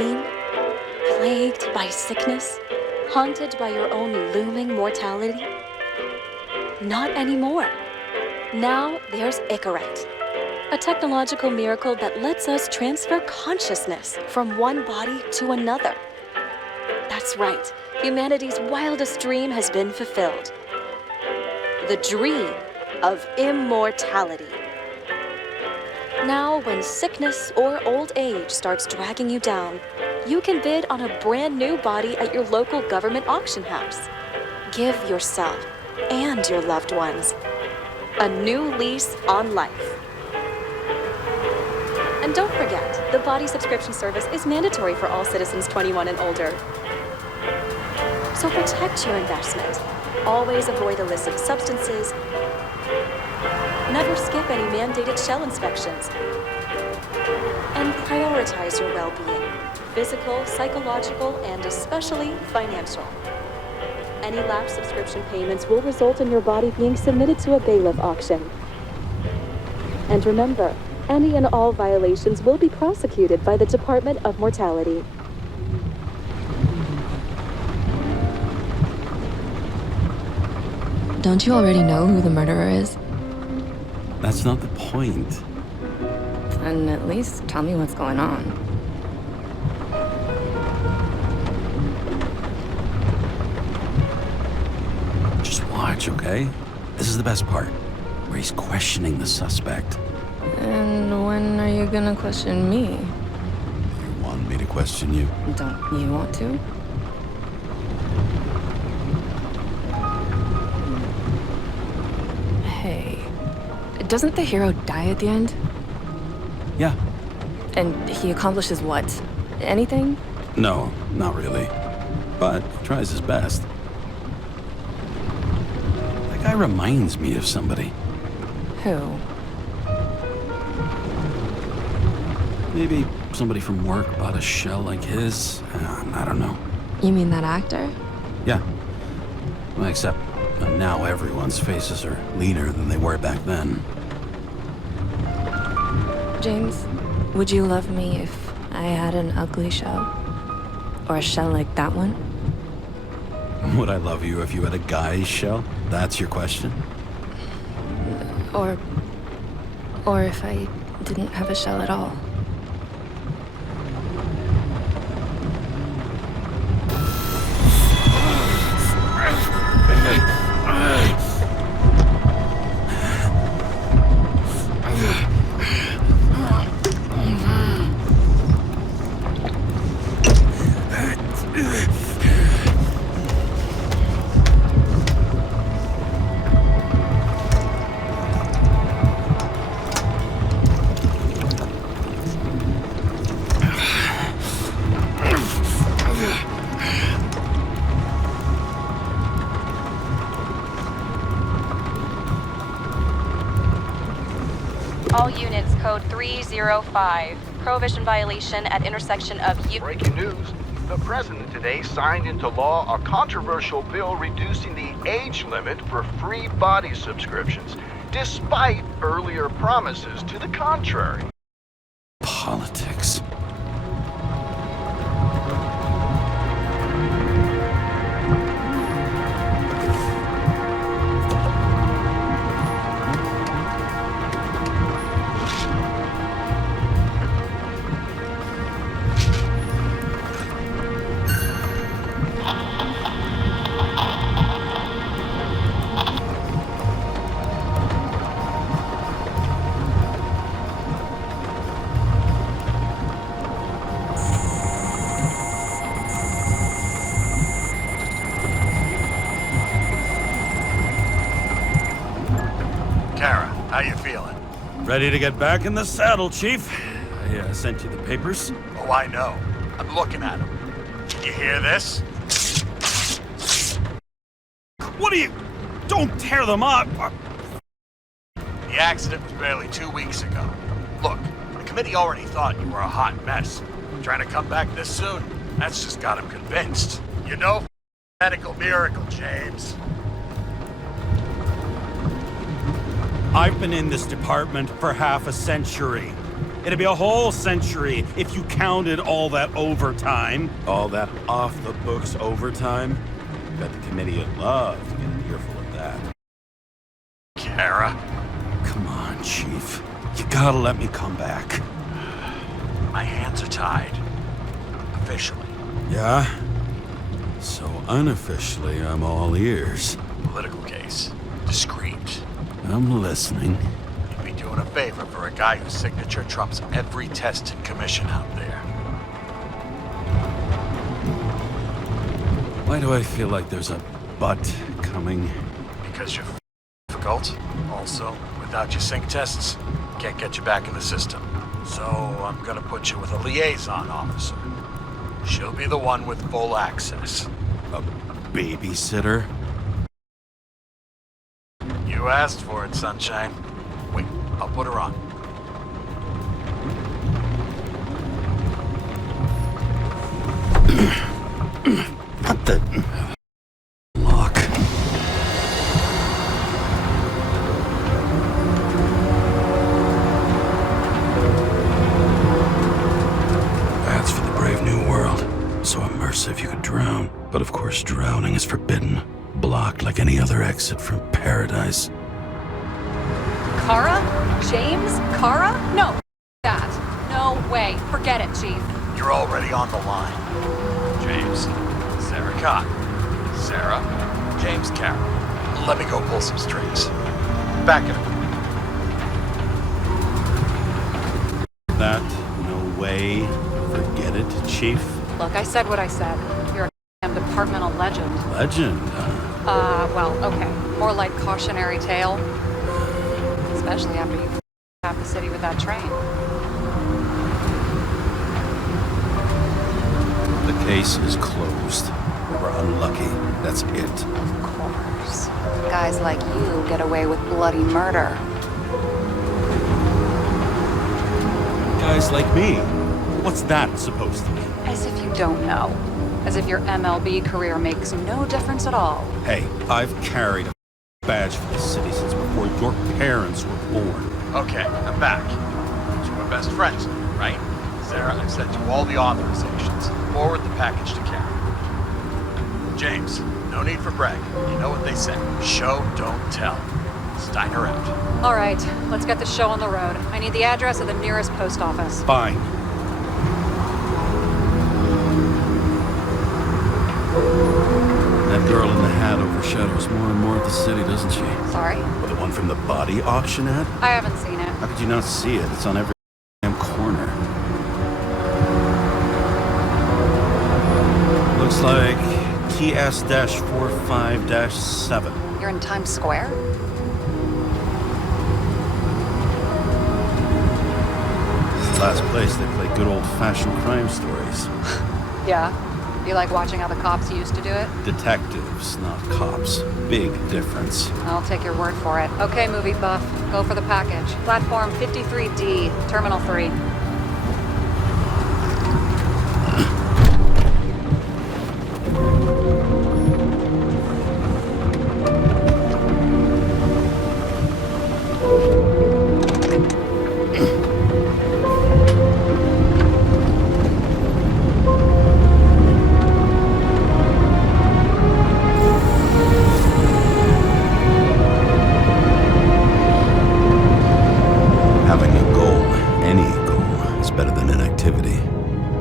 pain? Plagued by sickness? Haunted by your own looming mortality? Not anymore. Now there's Icarus, a technological miracle that lets us transfer consciousness from one body to another. That's right, humanity's wildest dream has been fulfilled. The dream of immortality. Now, when sickness or old age starts dragging you down, you can bid on a brand new body at your local government auction house. Give yourself and your loved ones a new lease on life. And don't forget, the body subscription service is mandatory for all citizens 21 and older. So protect your investment. Always avoid illicit substances. Never skip any mandated shell inspections. And prioritize your well-being, physical, psychological, and especially financial. Any lapsed subscription payments will result in your body being submitted to a bailiff auction. And remember, any and all violations will be prosecuted by the Department of Mortality. Don't you already know who the murderer is? That's not the point. And at least tell me what's going on. Just watch, okay? This is the best part, where he's questioning the suspect. And when are you gonna question me? You want me to question you? Don't you want to? Hey, doesn't the hero die at the end? Yeah. And he accomplishes what? Anything? No, not really. But he tries his best. That guy reminds me of somebody. Who? Maybe somebody from work bought a shell like his. I don't know. You mean that actor? Yeah. Well, except now everyone's faces are leaner than they were back then. James, would you love me if I had an ugly shell? Or a shell like that one? Would I love you if you had a guy's shell? That's your question? Or if I didn't have a shell at all? All units, code 305. Prohibition violation at intersection of Breaking news. The president today signed into law a controversial bill reducing the age limit for free body subscriptions, despite earlier promises to the contrary. Politics. How you feeling? Ready to get back in the saddle, Chief. I sent you the papers. Oh, I know. I'm looking at them. You hear this? What are you... Don't tear them up! The accident was barely 2 weeks ago. Look, the committee already thought you were a hot mess. Trying to come back this soon, that's just got them convinced. You know, medical miracle, James. I've been in this department for half a century. It'd be a whole century if you counted all that overtime. All that off-the-books overtime? Bet the committee would love to get an earful of that. Kara, Come on, Chief. You gotta let me come back. my hands are tied. Officially. Yeah? So unofficially, I'm all ears. Political case. Discreet. I'm listening. You'd be doing a favor for a guy whose signature trumps every test and commission out there. Why do I feel like there's a but coming? Because you're difficult. Also, without your sync tests, can't get you back in the system. So I'm gonna put you with a liaison officer. She'll be the one with full access. A babysitter? You asked for it, Sunshine. Wait, I'll put her on. Not the... lock. That's for the brave new world. So immersive you could drown. But of course drowning is forbidden. Blocked like any other exit from paradise. Kara? James? Kara? No, that. No way. Forget it, Chief. You're already on the line. James, Sarah Cott, Sarah, James Carroll. Let me go pull some strings. Back it up. That, no way. Forget it, Chief. Look, I said what I said. You're a damn departmental legend. Legend, Well, okay. More like cautionary tale. Especially after you half the city with that train. The case is closed. We were unlucky. That's it. Of course. Guys like you get away with bloody murder. Guys like me. What's that supposed to mean? As if you don't know. As if your MLB career makes no difference at all. Hey, I've carried a badge for the city since before your parents were born. Okay, I'm back. You were best friends, right? Sarah, I've sent you all the authorizations. Forward the package to Karen. James, no need for bragging. You know what they say. Show, don't tell. Steiner out. All right, let's get the show on the road. I need the address of the nearest post office. Fine. That girl in the hat overshadows more and more of the city, doesn't she? Sorry? Well, the one from the body auction ad? I haven't seen it. How could you not see it? It's on every damn corner. Looks like TS-45-7. You're in Times Square? It's the last place they play good old-fashioned crime stories. Yeah. You like watching how the cops used to do it? Detectives, not cops. Big difference. I'll take your word for it. Okay, movie buff. Go for the package. Platform 53D, Terminal 3. Having a goal, any goal, is better than inactivity.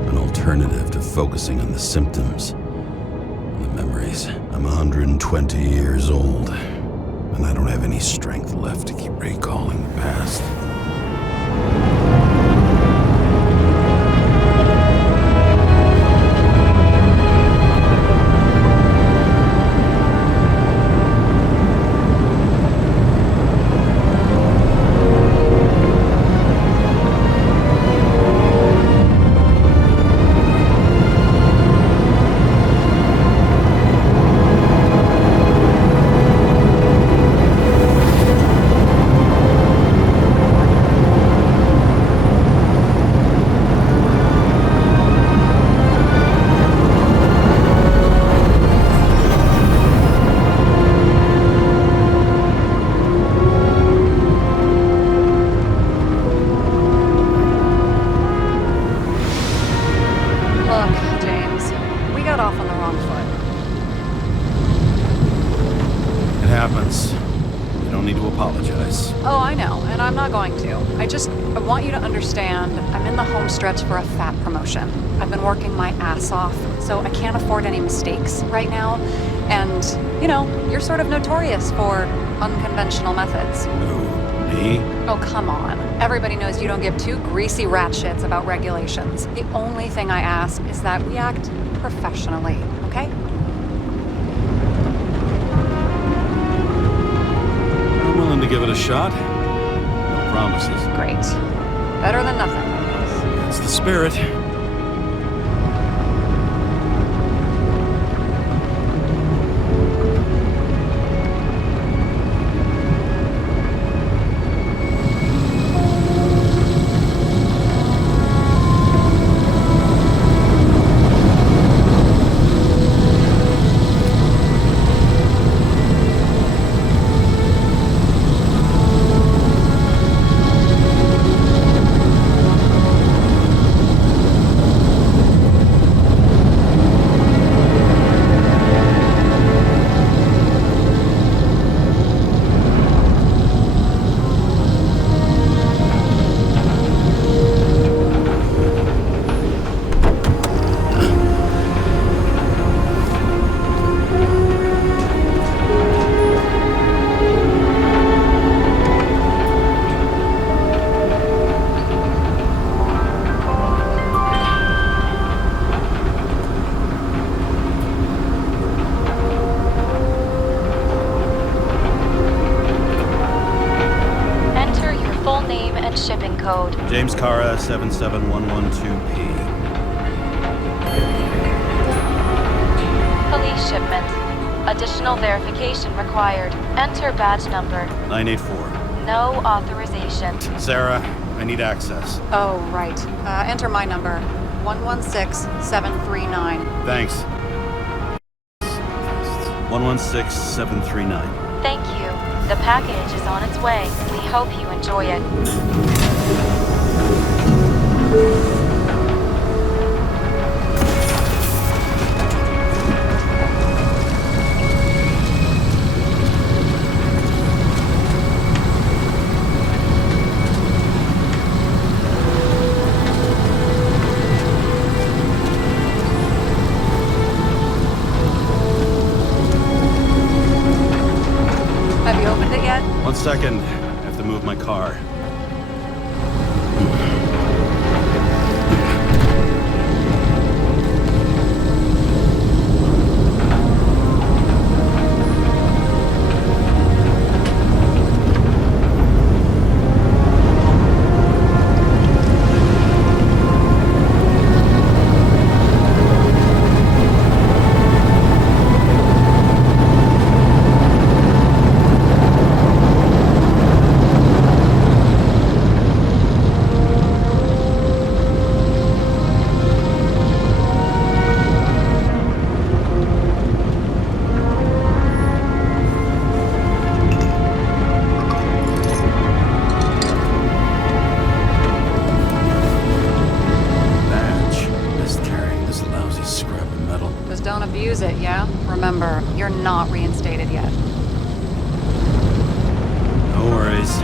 An alternative to focusing on the symptoms. The memories. I'm 120 years old, and I don't have any strength left to keep recalling the past. not going to. I want you to understand, I'm in the home stretch for a fat promotion. I've been working my ass off, so I can't afford any mistakes right now. And, you know, you're sort of notorious for unconventional methods. Who? Me? Oh, come on. Everybody knows you don't give two greasy rat shits about regulations. The only thing I ask is that we act professionally, okay? I'm willing to give it a shot. No promises. Great. Better than nothing. That's the spirit. Shipping code. James Cara 77112P. Police shipment. Additional verification required. Enter badge number. 984. No authorization. Sarah, I need access. Oh, right. Enter my number. 116739. Thanks. 116739. Thank you. The package is on its way. We hope you enjoy it. Have you opened it yet? 1 second. I have to move my car. Don't abuse it, yeah? Remember, you're not reinstated yet. No worries.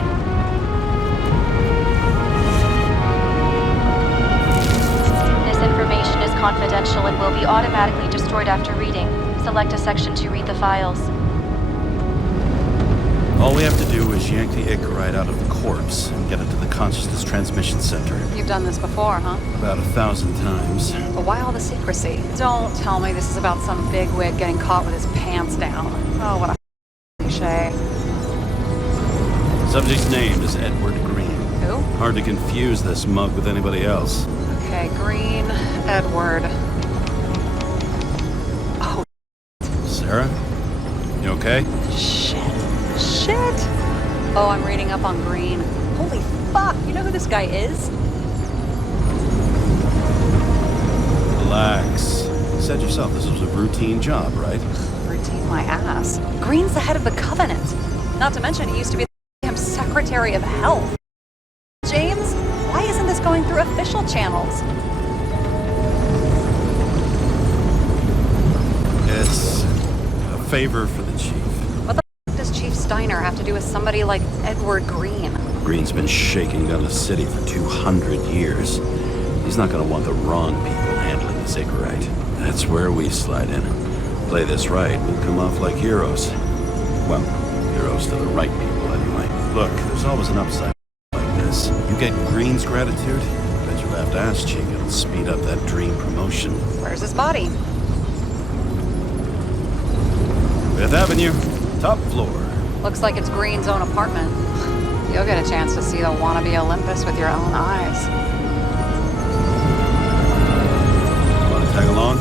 This information is confidential and will be automatically destroyed after reading. Select a section to read the files. All we have to do is yank the Icarus out of the corpse and get it to the consciousness transmission center. You've done this before, huh? About 1,000 times. But why all the secrecy? Don't tell me this is about some bigwig getting caught with his pants down. Oh, what a cliche. Subject's name is Edward Green. Who? Hard to confuse this mug with anybody else. Okay, Green, Edward. Oh, Sarah? You okay? shit. Oh, I'm reading up on Green. Holy fuck, you know who this guy is? Relax. You said yourself this was a routine job, right? Routine my ass. Green's the head of the Covenant. Not to mention he used to be the damn Secretary of Health. James, why isn't this going through official channels? It's a favor for the chief. What the f does Chief Steiner have to do with somebody like Edward Green? Green's been shaking down the city for 200 years. He's not gonna want the wrong people handling this Icarite. That's where we slide in. Play this right, we'll come off like heroes. Well, heroes to the right people, anyway. Look, there's always an upside like this. You get Green's gratitude, bet your left ass cheek it'll speed up that dream promotion. Where's his body? Fifth Avenue, top floor. Looks like it's Green's own apartment. You'll get a chance to see the wannabe Olympus with your own eyes. Wanna tag along?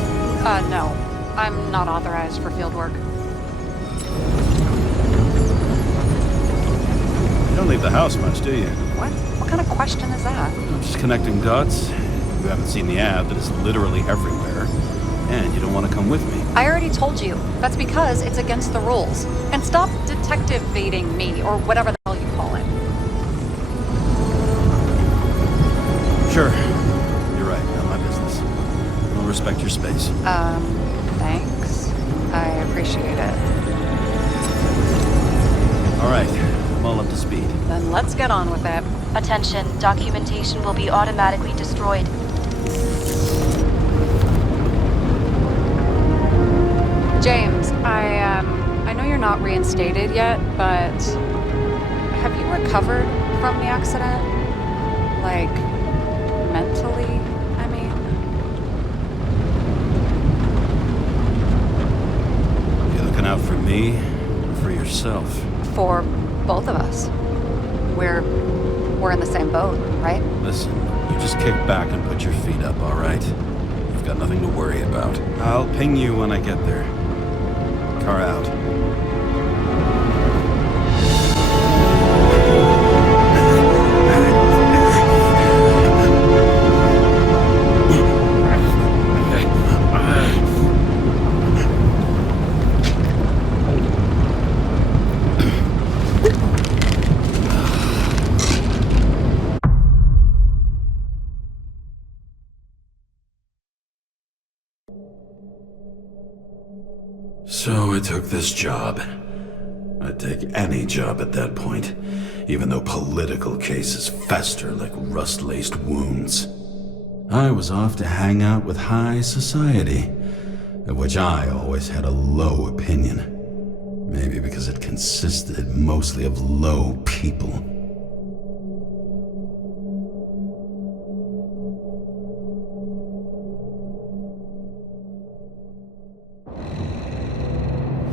No. I'm not authorized for field work. You don't leave the house much, do you? What? What kind of question is that? I'm just connecting dots. You haven't seen the ad that is literally everywhere. And you don't want to come with me. I already told you. That's because it's against the rules. And stop detective-baiting me, or whatever the hell you call it. Sure. You're right. Not my business. I'll respect your space. Thanks. I appreciate it. All right. I'm all up to speed. Then let's get on with it. Attention, documentation will be automatically destroyed. James, I know you're not reinstated yet, but have you recovered from the accident? Like, mentally, I mean? You looking out for me or for yourself? For both of us. We're in the same boat, right? Listen, you just kick back and put your feet up, all right? You've got nothing to worry about. I'll ping you when I get there. Car out. So I took this job. I'd take any job at that point, even though political cases fester like rust-laced wounds. I was off to hang out with high society, of which I always had a low opinion. Maybe because it consisted mostly of low people.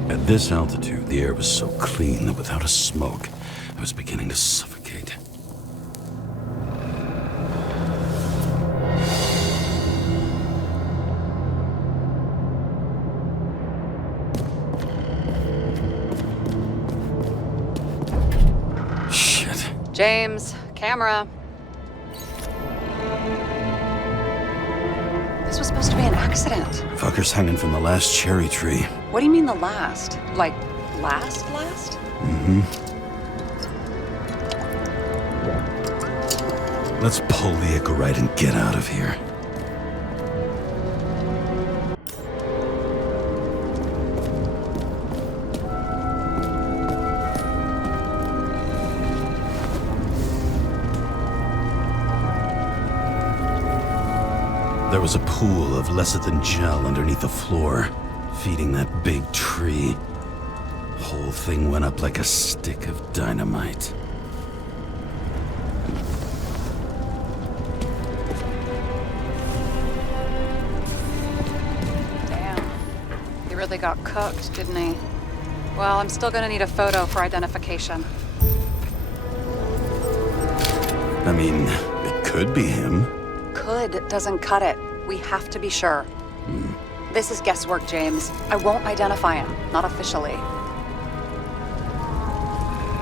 At this altitude, the air was so clean that without a smoke, I was beginning to suffocate. Shit. James, camera. This was supposed to be an accident. Fucker's hanging from the last cherry tree. What do you mean the last? Like, last? Mm-hmm. Let's pull the Icarite and get out of here. There was a pool of lecithin gel underneath the floor, feeding that big tree. Whole thing went up like a stick of dynamite. Damn. He really got cooked, didn't he? Well, I'm still gonna need a photo for identification. I mean, it could be him. Could doesn't cut it. We have to be sure. This is guesswork, James. I won't identify him. Not officially.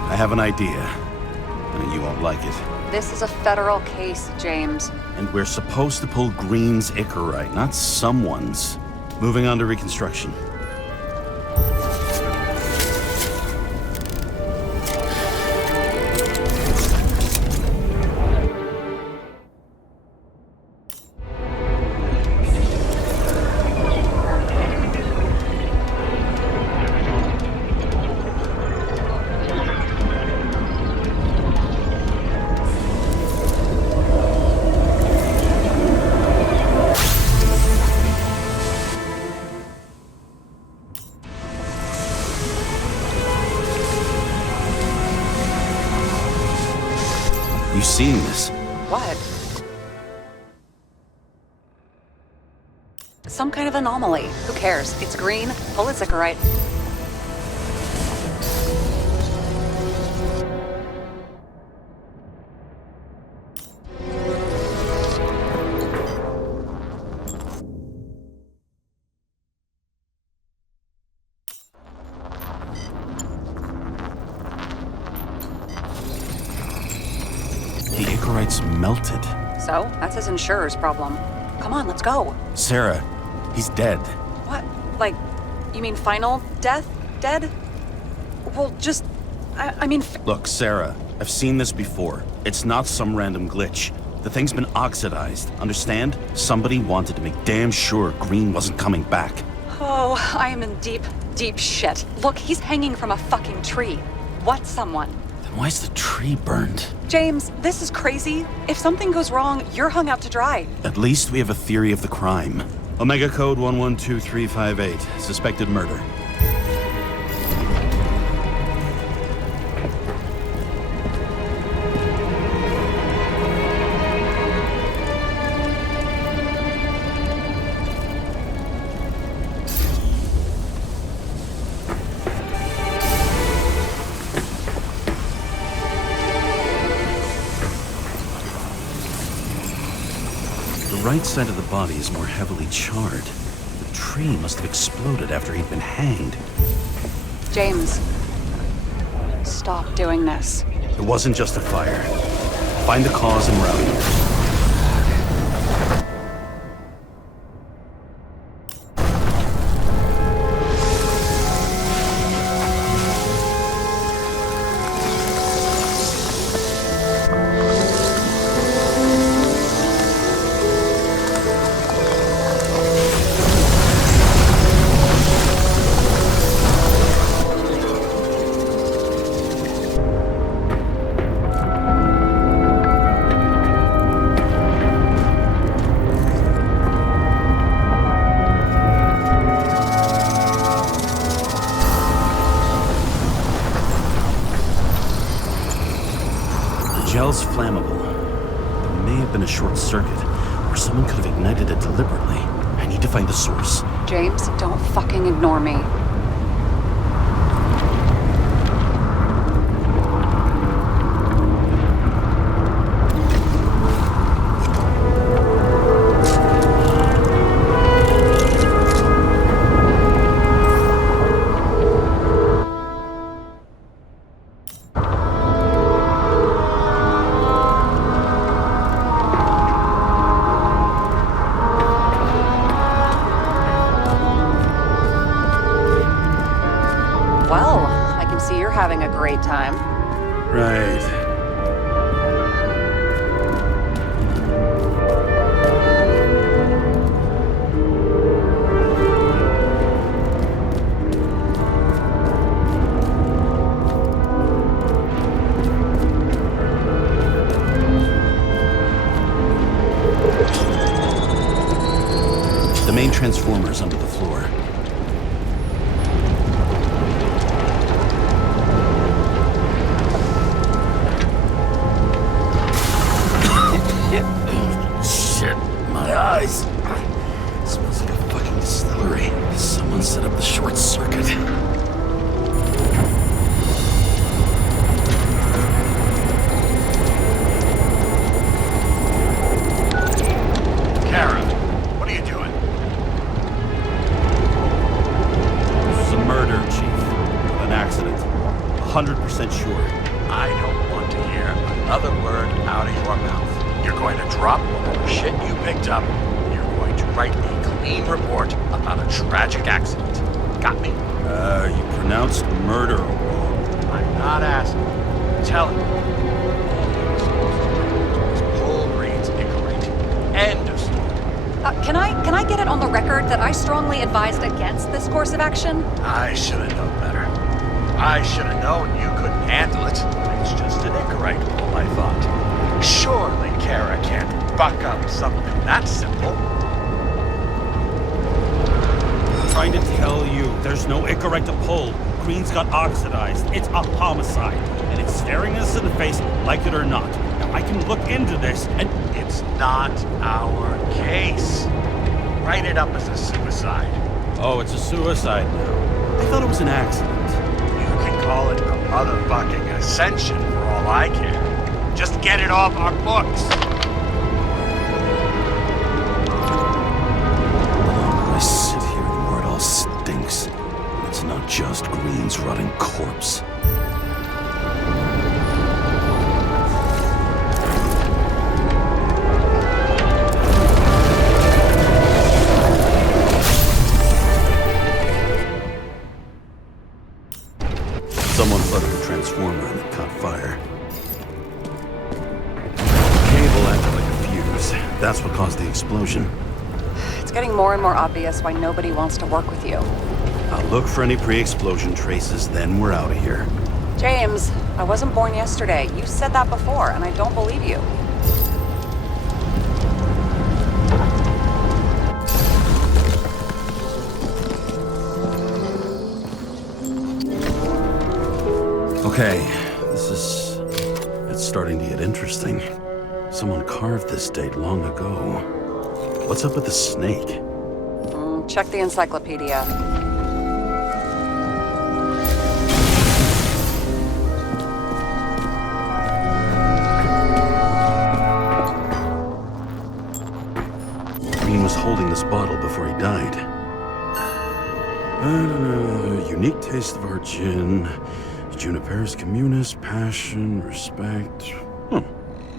I have an idea, and you won't like it. This is a federal case, James. And we're supposed to pull Green's Icarite, not someone's. Moving on to reconstruction. You seeing this? What? Some kind of anomaly. Who cares? It's green. Pull its Icarite. The Icarite's melted. So, that's his insurer's problem. Come on, let's go. Sarah, he's dead. What? Like, you mean final death? Dead? Well, just... I mean... Look, Sarah, I've seen this before. It's not some random glitch. The thing's been oxidized, understand? Somebody wanted to make damn sure Green wasn't coming back. Oh, I am in deep, deep shit. Look, he's hanging from a fucking tree. What someone? Then why is the tree burned? James, this is crazy. If something goes wrong, you're hung out to dry. At least we have a theory of the crime. Omega Code 112358. Suspected murder. The right side of the body is more heavily charred. The tree must have exploded after he'd been hanged. James, stop doing this. It wasn't just a fire. Find the cause and route. Gel's flammable. There may have been a short circuit, or someone could have ignited it deliberately. I need to find the source. James, don't fucking ignore me. Well, I can see you're having a great time. Right. The main transformer's under the floor. Shit, my eyes. It smells like a fucking distillery. Someone set up the short circuit. Kara, what are you doing? This was a murder, Chief. An accident. 100% sure. I don't want to hear another word out of your mouth. You're going to drop all the shit you picked up. You're going to write a clean report about a tragic accident. Got me? You pronounced murder wrong. I'm not asking. Tell me. Pull Green's Icarite. End of story. Can I get it on the record that I strongly advised against this course of action? I should have known better. I should have known you couldn't handle it. It's just an Icarite pull, I thought. Surely Kara can't buck up something that simple. I'm trying to tell you, there's no Icarite to pull. Green's got oxidized. It's a homicide. And it's staring us in the face, like it or not. Now I can look into this, and It's not our case. Write it up as a suicide. oh, it's a suicide now. I thought it was an accident. You can call it a motherfucking ascension for all I care. Just get it off our books. The longer I sit here, the more it all stinks. And it's not just Green's rotting corpse. Someone flooded the transformer and it caught fire. The cable acted like a fuse. That's what caused the explosion. It's getting more and more obvious why nobody wants to work with you. I'll look for any pre-explosion traces, then we're out of here. James, I wasn't born yesterday. You said that before, and I don't believe you. Okay, it's starting to get interesting. Someone carved this date long ago. What's up with the snake? Check the encyclopedia. Green was holding this bottle before he died. Unique taste of our gin. Juniperus communis, passion, respect.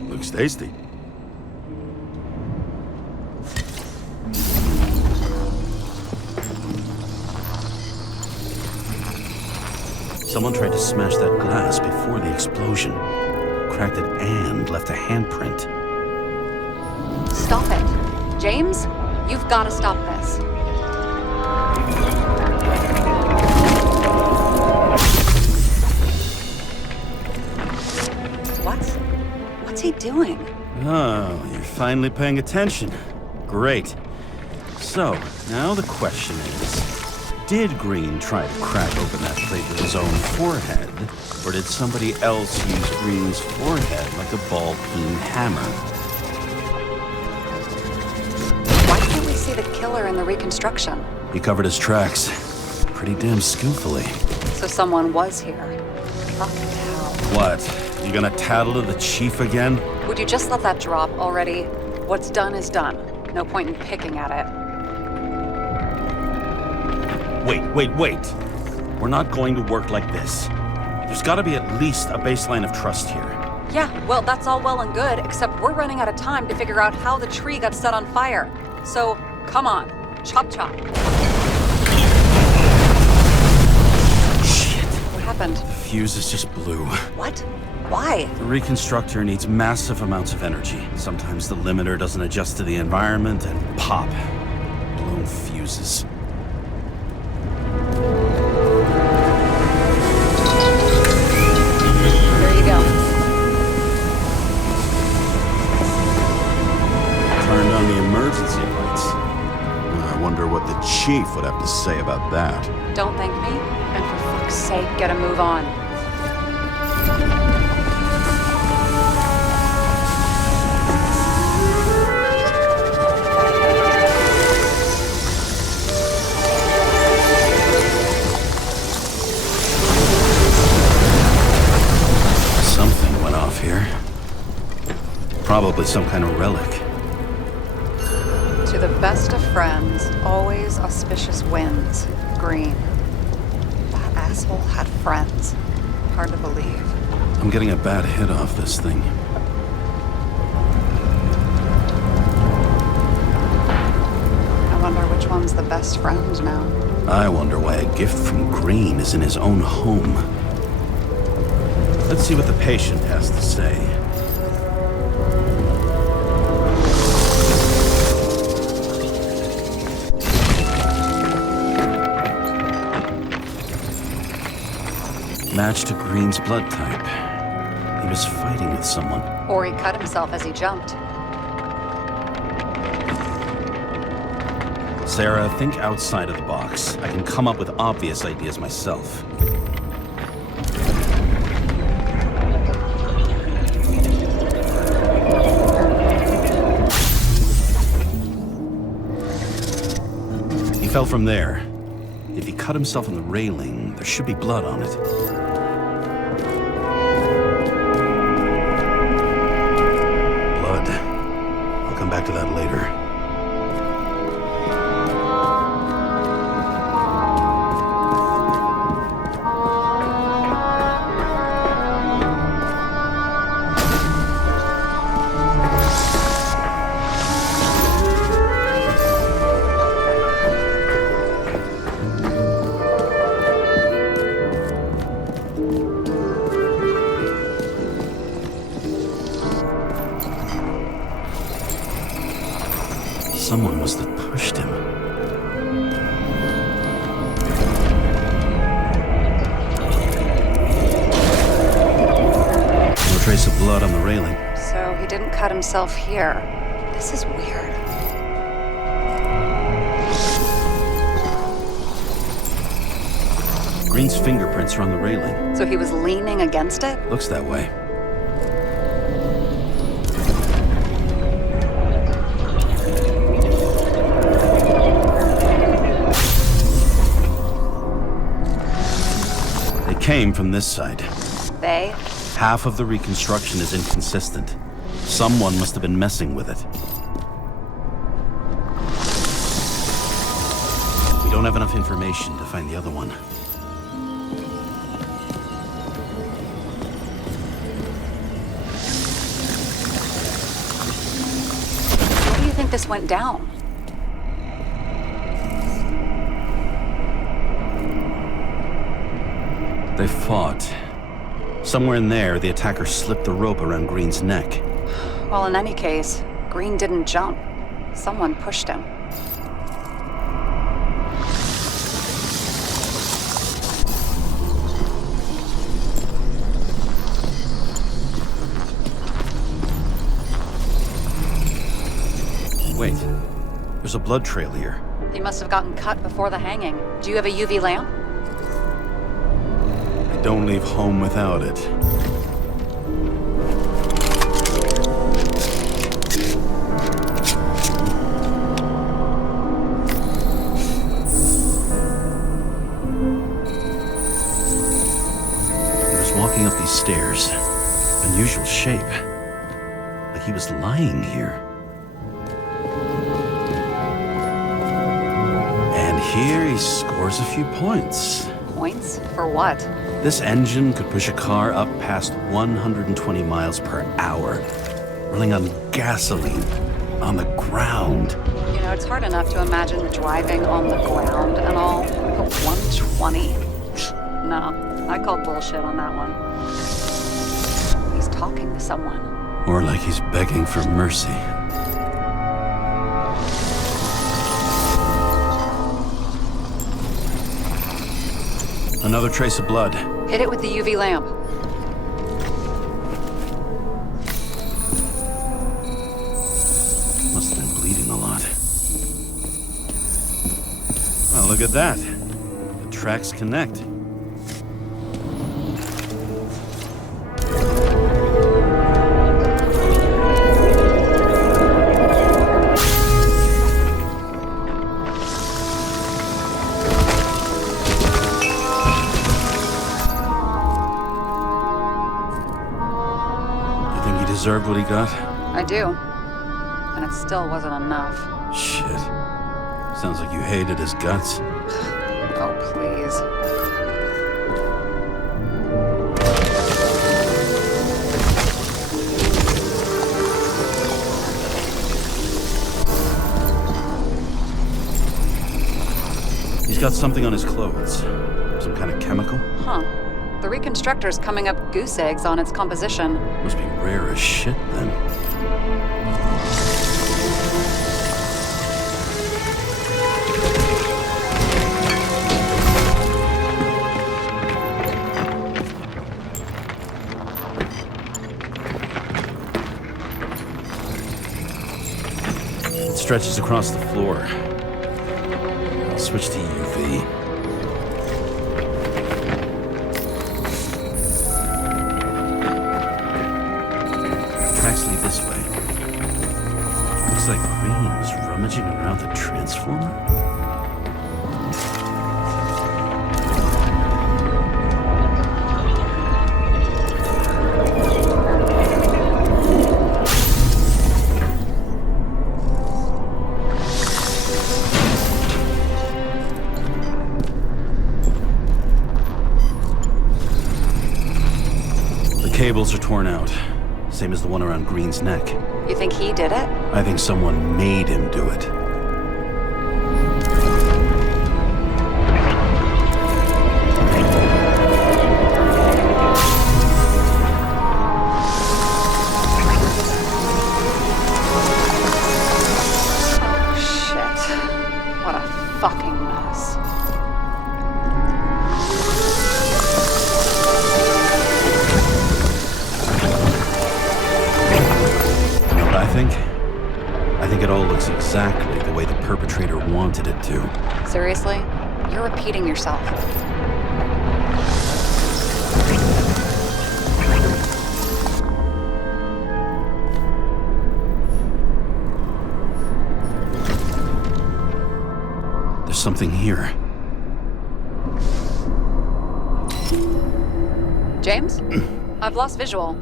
Looks tasty. Someone tried to smash that glass before the explosion. Cracked it and left a handprint. Stop it. James, you've got to stop this. What's he doing? Oh, you're finally paying attention. Great. So, now the question is, did Green try to crack open that plate with his own forehead, or did somebody else use Green's forehead like a ball-peen hammer? Why can't we see the killer in the reconstruction? He covered his tracks pretty damn skillfully. So someone was here. Fuck hell. What? You gonna tattle to the chief again? Would you just let that drop already? What's done is done. No point in picking at it. Wait. We're not going to work like this. There's gotta be at least a baseline of trust here. Yeah, well, that's all well and good, except we're running out of time to figure out how the tree got set on fire. So, come on. Chop chop. Shit. What happened? The fuses just blew. What? Why? The reconstructor needs massive amounts of energy. Sometimes the limiter doesn't adjust to the environment and pop. Blown fuses. There you go. Turned on the emergency lights. I wonder what the chief would have to say about that. Don't thank me, and for fuck's sake, get a move on. Something went off here. Probably some kind of relic. To the best of friends, always auspicious winds. Green. That asshole had friends. Hard to believe. I'm getting a bad hit off this thing. I wonder which one's the best friend now. I wonder why a gift from Green is in his own home. Let's see what the patient has to say. Match to Green's blood type. He was fighting with someone. Or he cut himself as he jumped. Sarah, think outside of the box. I can come up with obvious ideas myself. fell from there. If he cut himself on the railing, there should be blood on it. Blood. I'll come back to that later. Someone must have pushed him. No trace of blood on the railing. So he didn't cut himself here. This is weird. Green's fingerprints are on the railing. So he was leaning against it? Looks that way. Came from this side. They? Half of the reconstruction is inconsistent. Someone must have been messing with it. We don't have enough information to find the other one. Where do you think this went down? They fought. Somewhere in there, the attacker slipped the rope around Green's neck. Well, in any case, Green didn't jump. Someone pushed him. Wait, there's a blood trail here. He must have gotten cut before the hanging. Do you have a UV lamp? Don't leave home without it. He was walking up these stairs. Unusual shape. Like he was lying here. And here he scores a few points. Points? For what? This engine could push a car up past 120 miles per hour, running on gasoline, on the ground. You know, it's hard enough to imagine driving on the ground and all, but 120? No, I call bullshit on that one. He's talking to someone. Or like he's begging for mercy. Another trace of blood. Hit it with the UV lamp. Must have been bleeding a lot. Well, look at that. The tracks connect. Deserved what he got? I do. And it still wasn't enough. Shit. Sounds like you hated his guts. Oh, please. He's got something on his clothes. Some kind of chemical? Huh. The reconstructor's coming up goose eggs on its composition. Must be rare as shit, then. It stretches across the floor. I'll switch to UV. This way. Looks like Green was rummaging around the transformer. cables are torn out. Same as the one around Green's neck. You think he did it? I think someone made him do it. Fucking mess. You know what I think? I think it all looks exactly the way the perpetrator wanted it to. Seriously? You're repeating yourself. Something here. James? I've lost visual.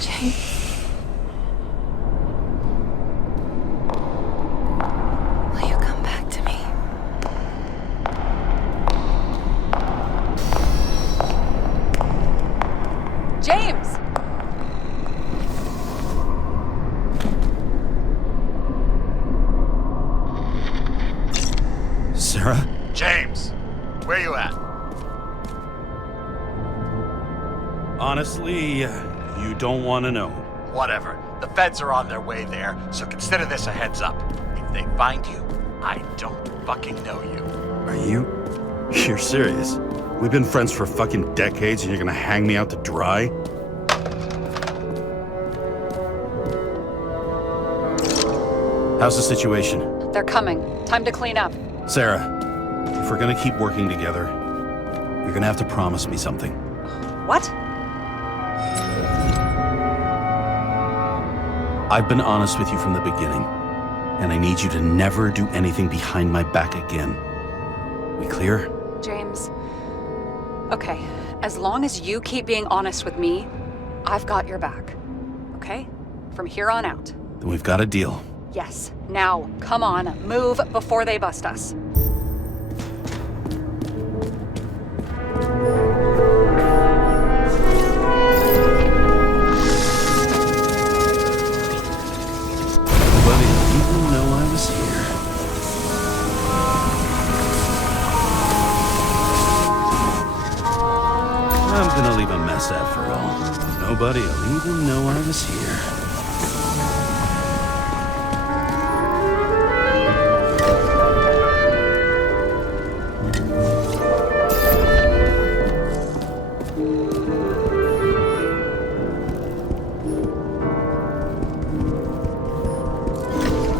James. Will you come back to me? James! Sarah? James, where you at? Honestly, you don't want to know. Whatever. The feds are on their way there, so consider this a heads up. If they find you, I don't fucking know you. Are you? You're serious? We've been friends for fucking decades and you're gonna hang me out to dry? How's the situation? They're coming. Time to clean up. Sarah, if we're gonna keep working together, you're gonna have to promise me something. What? I've been honest with you from the beginning, and I need you to never do anything behind my back again. We clear? James. Okay, as long as you keep being honest with me, I've got your back. Okay? From here on out. Then we've got a deal. Yes. Now, come on, move before they bust us. Nobody even know I was here. I'm gonna leave a mess after all. Nobody'll even know I was here.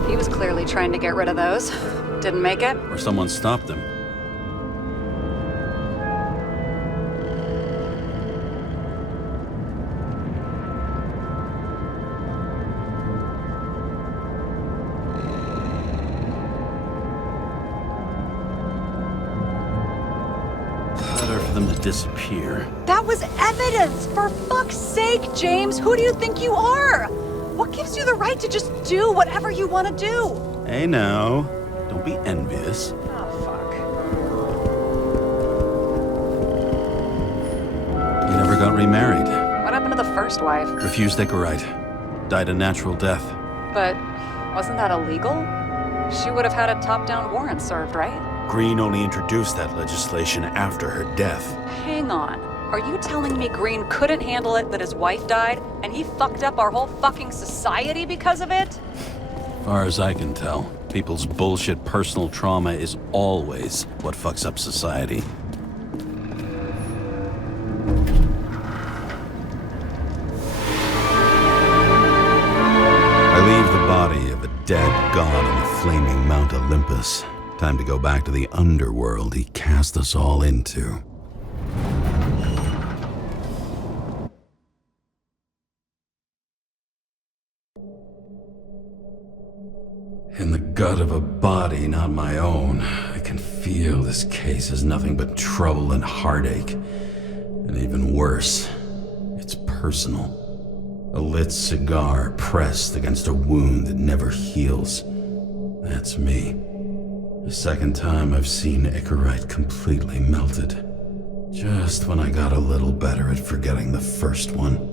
He was clearly trying to get rid of those. Didn't make it. Or someone stopped them. Better for them to disappear. That was evidence! For fuck's sake, James! Who do you think you are? What gives you the right to just do whatever you want to do? Hey now, don't be envious. Oh, fuck. You never got remarried. What happened to the first wife? Refused Icarus. Died a natural death. But wasn't that illegal? She would have had a top-down warrant served, right? Green only introduced that legislation after her death. Hang on. Are you telling me Green couldn't handle it that his wife died, and he fucked up our whole fucking society because of it? Far as I can tell, people's bullshit personal trauma is always what fucks up society. I leave the body of a dead god on the flaming Mount Olympus. Time to go back to the underworld he cast us all into. In the gut of a body not my own, I can feel this case is nothing but trouble and heartache. And even worse, it's personal. A lit cigar pressed against a wound that never heals. That's me. The second time I've seen Icarus completely melted. Just when I got a little better at forgetting the first one.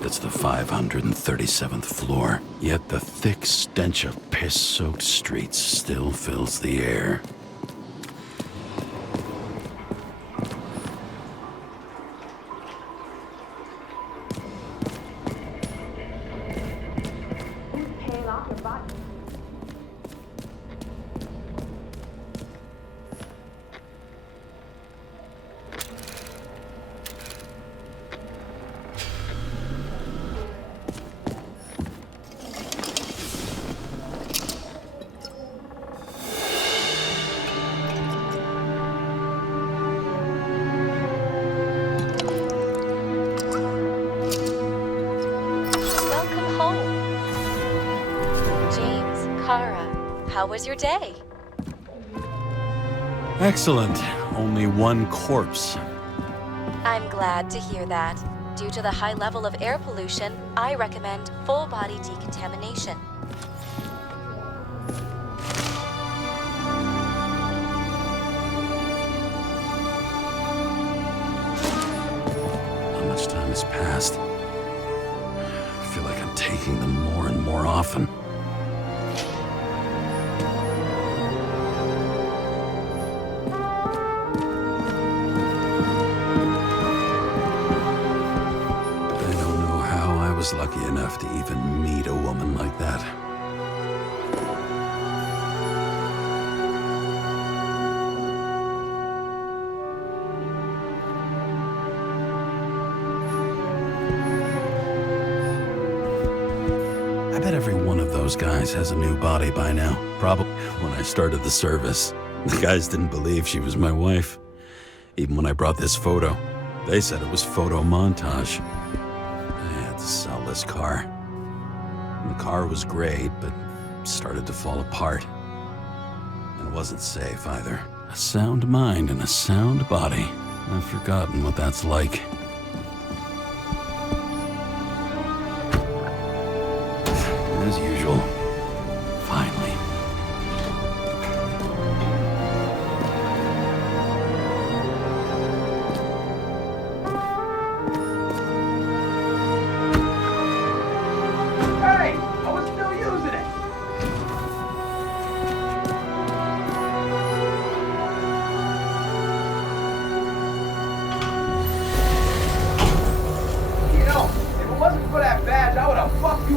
It's the 537th floor, yet the thick stench of piss-soaked streets still fills the air. How was your day? Excellent. Only one corpse. I'm glad to hear that. Due to the high level of air pollution, I recommend full body decontamination. How much time has passed? I feel like I'm taking them more and more often. I was lucky enough to even meet a woman like that. I bet every one of those guys has a new body by now. Probably when I started the service. The guys didn't believe she was my wife. Even when I brought this photo, they said it was photo montage. Sell this car. The car was great, but started to fall apart. And it wasn't safe either. A sound mind and a sound body. I've forgotten what that's like. As usual. Finally.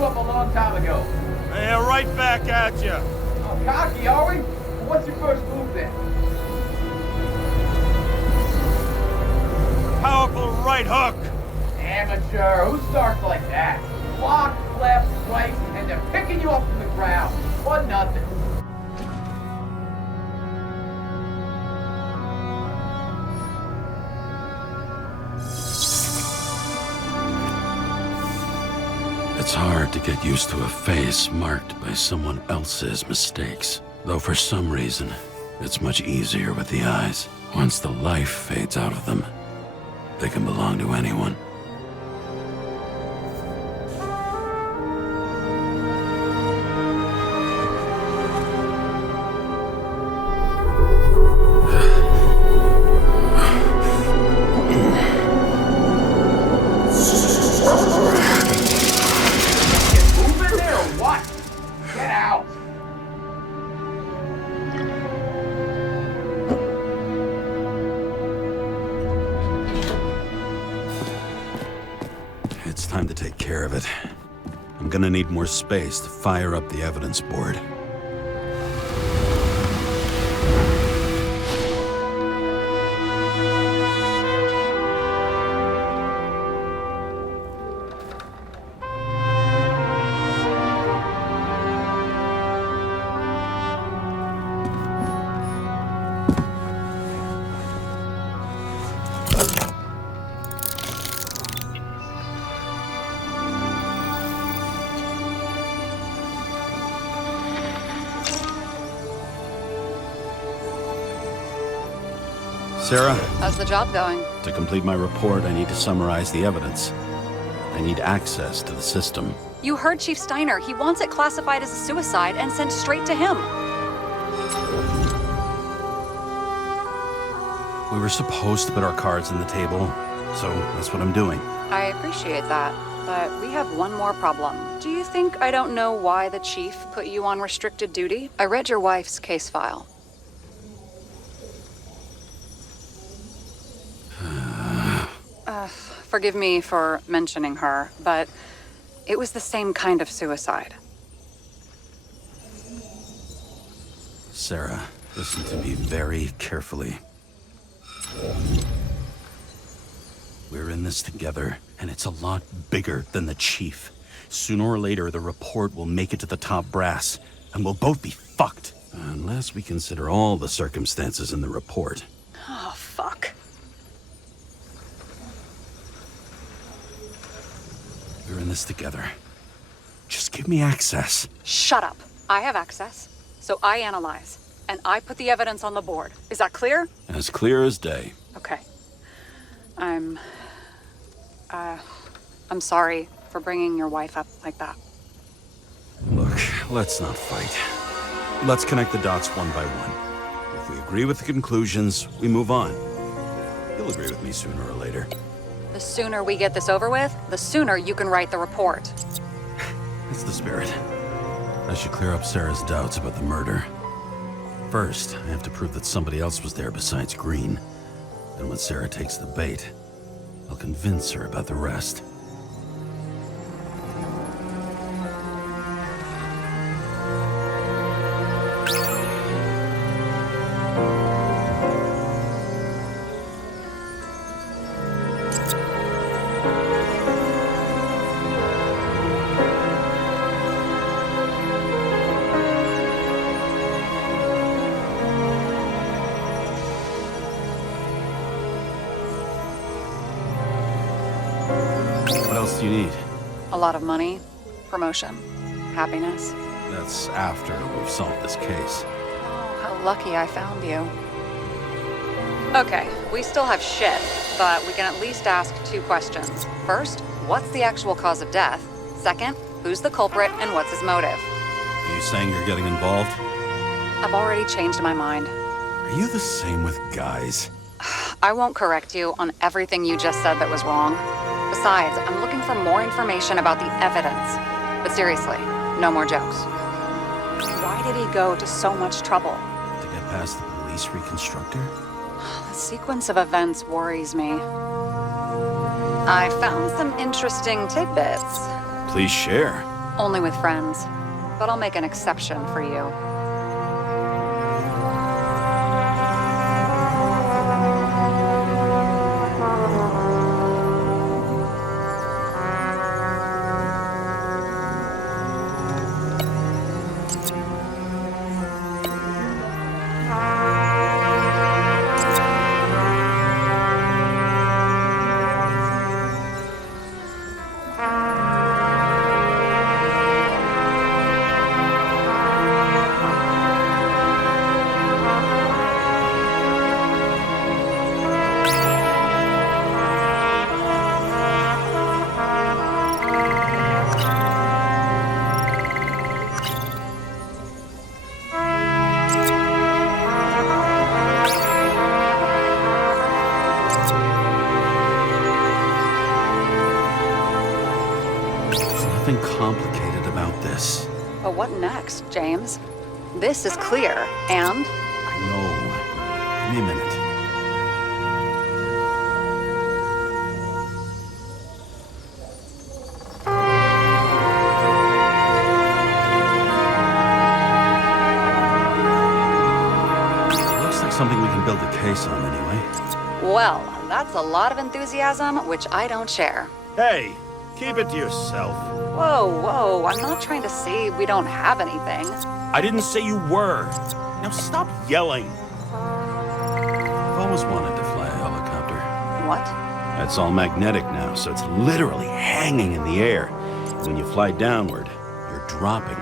Up a long time ago. Hey, right back at you. Oh, cocky, are we? Well, what's your first move then? Powerful right hook. Amateur. Who starts like that? Block, left, right, and they're picking you up from the ground. 1-0. It's hard to get used to a face marked by someone else's mistakes. Though for some reason, it's much easier with the eyes. Once the life fades out of them, they can belong to anyone. It's time to take care of it. I'm gonna need more space to fire up the evidence board. Sarah, How's the job going? to complete my report, I need to summarize the evidence. I need access to the system. You heard Chief Steiner. He wants it classified as a suicide and sent straight to him. We were supposed to put our cards on the table, so that's what I'm doing. I appreciate that, but we have one more problem. Do you think I don't know why the Chief put you on restricted duty? I read your wife's case file. Forgive me for mentioning her, but it was the same kind of suicide. Sarah, listen to me very carefully. We're in this together, and it's a lot bigger than the Chief. Sooner or later, the report will make it to the top brass, and we'll both be fucked. Unless we consider all the circumstances in the report. Oh, fuck. We're in this together. Just give me access. Shut up. I have access, so I analyze, and I put the evidence on the board. Is that clear? As clear as day. Okay. I'm sorry for bringing your wife up like that. Look, let's not fight. Let's connect the dots one by one. If we agree with the conclusions, we move on. You'll agree with me sooner or later. The sooner we get this over with, the sooner you can write the report. That's the spirit. I should clear up Sarah's doubts about the murder. First, I have to prove that somebody else was there besides Green. And when Sarah takes the bait, I'll convince her about the rest. What else do you need? A lot of money, promotion, happiness. That's after we've solved this case. Oh, how lucky I found you. Okay, we still have shit, but we can at least ask 2 questions. First, what's the actual cause of death? Second, who's the culprit and what's his motive? Are you saying you're getting involved? I've already changed my mind. Are you the same with guys? I won't correct you on everything you just said that was wrong. Besides, I'm looking for more information about the evidence. But seriously, no more jokes. Why did he go to so much trouble? To get past the police reconstructor? The sequence of events worries me. I found some interesting tidbits. Please share. Only with friends. But I'll make an exception for you. Nothing complicated about this. But what next, James? This is clear, and... I know. Give me a minute. Looks like something we can build a case on anyway. Well, that's a lot of enthusiasm, which I don't share. Hey, keep it to yourself. Whoa, I'm not trying to say we don't have anything. I didn't say you were. Now stop yelling. I've always wanted to fly a helicopter. What? It's all magnetic now, so it's literally hanging in the air. When you fly downward, you're dropping.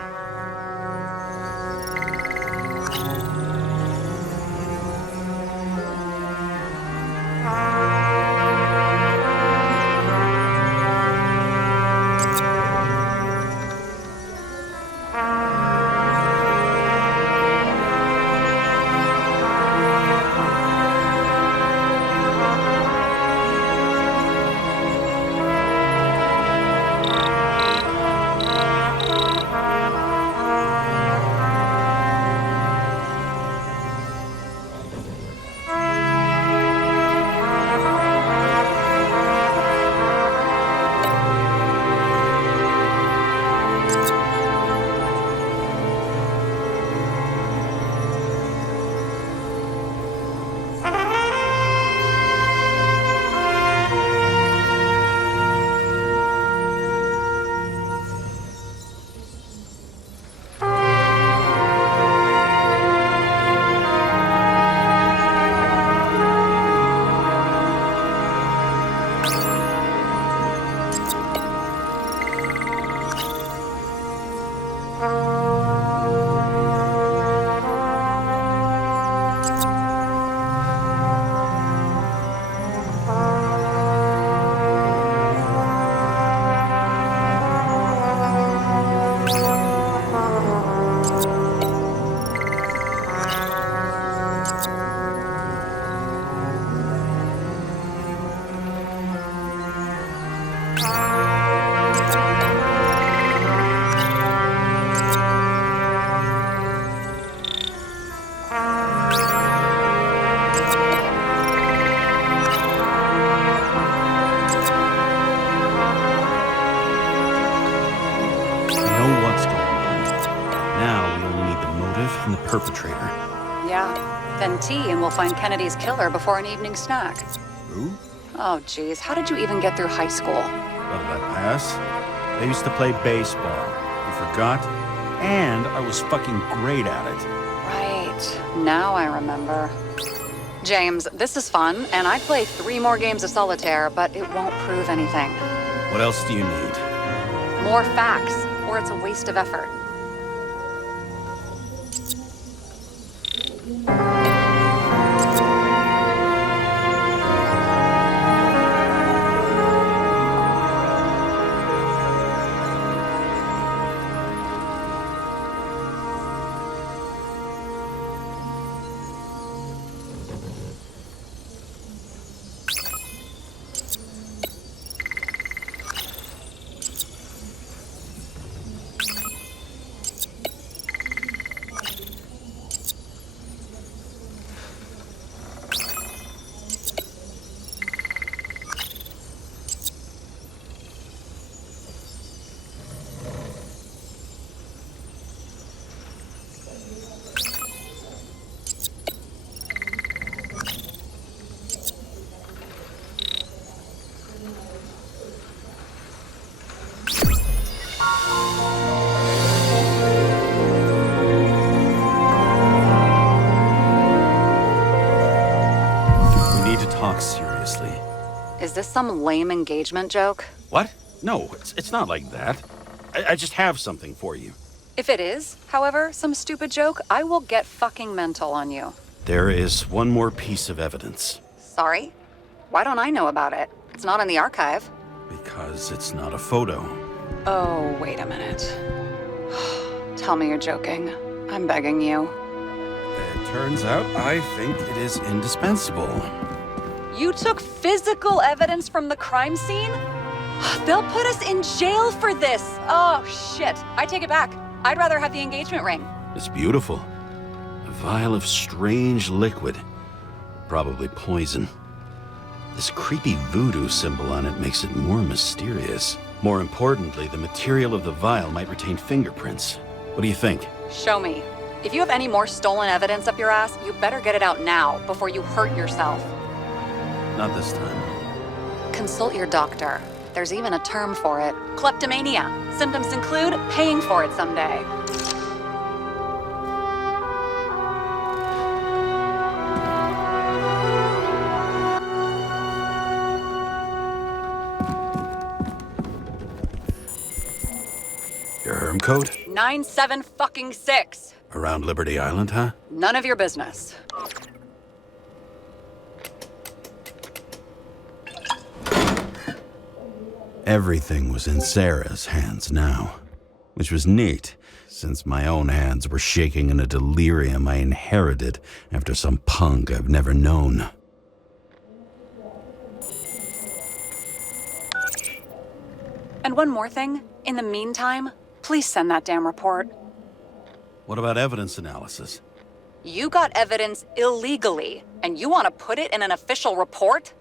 from the perpetrator. Yeah. Then tea and we'll find Kennedy's killer before an evening snack. Who? Oh, geez. How did you even get through high school? Well, did I pass? I used to play baseball. You forgot? And I was fucking great at it. Right. Now I remember. James, this is fun, and I'd play 3 more games of solitaire, but it won't prove anything. What else do you need? More facts, or it's a waste of effort. Seriously. Is this some lame engagement joke? What? No, it's not like that. I just have something for you. If it is, however, some stupid joke, I will get fucking mental on you. There is one more piece of evidence. Sorry? Why don't I know about it? It's not in the archive. Because it's not a photo. Oh, wait a minute. Tell me you're joking. I'm begging you. It turns out I think it is indispensable. You took physical evidence from the crime scene? They'll put us in jail for this. Oh, shit. I take it back. I'd rather have the engagement ring. It's beautiful. A vial of strange liquid. Probably poison. This creepy voodoo symbol on it makes it more mysterious. More importantly, the material of the vial might retain fingerprints. What do you think? Show me. If you have any more stolen evidence up your ass, you better get it out now before you hurt yourself. Not this time. Consult your doctor. There's even a term for it. Kleptomania. Symptoms include paying for it someday. Your herm code? 97-fucking-6. Around Liberty Island, huh? None of your business. Everything was in Sarah's hands now, which was neat, since my own hands were shaking in a delirium I inherited after some punk I've never known. And one more thing. In the meantime, please send that damn report. What about evidence analysis? You got evidence illegally, and you want to put it in an official report?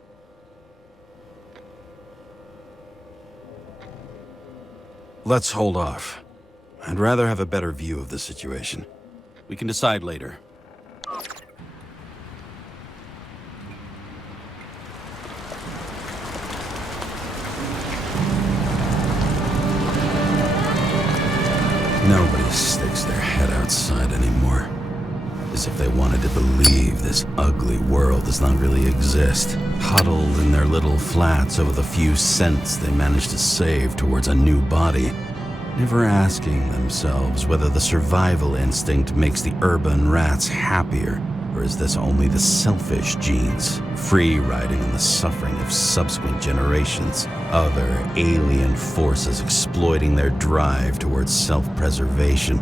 Let's hold off. I'd rather have a better view of the situation. We can decide later. Nobody sticks their head outside anymore. As if they wanted to believe this ugly world does not really exist. Huddled in their little flats over the few cents they managed to save towards a new body. Never asking themselves whether the survival instinct makes the urban rats happier, or is this only the selfish genes, free riding on the suffering of subsequent generations, other alien forces exploiting their drive towards self-preservation,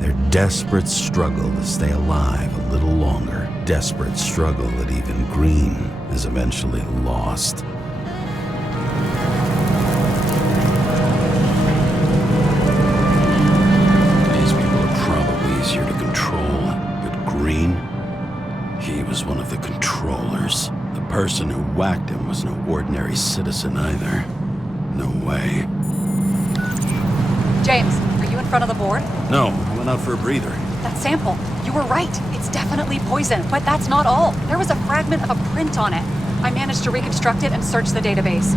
their desperate struggle to stay alive a little longer, desperate struggle that even Green has eventually lost. These people are probably easier to control, but Green, he was one of the controllers. The person who whacked him was no ordinary citizen either. No way. James, are you in front of the board? No, I went out for a breather. That sample, you were right. It's definitely poison, but that's not all. There was a fragment of a print on it. I managed to reconstruct it and search the database.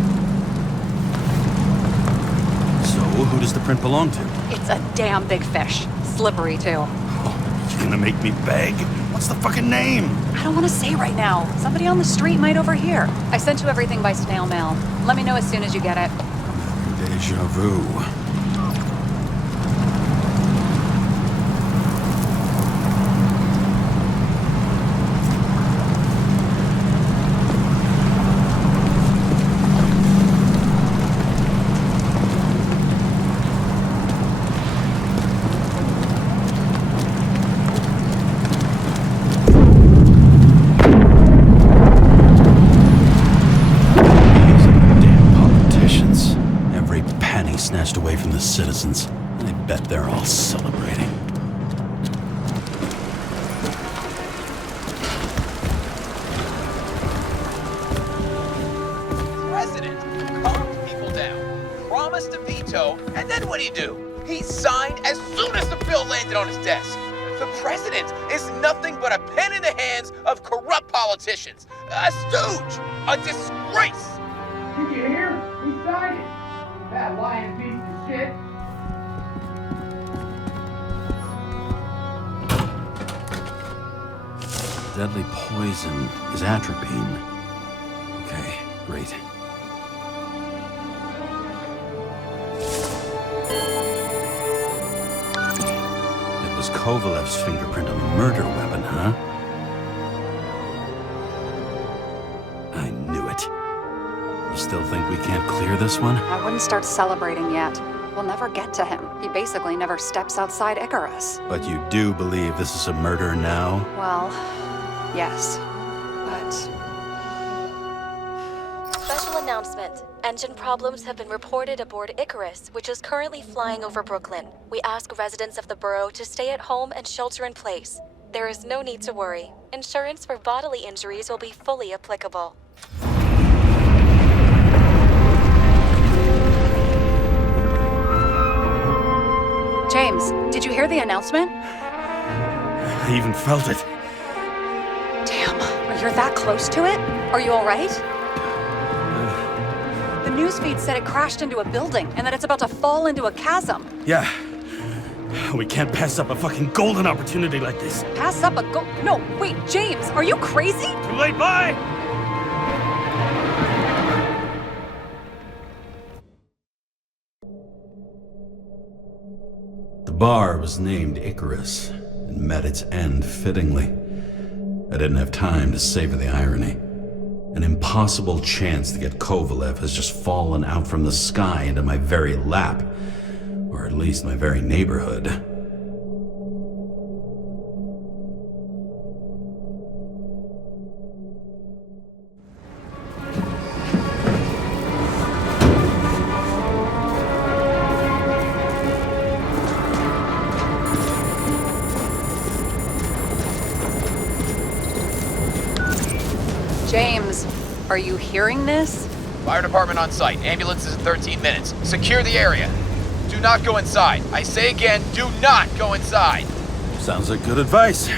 So, who does the print belong to? It's a damn big fish. Slippery, too. Oh, you gonna make me beg? What's the fucking name? I don't want to say right now. Somebody on the street might overhear. I sent you everything by snail mail. Let me know as soon as you get it. Deja vu. Snatched away from the citizens. I bet they're all celebrating. President calmed people down, promised to veto, and then what'd he do? He signed as soon as the bill landed on his desk. The president is nothing but a pen in the hands of corrupt politicians. A stooge! A disgrace! Did you hear? He signed it! That lying piece of shit. Deadly poison is atropine. Okay, great. It was Kovalev's fingerprint on the murder weapon, huh? I knew it. You still think we can't clear this one? I wouldn't start celebrating yet. We'll never get to him. He basically never steps outside Icarus. But you do believe this is a murder now? Well, yes. But... Special announcement. Engine problems have been reported aboard Icarus, which is currently flying over Brooklyn. We ask residents of the borough to stay at home and shelter in place. There is no need to worry. Insurance for bodily injuries will be fully applicable. James, did you hear the announcement? I even felt it. Damn, you're that close to it? Are you all right? The newsfeed said it crashed into a building and that it's about to fall into a chasm. Yeah. We can't pass up a fucking golden opportunity like this. Pass up a No, wait, James, are you crazy? Too late, bye! The bar was named Icarus and met its end fittingly. I didn't have time to savor the irony. An impossible chance to get Kovalev has just fallen out from the sky into my very lap, or at least my very neighborhood. James, are you hearing this? Fire department on site. Ambulances in 13 minutes. Secure the area. Do not go inside. I say again, do not go inside. Sounds like good advice.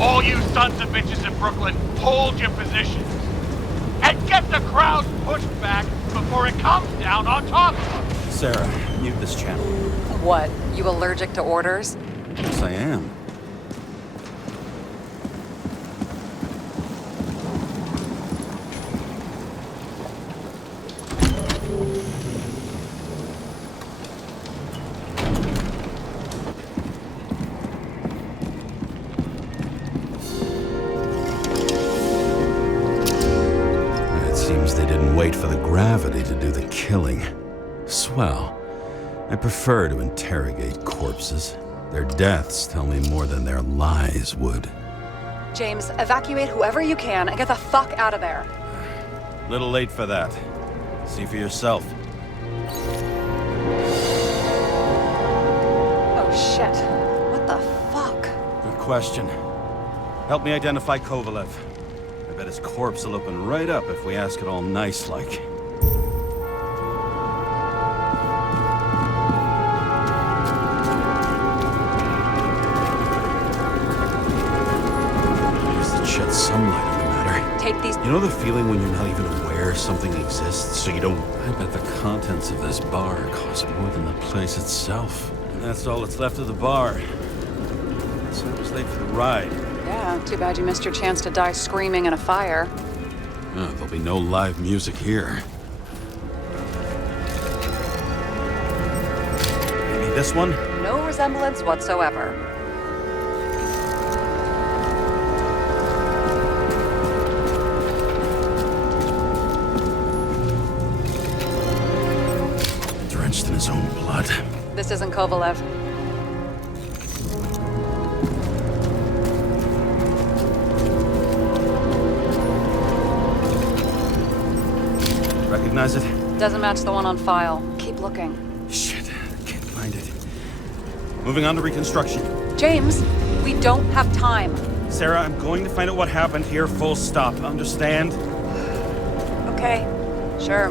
All you sons of bitches in Brooklyn, hold your positions. And get the crowd pushed back before it comes down on top of them. Sarah, mute this channel. What, you allergic to orders? Yes, I am. Wait for the gravity to do the killing. Swell. I prefer to interrogate corpses. Their deaths tell me more than their lies would. James, evacuate whoever you can and get the fuck out of there. Little late for that. See for yourself. Oh shit. What the fuck? Good question. Help me identify Kovalev. I bet his corpse will open right up if we ask it all nice-like. know the feeling when you're not even aware something exists, so you don't... I bet the contents of this bar cost more than the place itself. And that's all that's left of the bar. So I was late for the ride. Yeah, too bad you missed your chance to die screaming in a fire. Oh, there'll be no live music here. Maybe this one? No resemblance whatsoever. Drenched in his own blood. This isn't Kovalev. Recognize it? Doesn't match the one on file. Keep looking. Shit, I can't find it. Moving on to reconstruction. James, we don't have time. Sarah, I'm going to find out what happened here, full stop. Understand? Okay, sure.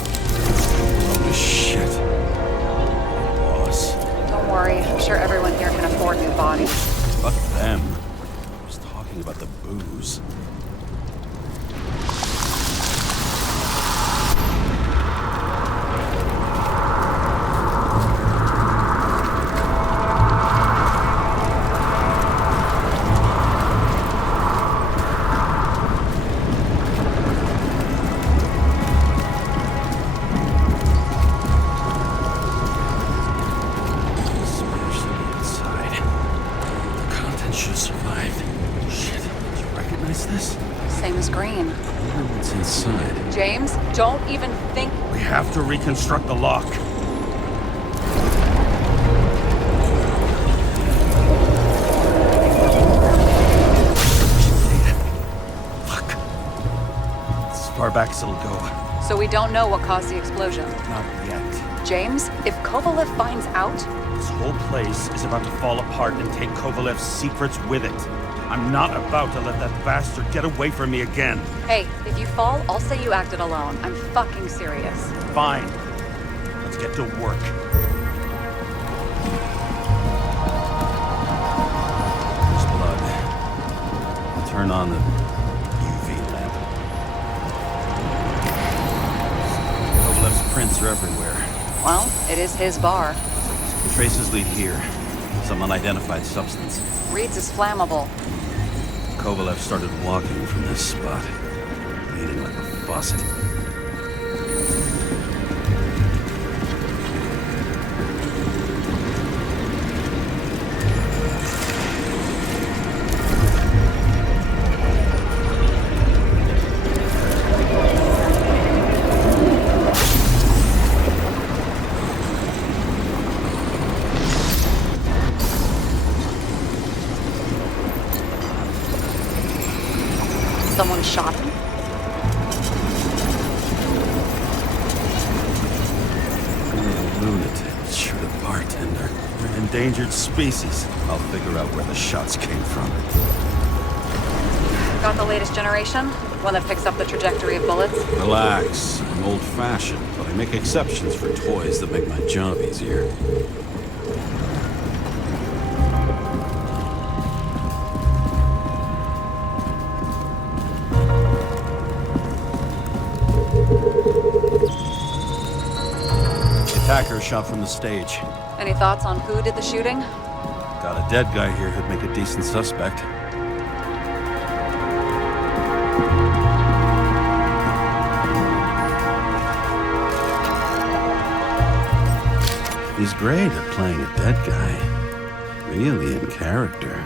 Holy shit. Boss. Don't worry, I'm sure everyone here can afford new bodies. Fuck them. I was talking about the booze. Smashed on the inside. The contents should have survived. Shit, did you recognize this? Same as green. I wonder what's inside. James, don't even think. We have to reconstruct the lock. Fuck. It's as far back as it'll go. So we don't know what caused the explosion. Not yet. James, if Kovalev finds out, This whole place is about to fall apart and take Kovalev's secrets with it. I'm not about to let that bastard get away from me again. hey, if you fall, I'll say you acted alone. I'm fucking serious. Fine. Let's get to work. There's blood. I'll turn on the UV lamp. Kovalev's prints are everywhere. Well, it is his bar. Traces lead here. Some unidentified substance. Reed's is flammable. Kovalev started walking from this spot, bleeding like a faucet. Someone shot him? Lunatic, shoot a bartender. We're an endangered species. I'll figure out where the shots came from. Got the latest generation? One that picks up the trajectory of bullets? Relax. I'm old-fashioned, but I make exceptions for toys that make my job easier. Attacker shot from the stage. Any thoughts on who did the shooting? Got a dead guy here who'd make a decent suspect. He's great at playing a dead guy. Really in character.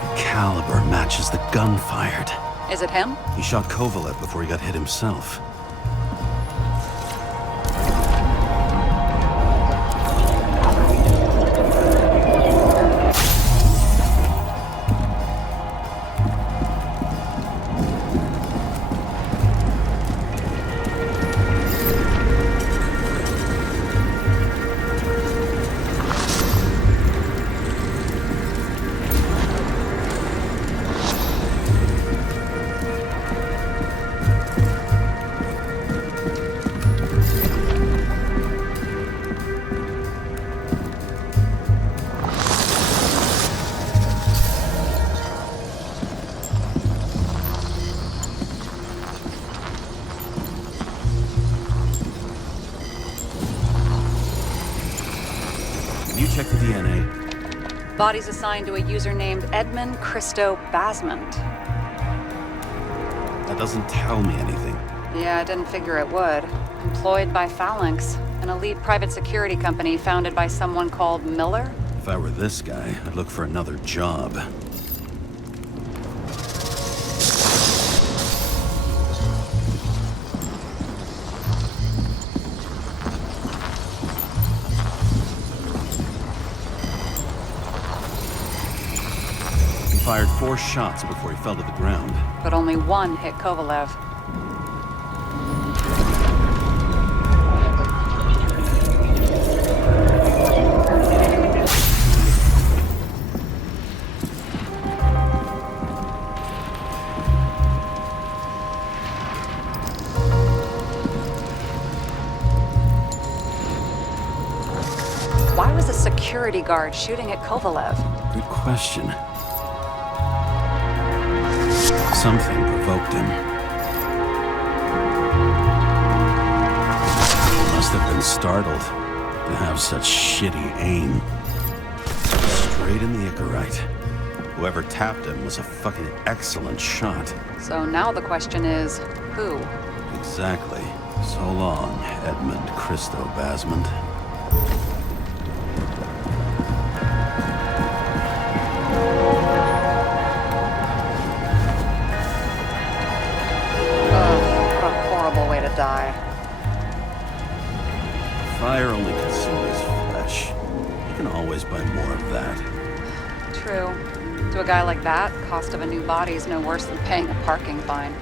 The caliber matches the gun fired. Is it him? He shot Kovalev before he got hit himself. Can you check the DNA? Body's assigned to a user named Edmund Christo Basmond. That doesn't tell me anything. Yeah, I didn't figure it would. Employed by Phalanx, an elite private security company founded by someone called Miller. If I were this guy, I'd look for another job. He fired 4 shots before he fell to the ground. But only one hit Kovalev. Why was a security guard shooting at Kovalev? Good question. Something provoked him. He must have been startled to have such shitty aim. Straight in the Icarus. Whoever tapped him was a fucking excellent shot. So now the question is, who? Exactly. So long, Edmund Christo Basmond. What a horrible way to die. Fire only consumes flesh. You can always buy more of that. True. To a guy like that, cost of a new body is no worse than paying a parking fine.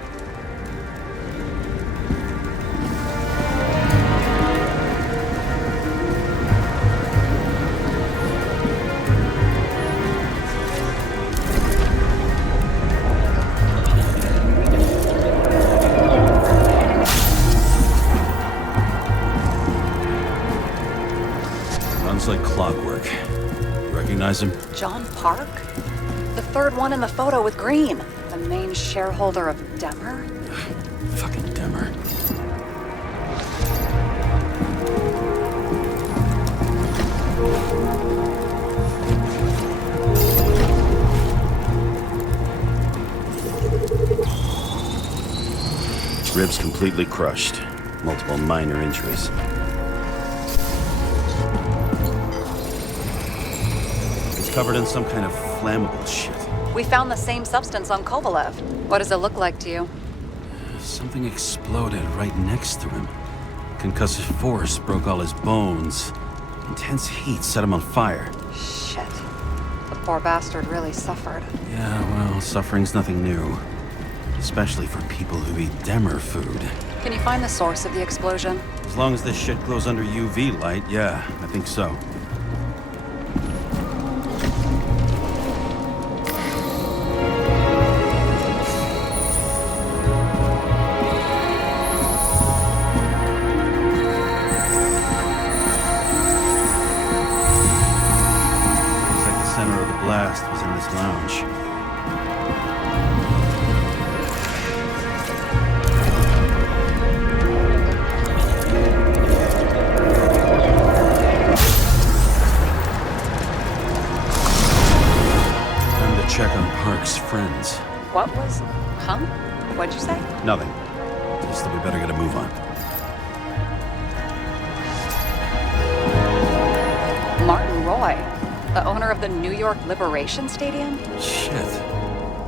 Runs like clockwork. You recognize him? John Park? The third one in the photo with Green. The main shareholder of Demmer? Fucking Demmer. Ribs completely crushed. Multiple minor injuries. He's covered in some kind of flammable shit. We found the same substance on Kovalev. What does it look like to you? Something exploded right next to him. Concussive force broke all his bones. Intense heat set him on fire. Shit. The poor bastard really suffered. Yeah, well, suffering's nothing new. Especially for people who eat Demmer food. Can you find the source of the explosion? As long as this shit glows under UV light, yeah, I think so. Looks like the center of the blast was in this lounge. Check on Park's friends. What was... Huh? What'd you say? Nothing. Just that we better get a move on. Martin Roy, the owner of the New York Liberation Stadium? Shit.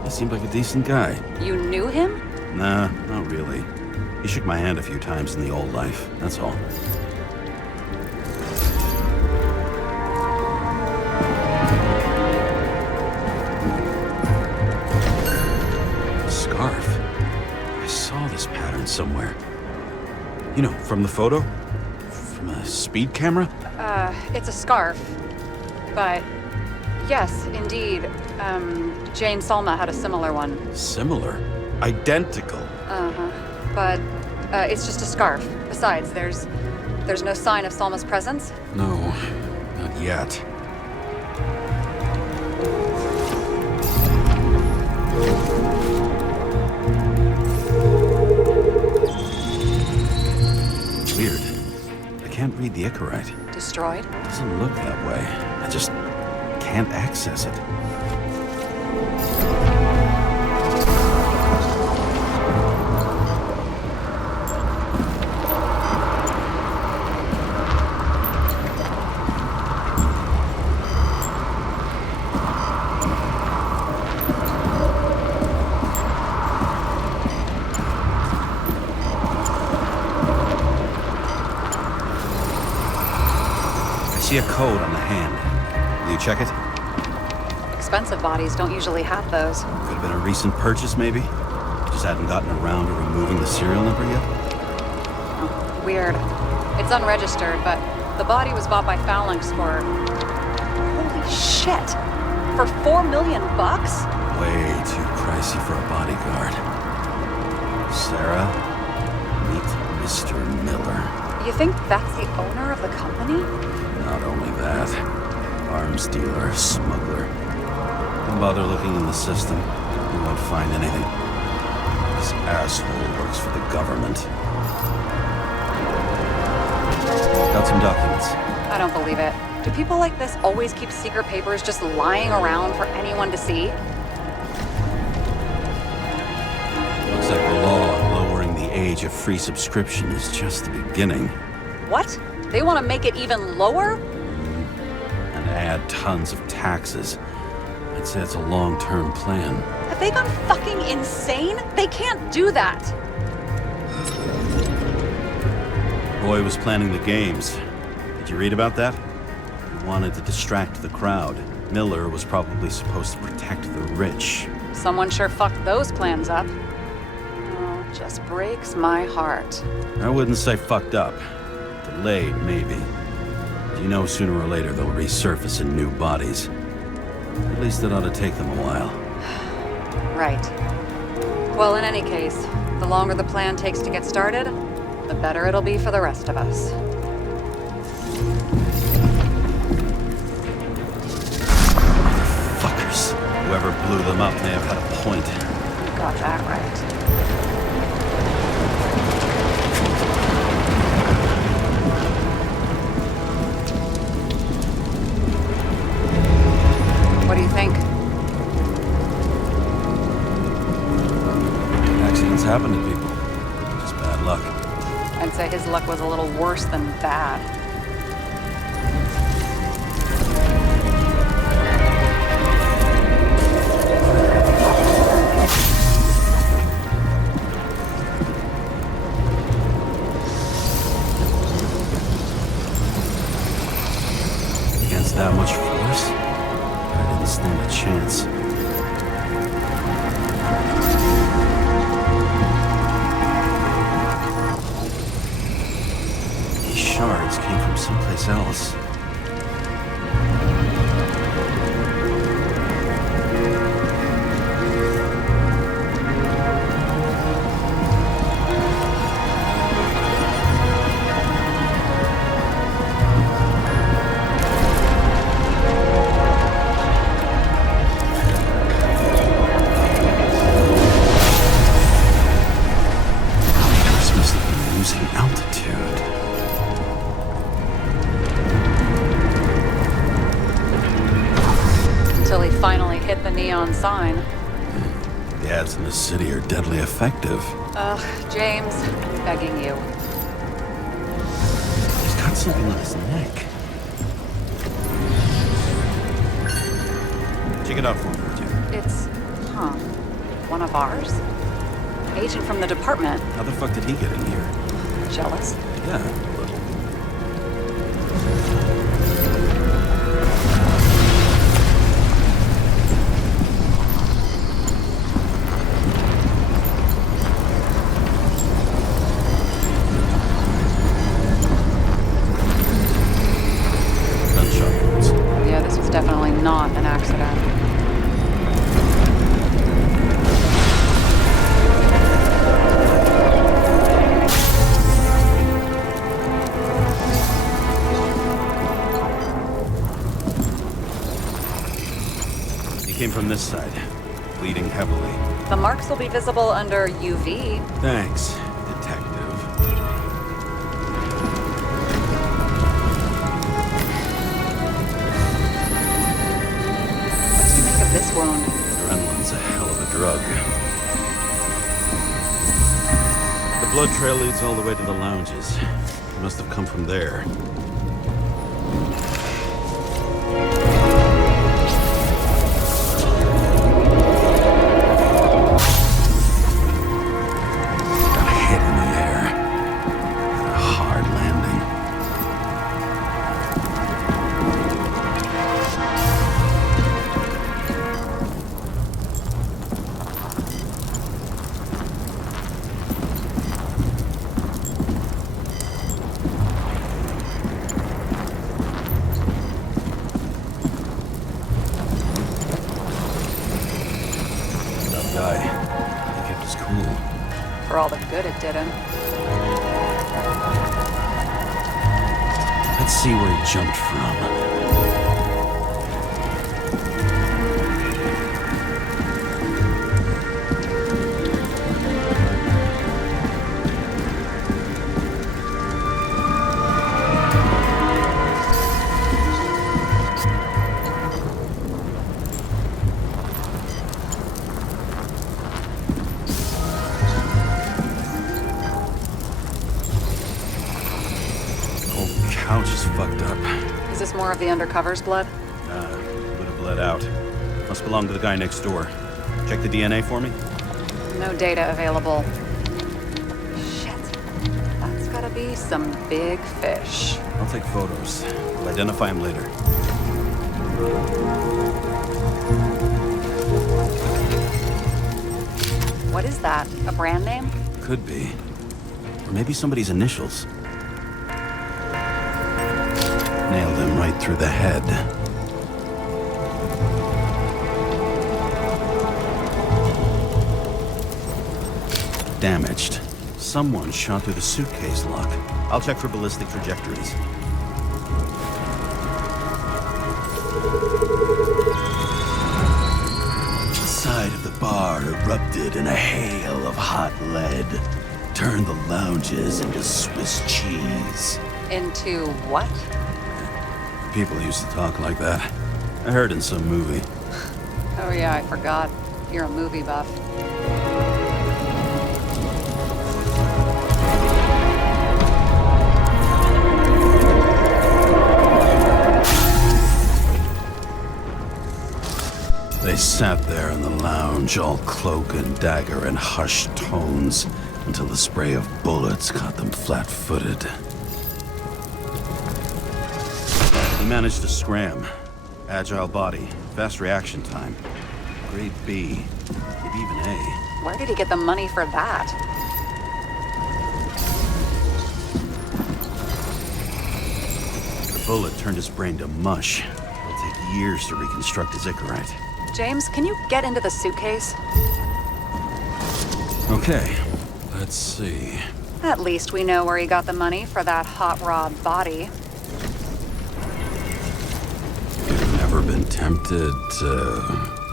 He seemed like a decent guy. You knew him? Nah, not really. He shook my hand a few times in the old life, that's all. Scarf. I saw this pattern somewhere. You know, from the photo? From a speed camera? It's a scarf. But, yes, indeed. Jane Salma had a similar one. Similar? Identical? Uh-huh. But, it's just a scarf. Besides, there's no sign of Salma's presence? No, not yet. Weird. I can't can't read the Icarite. Destroyed? Doesn't look that way. I just can't access it. I see a code on the hand. Will you check it? Expensive bodies don't usually have those. Could have been a recent purchase, maybe? Just hadn't gotten around to removing the serial number yet? Oh, weird. It's unregistered, but the body was bought by Phalanx for... Holy shit! For $4 million bucks? Way too pricey for a bodyguard. Sarah, meet Mr. Miller. You think that's the owner of the company? Not only that, arms dealer, smuggler. Don't bother looking in the system. You won't find anything. This asshole works for the government. Got some documents. I don't believe it. Do people like this always keep secret papers just lying around for anyone to see? Looks like the law lowering the age of free subscription is just the beginning. What? They want to make it even lower? And add tons of taxes. I'd say it's a long-term plan. Have they gone fucking insane? They can't do that! Roy was planning the games. Did you read about that? He wanted to distract the crowd. Miller was probably supposed to protect the rich. Someone sure fucked those plans up. Oh, it just breaks my heart. I wouldn't say fucked up. Delayed, maybe. You know sooner or later they'll resurface in new bodies. At least it ought to take them a while. Right. Well, in any case, the longer the plan takes to get started, the better it'll be for the rest of us. Fuckers. Whoever blew them up may have had a point. You got that right. What do you think? Accidents happen to people. Just bad luck. I'd say his luck was a little worse than bad. Against that much force, I didn't stand a chance. These shards came from someplace else. Until he finally hit the neon sign. The ads in the city are deadly effective. Ugh, James, I'm begging you. He's got something on his neck. Check it out for me, would you? It's, one of ours? Agent from the department. How the fuck did he get in here? Jealous? Yeah, a little. Gunshot wounds. Yeah, this was definitely not an accident. Came from this side, bleeding heavily. The marks will be visible under UV. Thanks, detective. blood trail leads all the way to the lounges. It must have come from there. Got hit in the air. A hard landing. Guy. He kept us cool. For all the good it did him. Let's see where he jumped from. Couch is fucked up. Is this more of the undercover's blood? Would have bled out. Must belong to the guy next door. Check the DNA for me? No data available. Shit. That's gotta be some big fish. I'll take photos. We'll identify him later. What is that? A brand name? Could be. Or maybe somebody's initials. Nailed him right through the head. Damaged. Someone shot through the suitcase lock. I'll check for ballistic trajectories. The side of the bar erupted in a hail of hot lead. Turned the lounges into Swiss cheese. Into what? People used to talk like that. I heard in some movie. Oh yeah, I forgot. You're a movie buff. They sat there in the lounge, all cloak and dagger and hushed tones, until the spray of bullets caught them flat-footed. He managed to scram. Agile body, fast reaction time. Grade B, maybe even A. Where did he get the money for that? The bullet turned his brain to mush. It'll take years to reconstruct his Icarite. James, can you get into the suitcase? Okay, let's see. At least we know where he got the money for that hot rod body. You've never been tempted to...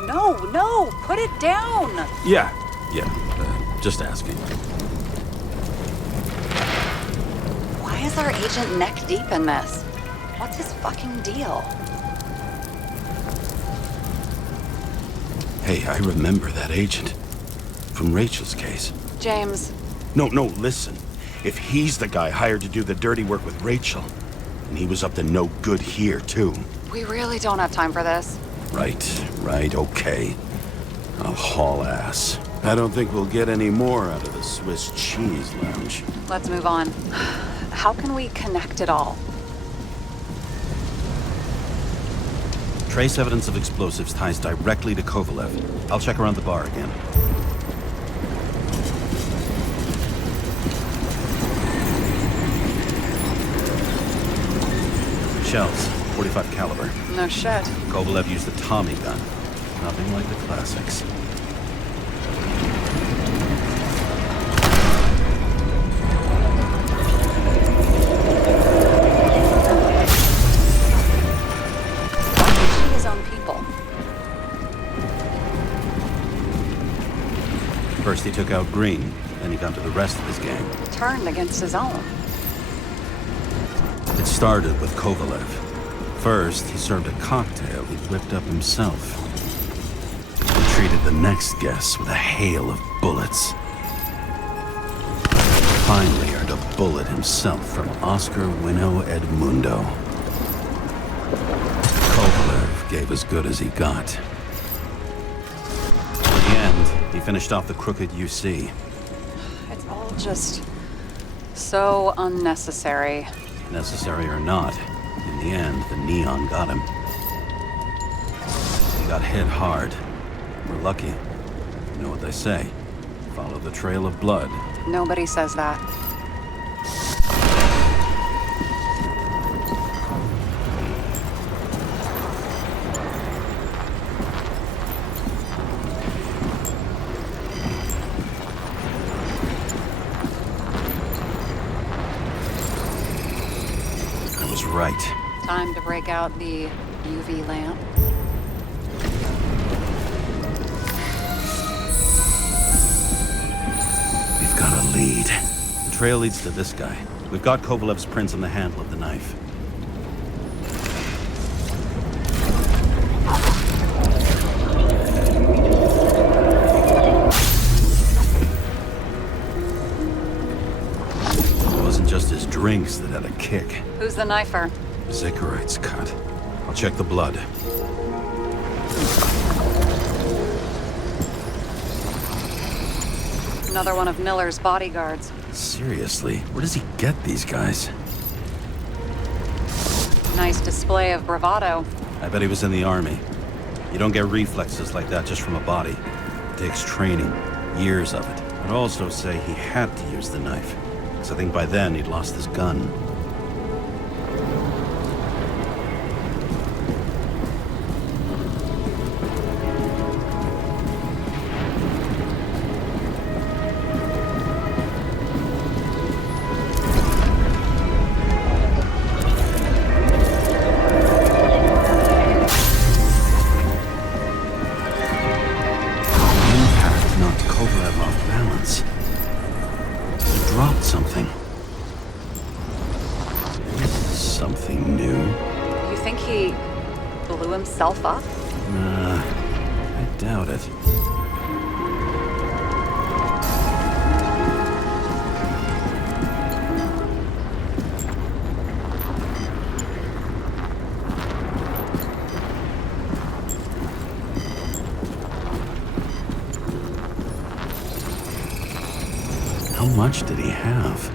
No, put it down! Yeah, just asking. Why is our agent neck deep in this? What's his fucking deal? Hey, I remember that agent. From Rachel's case. James. No, listen. If he's the guy hired to do the dirty work with Rachel, and he was up to no good here, too. We really don't have time for this. Right, okay. I'll haul ass. I don't think we'll get any more out of the Swiss cheese lounge. Let's move on. How can we connect it all? Trace evidence of explosives ties directly to Kovalev. I'll check around the bar again. Shells, 45 caliber. No shit. Kovalev used the Tommy gun. Nothing like the classics. Why did he shoot his own people? First he took out Green, then he got to the rest of his gang. Turned against his own. It started with Kovalev. First, he served a cocktail he whipped up himself. He treated the next guest with a hail of bullets. finally earned a bullet himself from Oscar Winnow Edmundo. Kovalev gave as good as he got. In the end, he finished off the crooked UC. It's all just so unnecessary. Necessary or not, in the end, the neon got him. He got hit hard. We're lucky. You know what they say. Follow the trail of blood. Nobody says that. I was right. Time to break out the UV lamp. We've got a lead. The trail leads to this guy. We've got Kovalev's prints on the handle of the knife. It wasn't just his drinks that had a kick. Who's the knifer? His Icarus cut. I'll check the blood. Another one of Miller's bodyguards. Seriously, where does he get these guys? Nice display of bravado. I bet he was in the army. You don't get reflexes like that just from a body. It takes training, years of it. I'd also say he had to use the knife, because I think by then he'd lost his gun. Something. Something new? You think he blew himself up? I doubt it. How much did he have?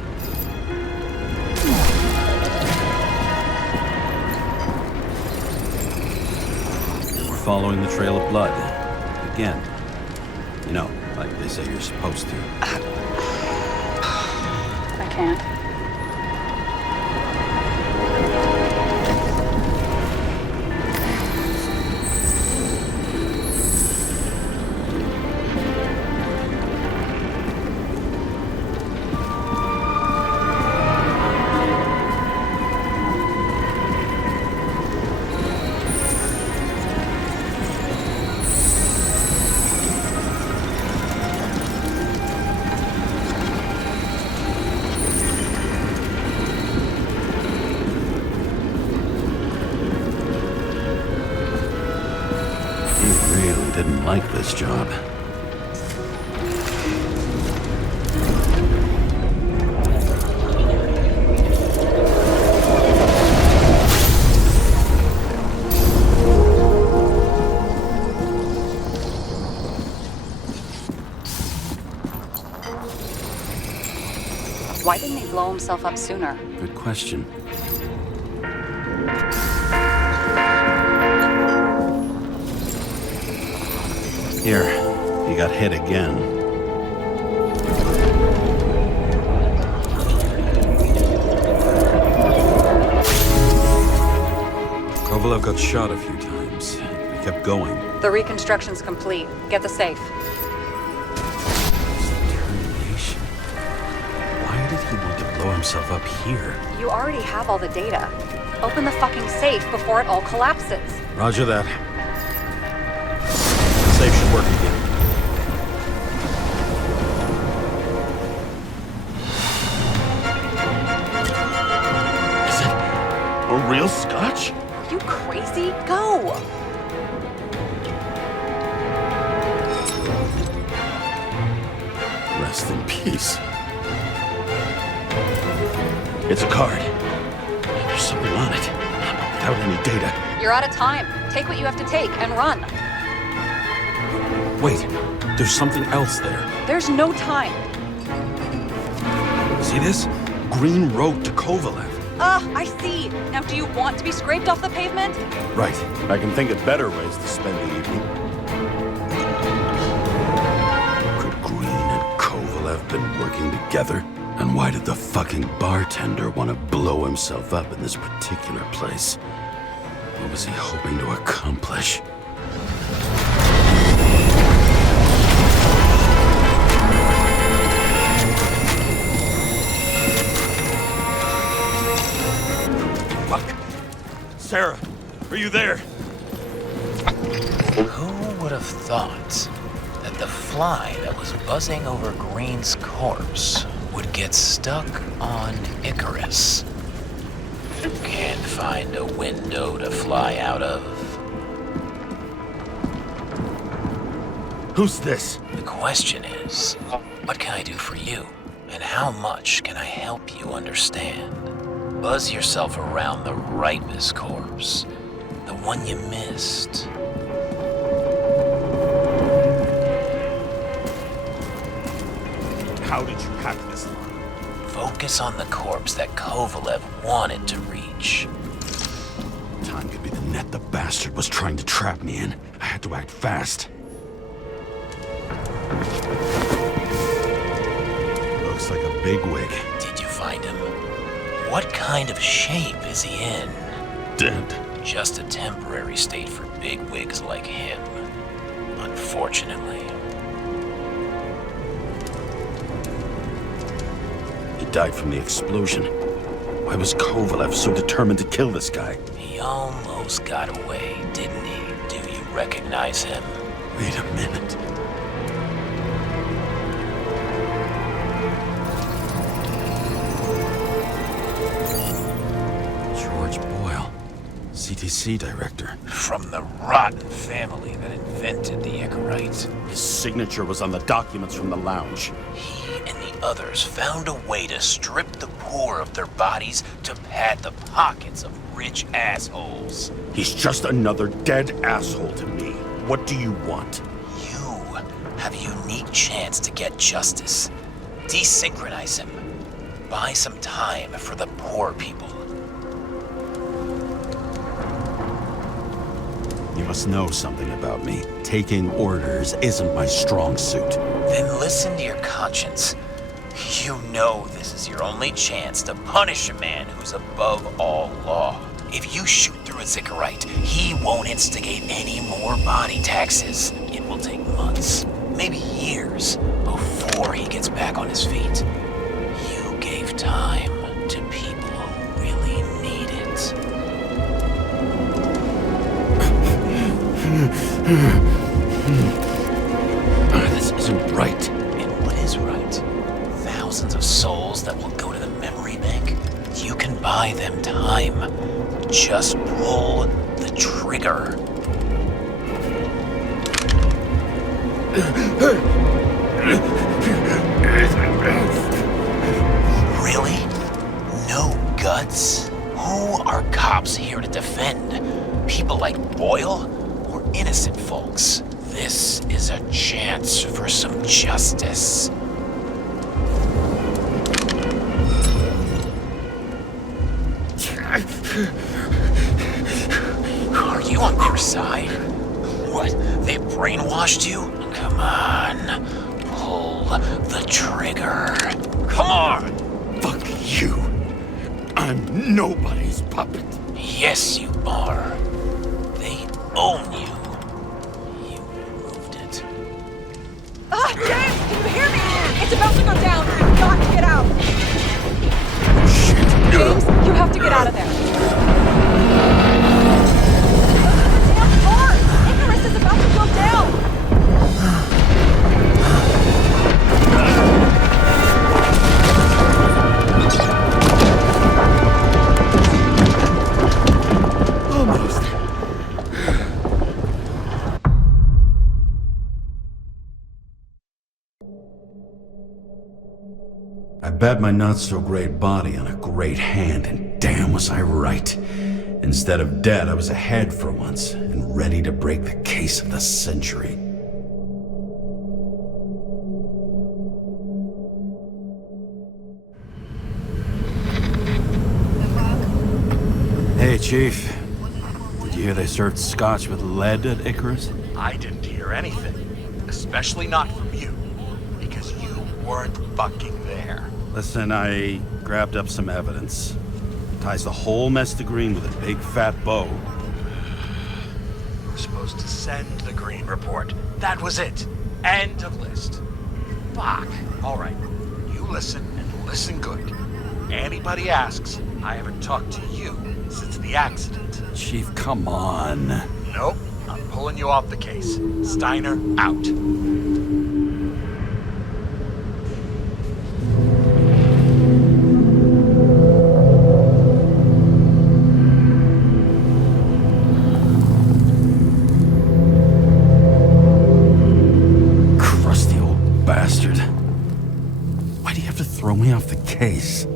We're following the trail of blood. Again. You know, like they say you're supposed to. I can't. Didn't like this job. Why didn't he blow himself up sooner? Good question. Here, you got hit again. Kovalev got shot a few times. He kept going. The reconstruction's complete. Get the safe. Determination. Why did he want to blow himself up here? You already have all the data. Open the fucking safe before it all collapses. Roger that. The safe should work again. Is it a real scotch? Are you crazy? Go! Rest in peace. It's a card. There's something on it. Without any data. You're out of time. Take what you have to take and run. Wait, there's something else there. There's no time. See this? Green Road to Kovalev. I see. Now, do you want to be scraped off the pavement? Right. I can think of better ways to spend the evening. Could Green and Kovalev been working together? And why did the fucking bartender want to blow himself up in this particular place? What was he hoping to accomplish? Fuck. Sarah, are you there? Who would have thought that the fly that was buzzing over Green's corpse would get stuck on Icarus? Can't find a window to fly out of. Who's this? The question is, what can I do for you? And how much can I help you understand? Buzz yourself around the Ripus corpse, the one you missed. How did you hack this line? Focus on the corpse that Kovalev wanted to reach. Time could be the net the bastard was trying to trap me in. I had to act fast. Looks like a bigwig. Did you find him? What kind of shape is he in? Dead. Just a temporary state for bigwigs like him, unfortunately. He died from the explosion. Why was Kovalev so determined to kill this guy? He almost got away, didn't he? Do you recognize him? Wait a minute. George Boyle, CTC director. From the rotten family that invented the Icarite. His signature was on the documents from the lounge. He and the others found a way to strip the poor of their bodies to pad the pockets of rich assholes. He's just another dead asshole to me. What do you want? You have a unique chance to get justice. Desynchronize him. Buy some time for the poor people. You must know something about me. Taking orders isn't my strong suit. Then listen to your conscience. You know this is your only chance to punish a man who's above all law. If you shoot through a Icarite, he won't instigate any more body taxes. It will take months, maybe years, before he gets back on his feet. You gave time to people who really need it. This isn't right. And what is right? Thousands of souls that will go to the memory bank? You can buy them time. Just pull the trigger. Really? No guts? Who are cops here to defend? People like Boyle? Or innocent folks? This is a chance for some justice. Are you on their side? What, they brainwashed you? Come on, pull the trigger. Come on! Fuck you. I'm nobody's puppet. Yes, you are. They own you. You proved it. James, can you hear me? It's about to go down. You've got to get out. Shit. James, you have to get out of there. The damn car! Icarus is about to go down. Almost. bet my not-so-great body on a great hand, and damn was I right. Instead of dead, I was ahead for once, and ready to break the case of the century. Hey, Chief. Did you hear they served scotch with lead at Icarus? I didn't hear anything. Especially not from you. Because you weren't fucking there. Listen, I grabbed up some evidence. Ties the whole mess to green with a big fat bow. You were supposed to send the green report. That was it. End of list. Fuck. Alright. You listen, and listen good. Anybody asks, I haven't talked to you since the accident. Chief, come on. Nope. I'm pulling you off the case. Steiner, out. Crusty old bastard. Why do you have to throw me off the case?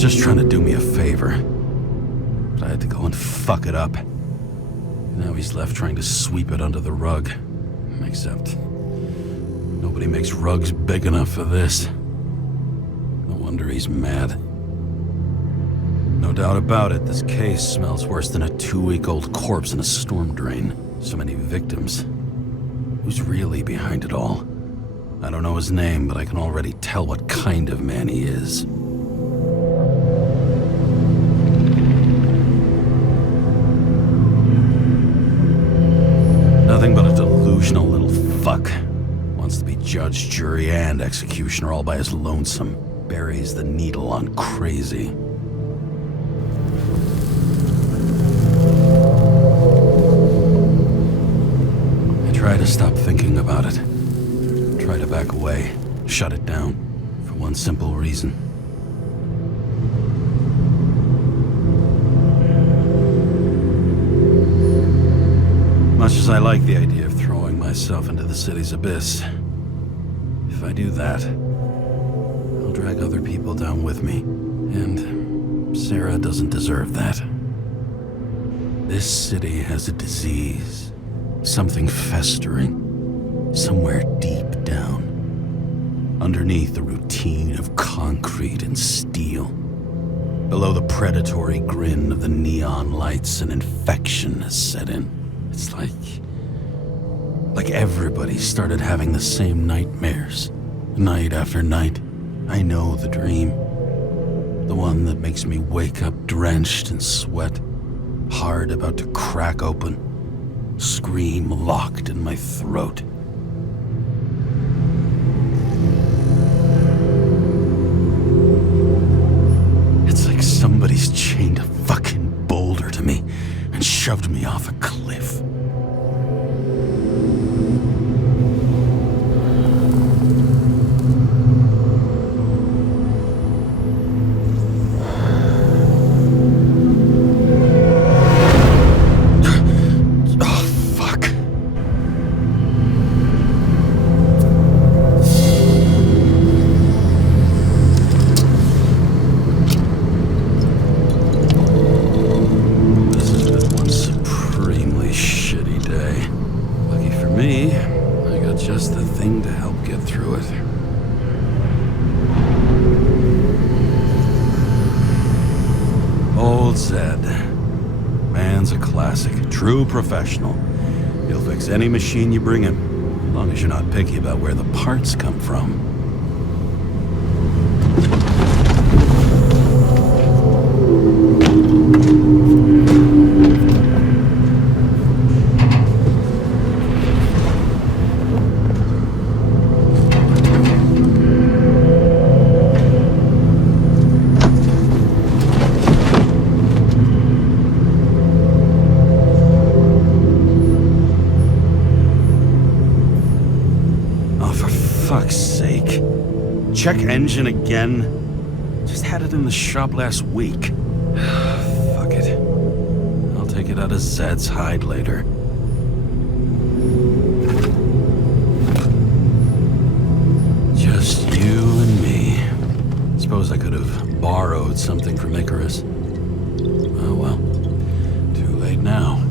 Just trying to do me a favor. But I had to go and fuck it up. Now he's left trying to sweep it under the rug. Except nobody makes rugs big enough for this. No wonder he's mad. No doubt about it, this case smells worse than a 2-week-old corpse in a storm drain. So many victims. Who's really behind it all? I don't know his name, but I can already tell what kind of man he is. Nothing but a delusional little fuck. Wants to be judge, jury, and executioner all by his lonesome. Buries the needle on crazy. I try to stop thinking about it. Try to back away. Shut it down. For one simple reason. Much as I like the idea of throwing myself into the city's abyss, if I do that, I'll drag other people down with me. And Sarah doesn't deserve that. This city has a disease. Something festering. Somewhere deep down. Underneath the routine of concrete and steel. Below the predatory grin of the neon lights, an infection has set in. It's like everybody started having the same nightmares, night after night. I know the dream. The one that makes me wake up drenched in sweat, heart about to crack open, scream locked in my throat. It's like somebody's chained a fucking boulder to me and shoved me off a cliff. True professional. He'll fix any machine you bring him, as long as you're not picky about where the parts come from. Check engine again? Just had it in the shop last week. Fuck it. I'll it out of Zed's hide later. Just you and me. Suppose I could have borrowed something from Icarus. Oh well. Too late now.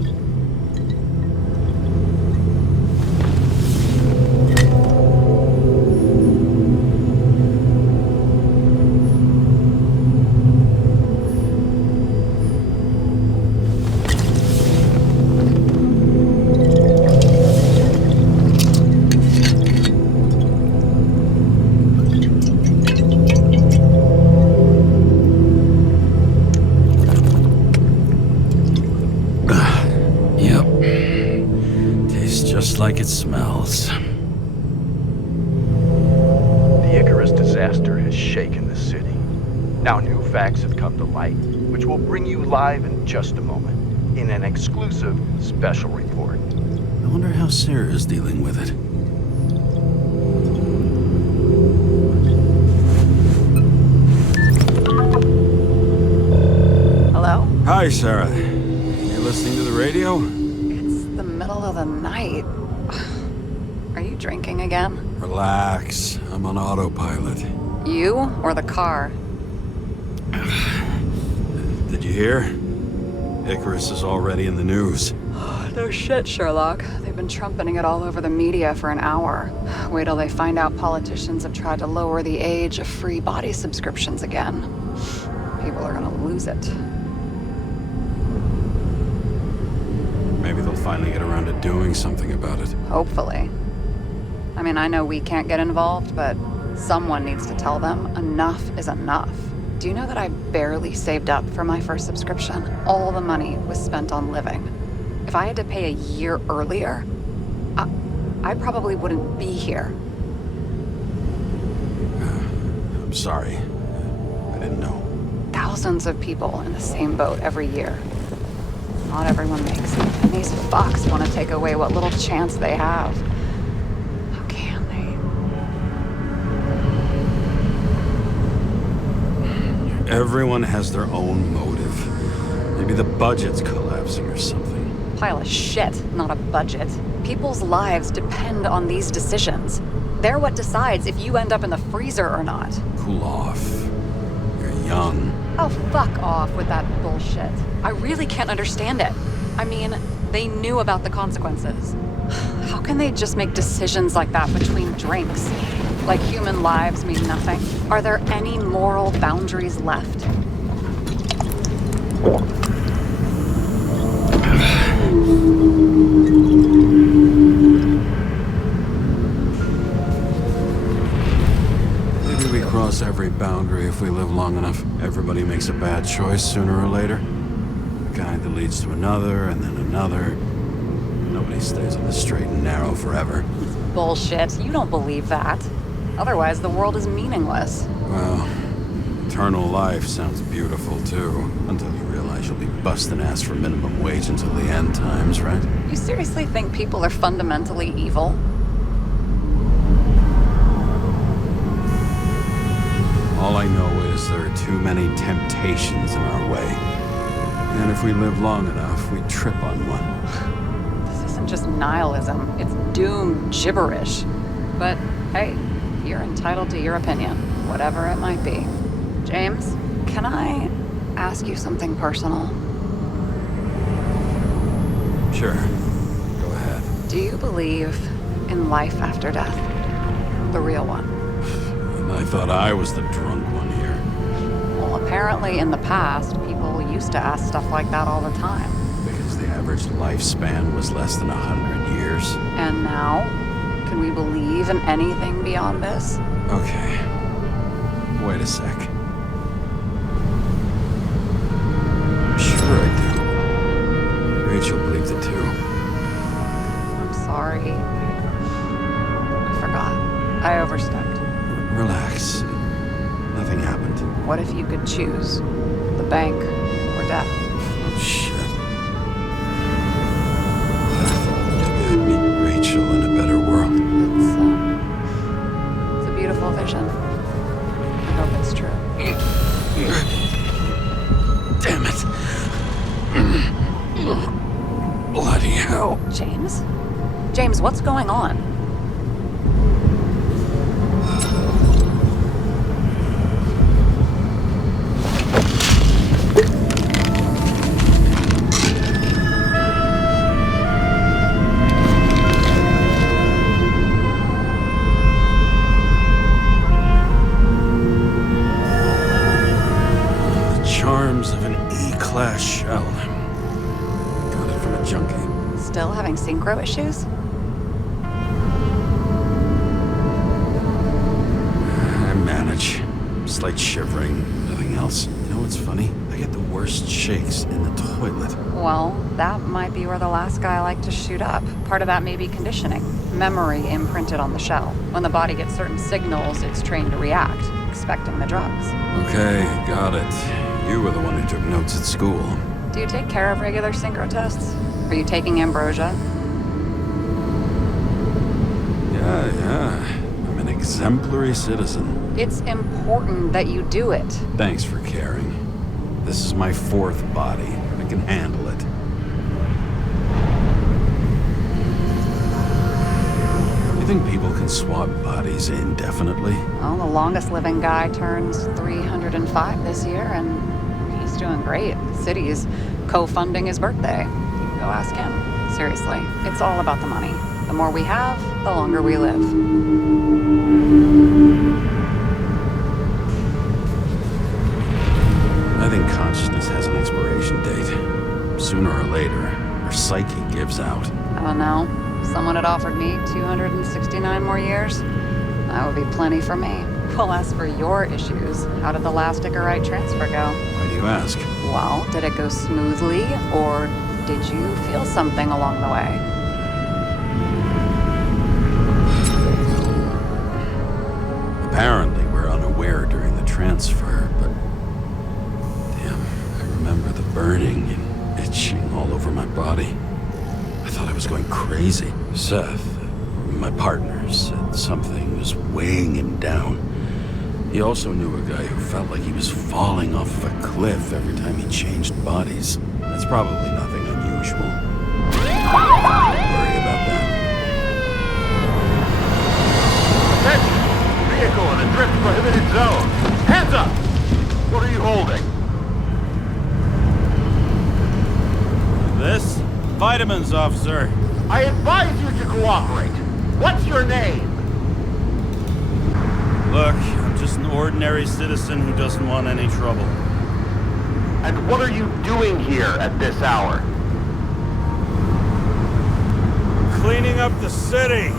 Like it smells. The Icarus disaster has shaken the city. Now new facts have come to light, which we'll bring you live in just a moment, in an exclusive special report. I wonder how Sarah is dealing with it. Hello? Hi, Sarah. You listening to the radio? It's the middle of the night. Are you drinking again? Relax. I'm on autopilot. You or the car? Did you hear? Icarus is already in the news. No shit, Sherlock. They've been trumpeting it all over the media for an hour. Wait till they find out politicians have tried to lower the age of free body subscriptions again. People are gonna lose it. Maybe they'll finally get around to doing something about it. Hopefully. I mean, I know we can't get involved, but someone needs to tell them enough is enough. Do you know that I barely saved up for my first subscription? All the money was spent on living. If I had to pay a year earlier, I probably wouldn't be here. I'm sorry. I didn't know. Thousands of people in the same boat every year. Not everyone makes it. And these fucks want to take away what little chance they have. How can they? Everyone has their own motive. Maybe the budget's collapsing or something. Pile of shit, not a budget. People's lives depend on these decisions. They're what decides if you end up in the freezer or not. Cool off. You're young. Oh, fuck off with that bullshit. I really can't understand it. I mean, they knew about the consequences. How can they just make decisions like that between drinks? Like human lives mean nothing? Are there any moral boundaries left? Maybe we cross every boundary if we live long enough. Everybody makes a bad choice sooner or later. A kind that leads to another, and then another. Nobody stays on the straight and narrow forever. Bullshit. You don't believe that. Otherwise, the world is meaningless. Well, eternal life sounds beautiful, too. Until you realize you'll be busting ass for minimum wage until the end times, right? You seriously think people are fundamentally evil? All I know is there are too many temptations in our way. And if we live long enough, we trip on one. This isn't just nihilism. It's doom gibberish. But, hey, you're entitled to your opinion, whatever it might be. James, can I ask you something personal? Sure. Go ahead. Do you believe in life after death? The real one? And I thought I was the drunk one here. Well, apparently in the past, people used to ask stuff like that all the time. Because the average lifespan was less than 100 years. And now, can we believe in anything beyond this? Okay. Wait a sec. Sure I do. Rachel believes it too. I'm sorry. I forgot. I overstepped. Relax. Nothing happened. What if you could choose? The bank or death? Oh, shit. I thought maybe I'd meet Rachel in a better world. It's a beautiful vision. I hope it's true. Damn it. James, what's going on? Charms of an E-class shell. Got it from a junkie. Still having synchro issues? I manage. Slight shivering, nothing else. You know what's funny? I get the worst shakes in the toilet. Well, that might be where the last guy liked to shoot up. Part of that may be conditioning. Memory imprinted on the shell. When the body gets certain signals, it's trained to react, expecting the drugs. Okay, got it. You were the one who took notes at school. Do you take care of regular synchro tests? Are you taking ambrosia? Yeah. I'm an exemplary citizen. It's important that you do it. Thanks for caring. This is my fourth body. I can handle it. You think people can swap bodies indefinitely? Well, the longest living guy turns 305 this year, and he's doing great. The city's co-funding his birthday. You can go ask him. Seriously, it's all about the money. The more we have, the longer we live. I think consciousness has an expiration date. Sooner or later, our psyche gives out. I don't know. If someone had offered me 269 more years, that would be plenty for me. Well, as for your issues, how did the last Icarus transfer go? Why do you ask? Well, did it go smoothly, or did you feel something along the way? Apparently, we're unaware during the transfer, but... Damn, I remember the burning and itching all over my body. I thought I was going crazy. Seth, my partner, said something was weighing him down. He also knew a guy who felt like he was falling off of a cliff every time he changed bodies. That's probably nothing unusual. Don't worry about that. Attention! Vehicle in a drift prohibited zone. Hands up! What are you holding? This? Vitamins, officer. I advise you to cooperate. What's your name? Look, I'm just an ordinary citizen who doesn't want any trouble. And what are you doing here at this hour? Cleaning up the city.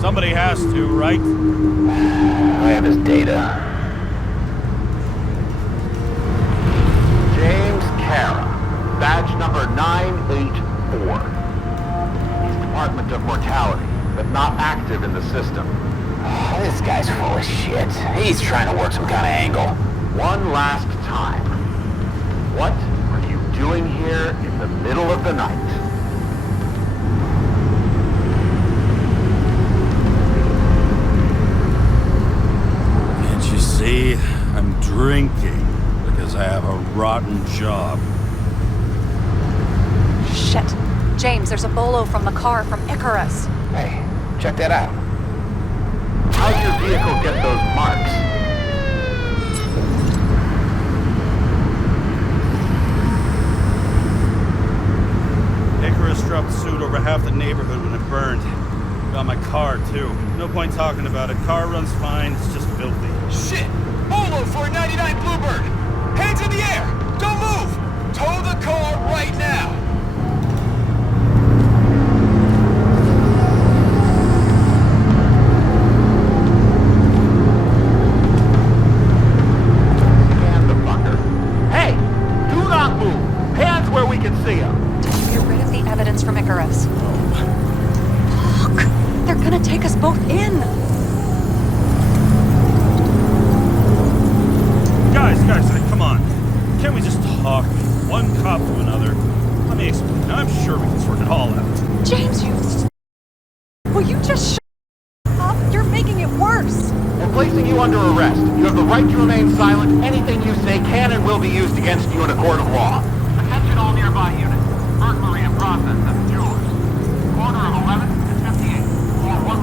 Somebody has to, right? I have his data. James Kara, badge number 984. He's Department of Mortality, but not active in the system. This guy's full of shit. He's trying to work some kind of angle. One last time. What are you doing here in the middle of the night? Can't you see? I'm drinking because I have a rotten job. Shit. James, there's a bolo from the car from Icarus. Hey, check that out. How'd your vehicle get those marks? Icarus dropped the suit over half the neighborhood when it burned. Got my car, too. No point talking about it. Car runs fine, it's just filthy. Shit! Bolo for a 99 Bluebird! Hands in the air! Don't move! Tow the car right now! Scan the fucker. Hey! Do not move! Hands where we can see him! Did you get rid of the evidence from Icarus? Fuck! They're gonna take us both in! Guys, come on. Can't we just talk? One cop to another. Let me explain. I'm sure we can sort it all out. James, will you just shut up? You're making it worse! We're placing you under arrest. You have the right to remain silent. Anything you say can and will be used against you in a court of law. Attention all nearby units. Burglary in process. That's yours. Corner of 11 and 58.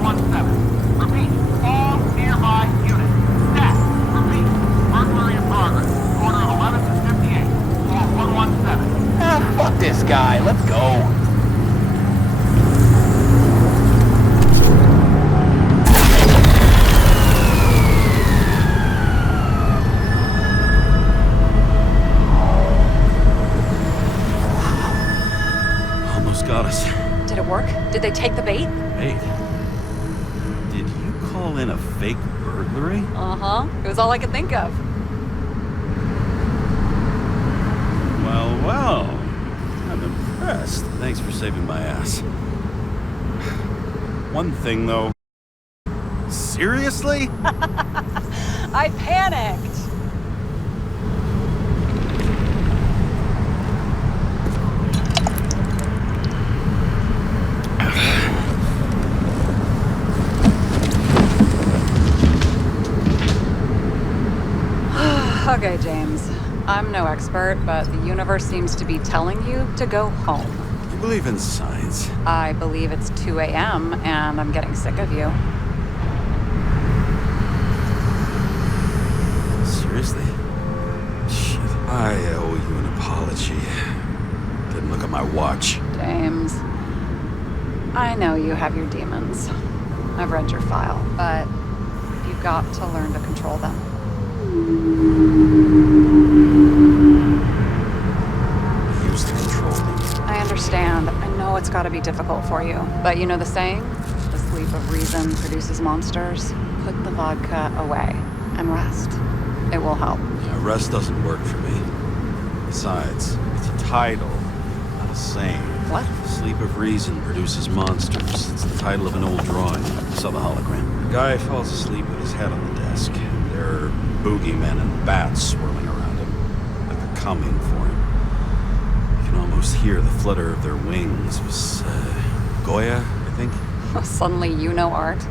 117. Repeat, all nearby units. Stat. Repeat, burglary in progress. Corner 11 to 58. Floor 117. Ah, fuck this guy. Let's go. Almost got us. Did it work? Did they take the bait? Wait. Did you call in a fake burglary? Uh-huh. It was all I could think of. Well, well. I'm impressed. Thanks for saving my ass. One thing, though. Seriously? I panicked. Okay, James. I'm no expert, but the universe seems to be telling you to go home. You believe in science? I believe it's 2 a.m. and I'm getting sick of you. Seriously? Shit. I owe you an apology. Didn't look at my watch. James, I know you have your demons. I've read your file, but you've got to learn to control them. Use to control them. I understand. I know it's got to be difficult for you. But you know the saying? The sleep of reason produces monsters. Put the vodka away and rest. It will help. Yeah, rest doesn't work for me. Besides, it's a title, not a saying. What? Sleep of reason produces monsters. It's the title of an old drawing. I saw the hologram. The guy falls asleep with his head on the desk. There are boogeymen and bats swirling around him, like they're coming for him. You can almost hear the flutter of their wings. It was Goya, I think. Suddenly you know art.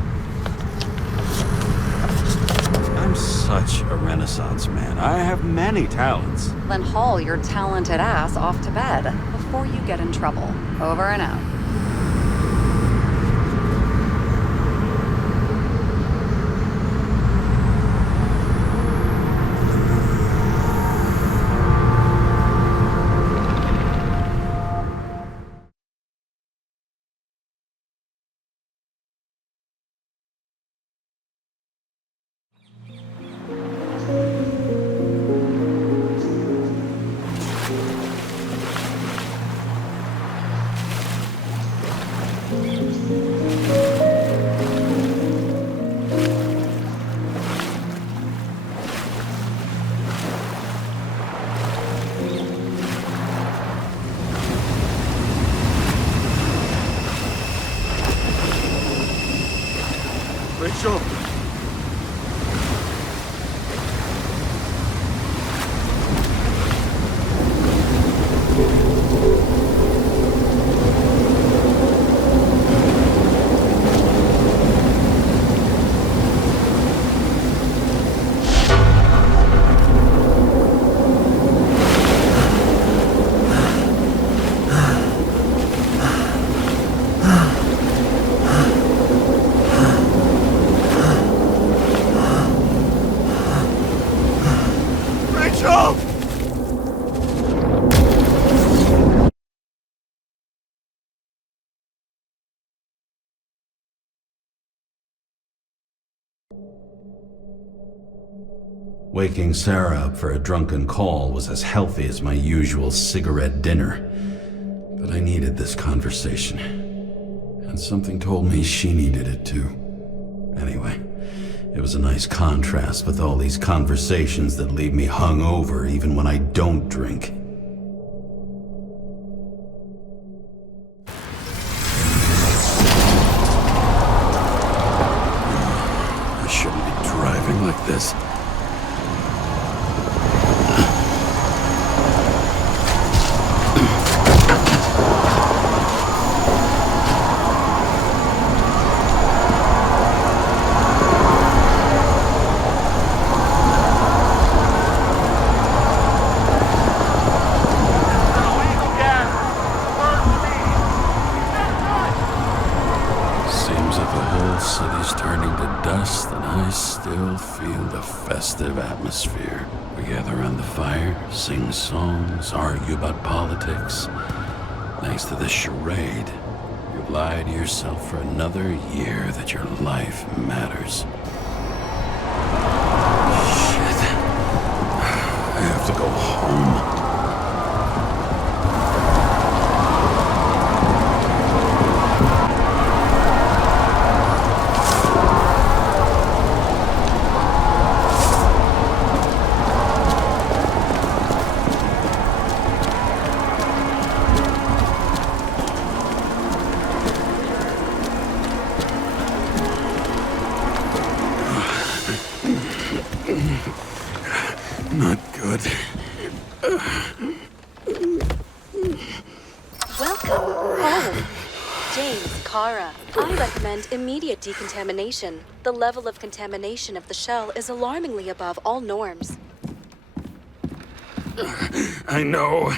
I'm such a Renaissance man. I have many talents. Then haul your talented ass off to bed before you get in trouble. Over and out. Rachel! Waking Sarah up for a drunken call was as healthy as my usual cigarette dinner. But I needed this conversation. And something told me she needed it too. Anyway, it was a nice contrast with all these conversations that leave me hungover even when I don't drink. I shouldn't be driving like this. dusk, and I still feel the festive atmosphere. We gather around the fire, sing songs, argue about politics. Thanks to this charade, you lie to yourself for another year that your life matters. Shit. I have to go home. Not good. Welcome home. James, Kara, I recommend immediate decontamination. The level of contamination of the shell is alarmingly above all norms. I know.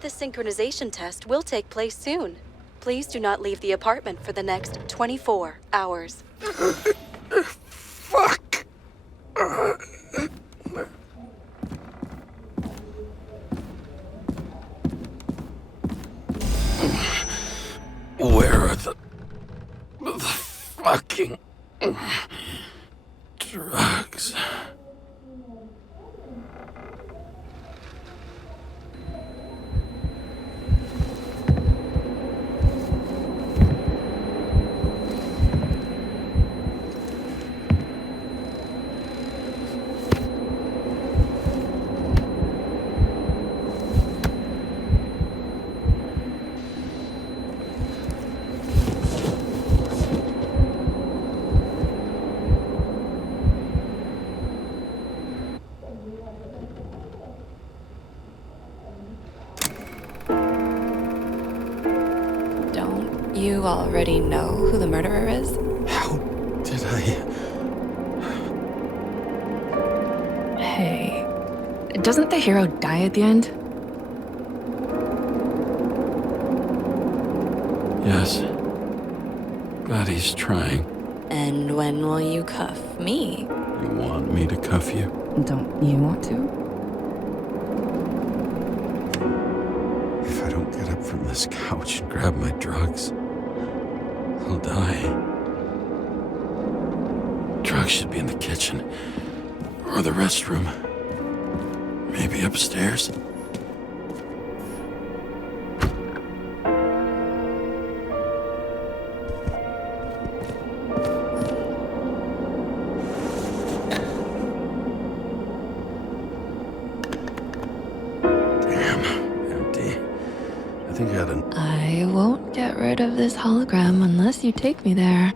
The synchronization test will take place soon. Please do not leave the apartment for the next 24 hours. Fuck! Where are the fucking drugs? Don't you already know who the murderer is? How did I... Hey, doesn't the hero die at the end? Yes. Glad he's trying. And when will you cuff me? You want me to cuff you? Don't you want to? If I don't get up from this couch and grab my drugs, I'll die. Drugs should be in the kitchen. Or the restroom. Maybe upstairs. I won't get rid of this hologram unless you take me there.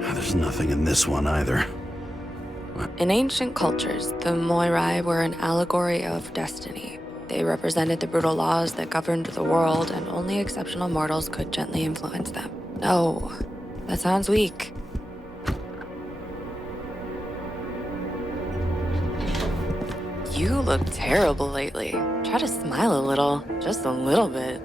There's nothing in this one either. In ancient cultures, the Moirai were an allegory of destiny. They represented the brutal laws that governed the world, and only exceptional mortals could gently influence them. No, that sounds weak. You look terrible lately. Try to smile a little, just a little bit.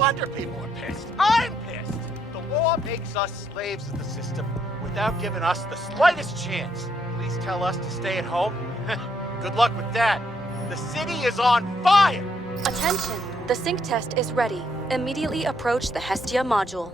wonder people are pissed. I'm pissed. The law makes us slaves of the system without giving us the slightest chance. Please tell us to stay at home? Good luck with that. The city is on fire! Attention! The sync test is ready. Immediately approach the Hestia module.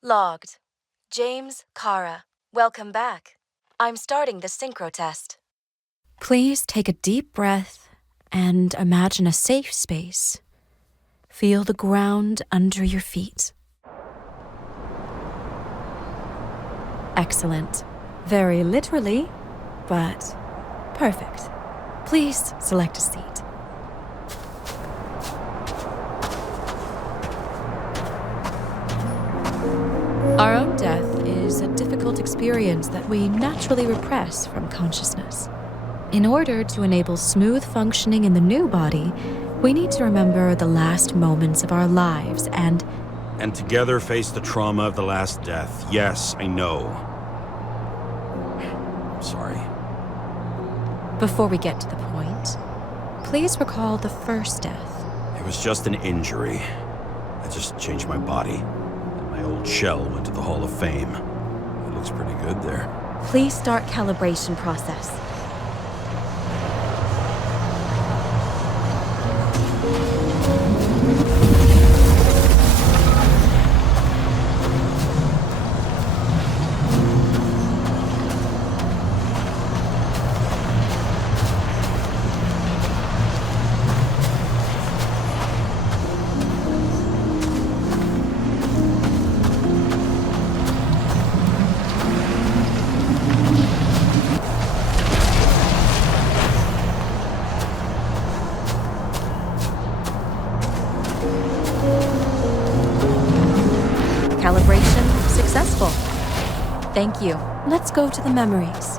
Logged. James, Kara, welcome back. I'm starting the synchro test. Please take a deep breath and imagine a safe space. Feel the ground under your feet. Excellent. Very literally, but perfect. Please select a seat. Our own death is a difficult experience that we naturally repress from consciousness. In order to enable smooth functioning in the new body, we need to remember the last moments of our lives and together face the trauma of the last death. Yes, I know. I'm sorry. Before we get to the point, please recall the first death. It was just an injury. I just changed my body. My old shell went to the Hall of Fame. It looks pretty good there. Please start calibration process. Calibration successful. Thank you. Let's go to the memories.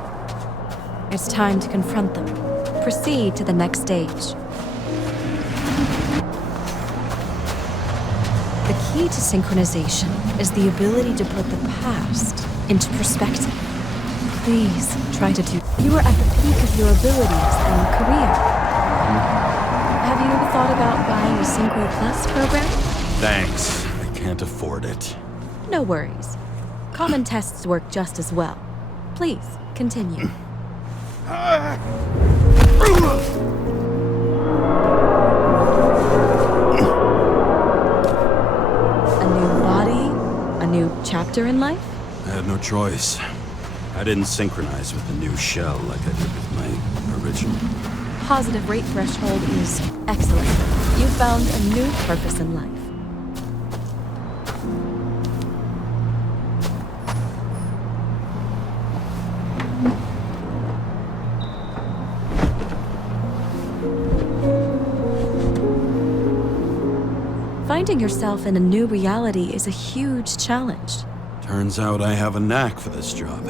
It's time to confront them. Proceed to the next stage. The key to synchronization is the ability to put the past into perspective. Please try to do. You are at the peak of your abilities and career. Have you ever thought about buying a Synchro Plus program? Thanks. I can't afford it. No worries. Common tests work just as well. Please, continue. Ah! A new body? A new chapter in life? I had no choice. I didn't synchronize with the new shell like I did with my original. Positive rate threshold is excellent. You've found a new purpose in life. Finding yourself in a new reality is a huge challenge. Turns out I have a knack for this job.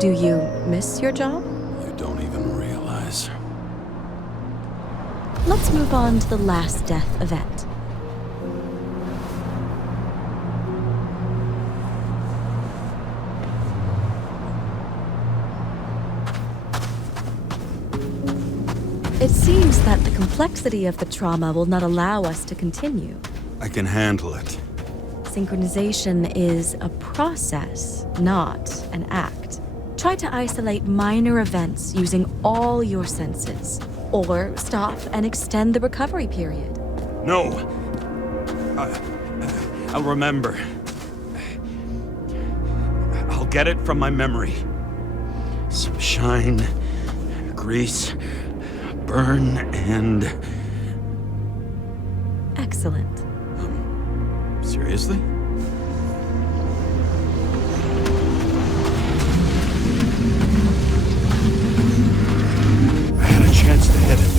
Do you miss your job? You don't even realize. Let's move on to the last death event. It seems that the complexity of the trauma will not allow us to continue. I can handle it. Synchronization is a process, not an act. Try to isolate minor events using all your senses, or stop and extend the recovery period. No! I'll remember. I'll get it from my memory. Some shine, grease, burn, and... Excellent. Seriously? I had a chance to hit it,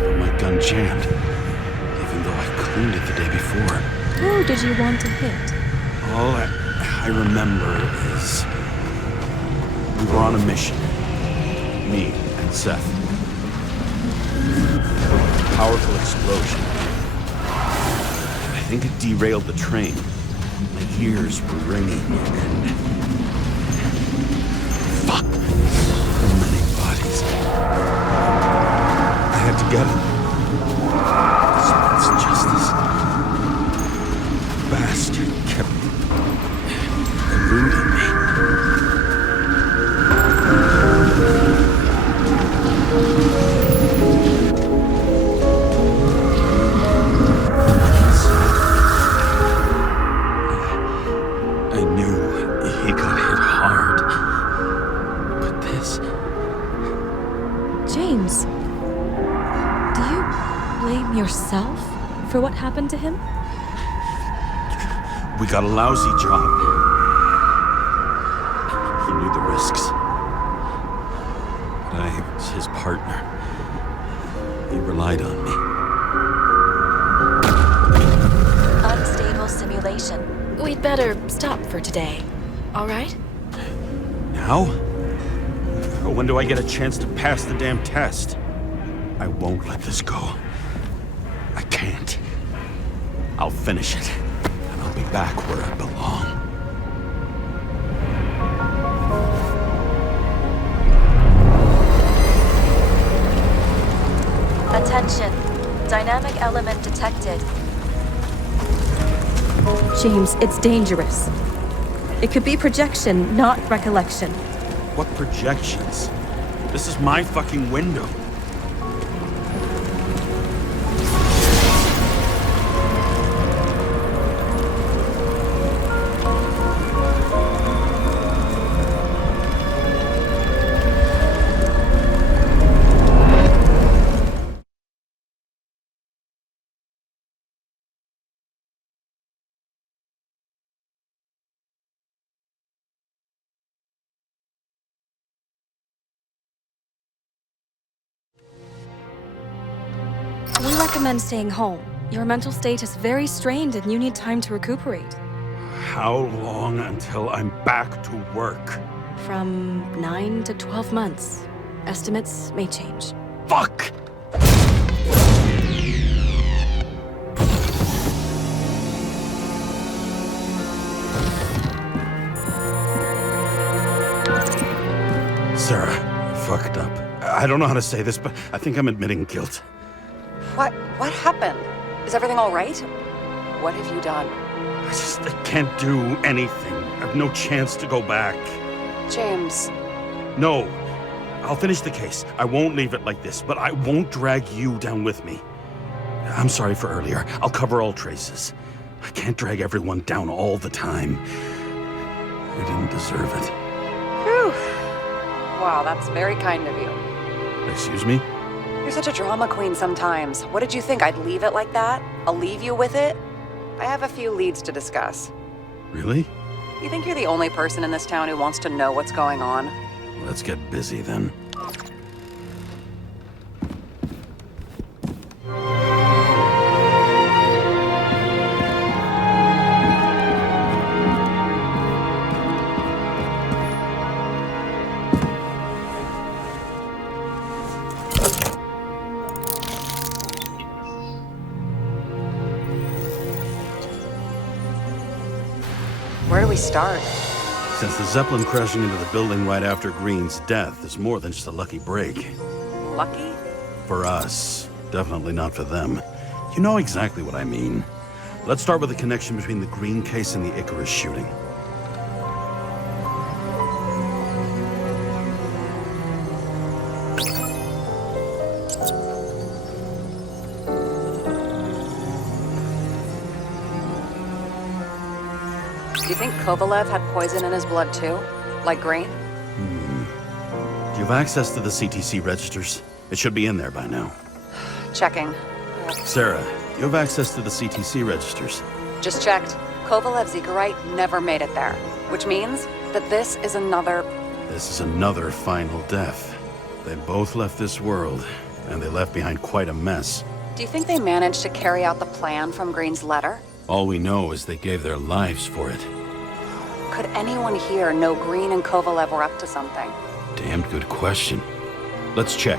but my gun jammed, even though I cleaned it the day before. Who did you want to hit? All I remember is we were on a mission, me and Seth. A powerful explosion. I think it derailed the train. My ears were ringing and... Fuck! So many bodies. I had to get it. It's justice. The bastard kept eluding me. for what happened to him? We got a lousy job. He knew the risks. But I was his partner. He relied on me. Unstable simulation. We'd better stop for today. All right? Now? When do I get a chance to pass the damn test? I won't let this go. I can't. I'll finish it, and I'll be back where I belong. Attention. Dynamic element detected. James, it's dangerous. It could be projection, not recollection. What projections? This is my fucking window. We recommend staying home. Your mental state is very strained and you need time to recuperate. How long until I'm back to work? From 9 to 12 months. Estimates may change. Fuck! Sarah, fucked up. I don't know how to say this, but I think I'm admitting guilt. What happened? Is everything all right? What have you done? I can't do anything. I have no chance to go back. James. No. I'll finish the case. I won't leave it like this, but I won't drag you down with me. I'm sorry for earlier. I'll cover all traces. I can't drag everyone down all the time. I didn't deserve it. Whew. Wow, that's very kind of you. Excuse me? You're such a drama queen sometimes. What did you think, I'd leave it like that? I'll leave you with it? I have a few leads to discuss. Really? You think you're the only person in this town who wants to know what's going on? Let's get busy then. Where do we start? Since the Zeppelin crashing into the building right after Green's death is more than just a lucky break. Lucky? For us. Definitely not for them. You know exactly what I mean. Let's start with the connection between the Green case and the Icarus shooting. Do you think Kovalev had poison in his blood too? Like Green? Do you have access to the CTC registers? It should be in there by now. Checking. Sarah, do you have access to the CTC registers? Just checked. Kovalev's Icarite never made it there. Which means that this is another... This is another final death. They both left this world, and they left behind quite a mess. Do you think they managed to carry out the plan from Green's letter? All we know is they gave their lives for it. Could anyone here know Green and Kovalev were up to something? Damn good question. Let's check.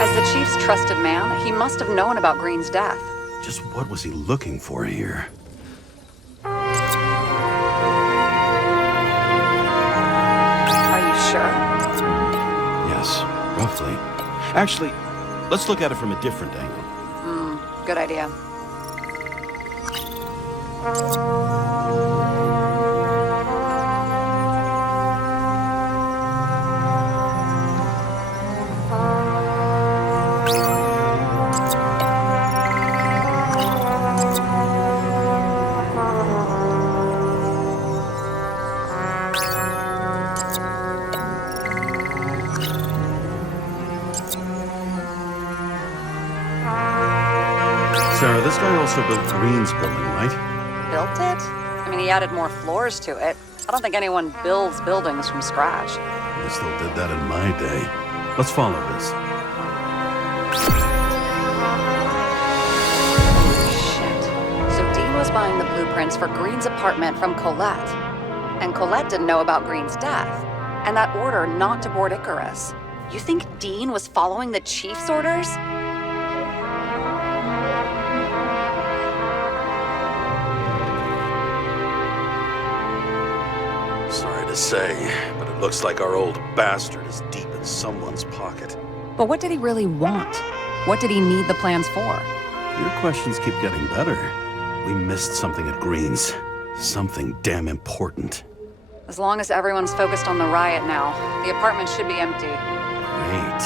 As the chief's trusted man, he must have known about Green's death. Just what was he looking for here? Are you sure? Yes, roughly. Actually, let's look at it from a different angle. Good idea. This guy also built Green's building, right? Built it? I mean, he added more floors to it. I don't think anyone builds buildings from scratch. I still did that in my day. Let's follow this. Shit. So Dean was buying the blueprints for Green's apartment from Colette. And Colette didn't know about Green's death. And that order not to board Icarus. You think Dean was following the chief's orders? Sorry to say, but it looks like our old bastard is deep in someone's pocket. But what did he really want? What did he need the plans for? Your questions keep getting better. We missed something at Green's. Something damn important. As long as everyone's focused on the riot now, the apartment should be empty. Great.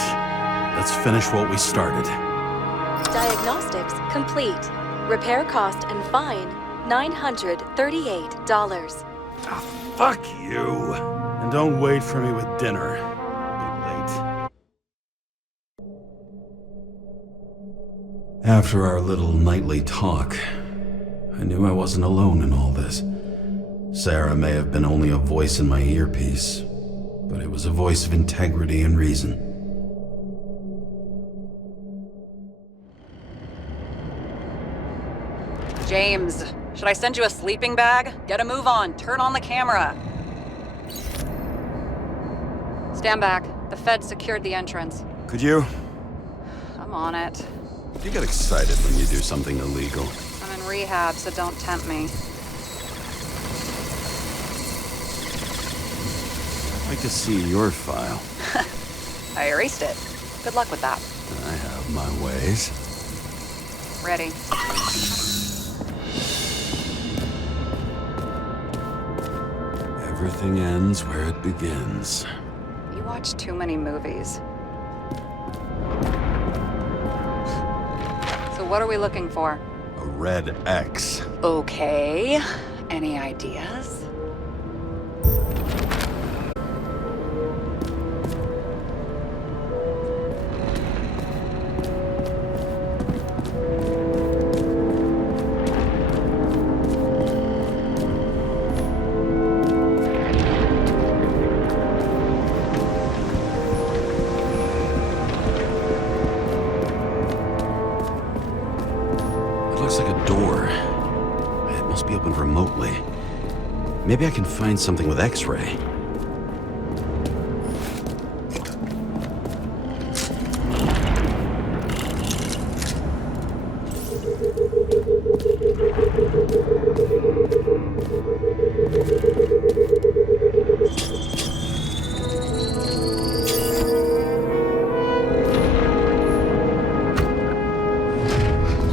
Let's finish what we started. Diagnostics complete. Repair cost and fine, $938. Ah, fuck you. And don't wait for me with dinner. Be late. After our little nightly talk, I knew I wasn't alone in all this. Sarah may have been only a voice in my earpiece, but it was a voice of integrity and reason. James, should I send you a sleeping bag? Get a move on. Turn on the camera. Stand back. The Fed secured the entrance. Could you? I'm on it. You get excited when you do something illegal. I'm in rehab, so don't tempt me. I'd like to see your file. I erased it. Good luck with that. I have my ways. Ready. Everything ends where it begins. You watch too many movies. So what are we looking for? A red X. Okay. Any ideas? Maybe I can find something with X-ray.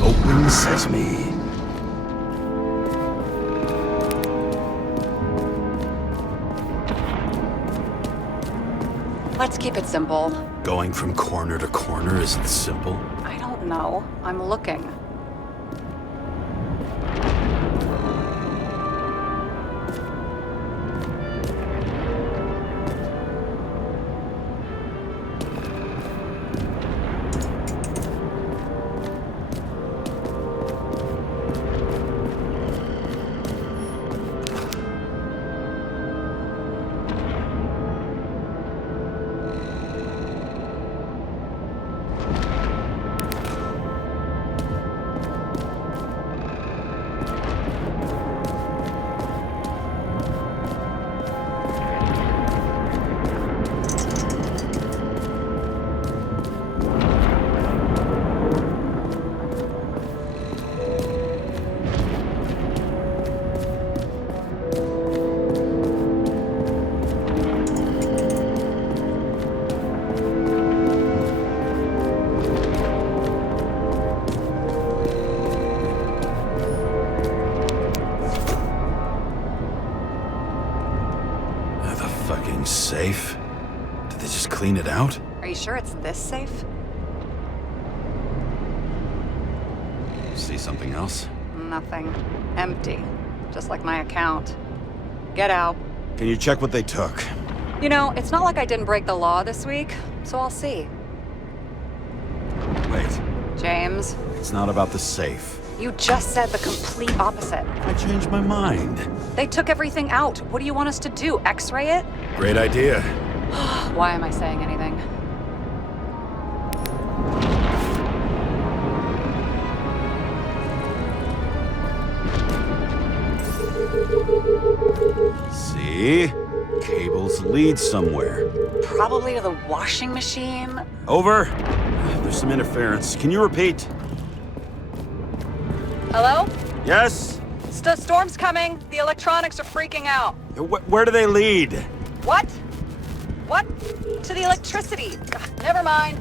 Open sesame. Let's keep it simple. Going from corner to corner isn't simple. I don't know. I'm looking. Safe? Did they just clean it out? Are you sure it's this safe? See something else? Nothing. Empty. Just like my account. Get out. Can you check what they took? You know, it's not like I didn't break the law this week, so I'll see. Wait. James? It's not about the safe. You just said the complete opposite. I changed my mind. They took everything out. What do you want us to do? X-ray it? Great idea. Why am I saying anything? See? Cables lead somewhere. Probably to the washing machine. Over. There's some interference. Can you repeat? Hello? Yes? Storm's coming. The electronics are freaking out. Where do they lead? What? What? To the electricity. Ugh, never mind.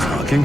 Talking.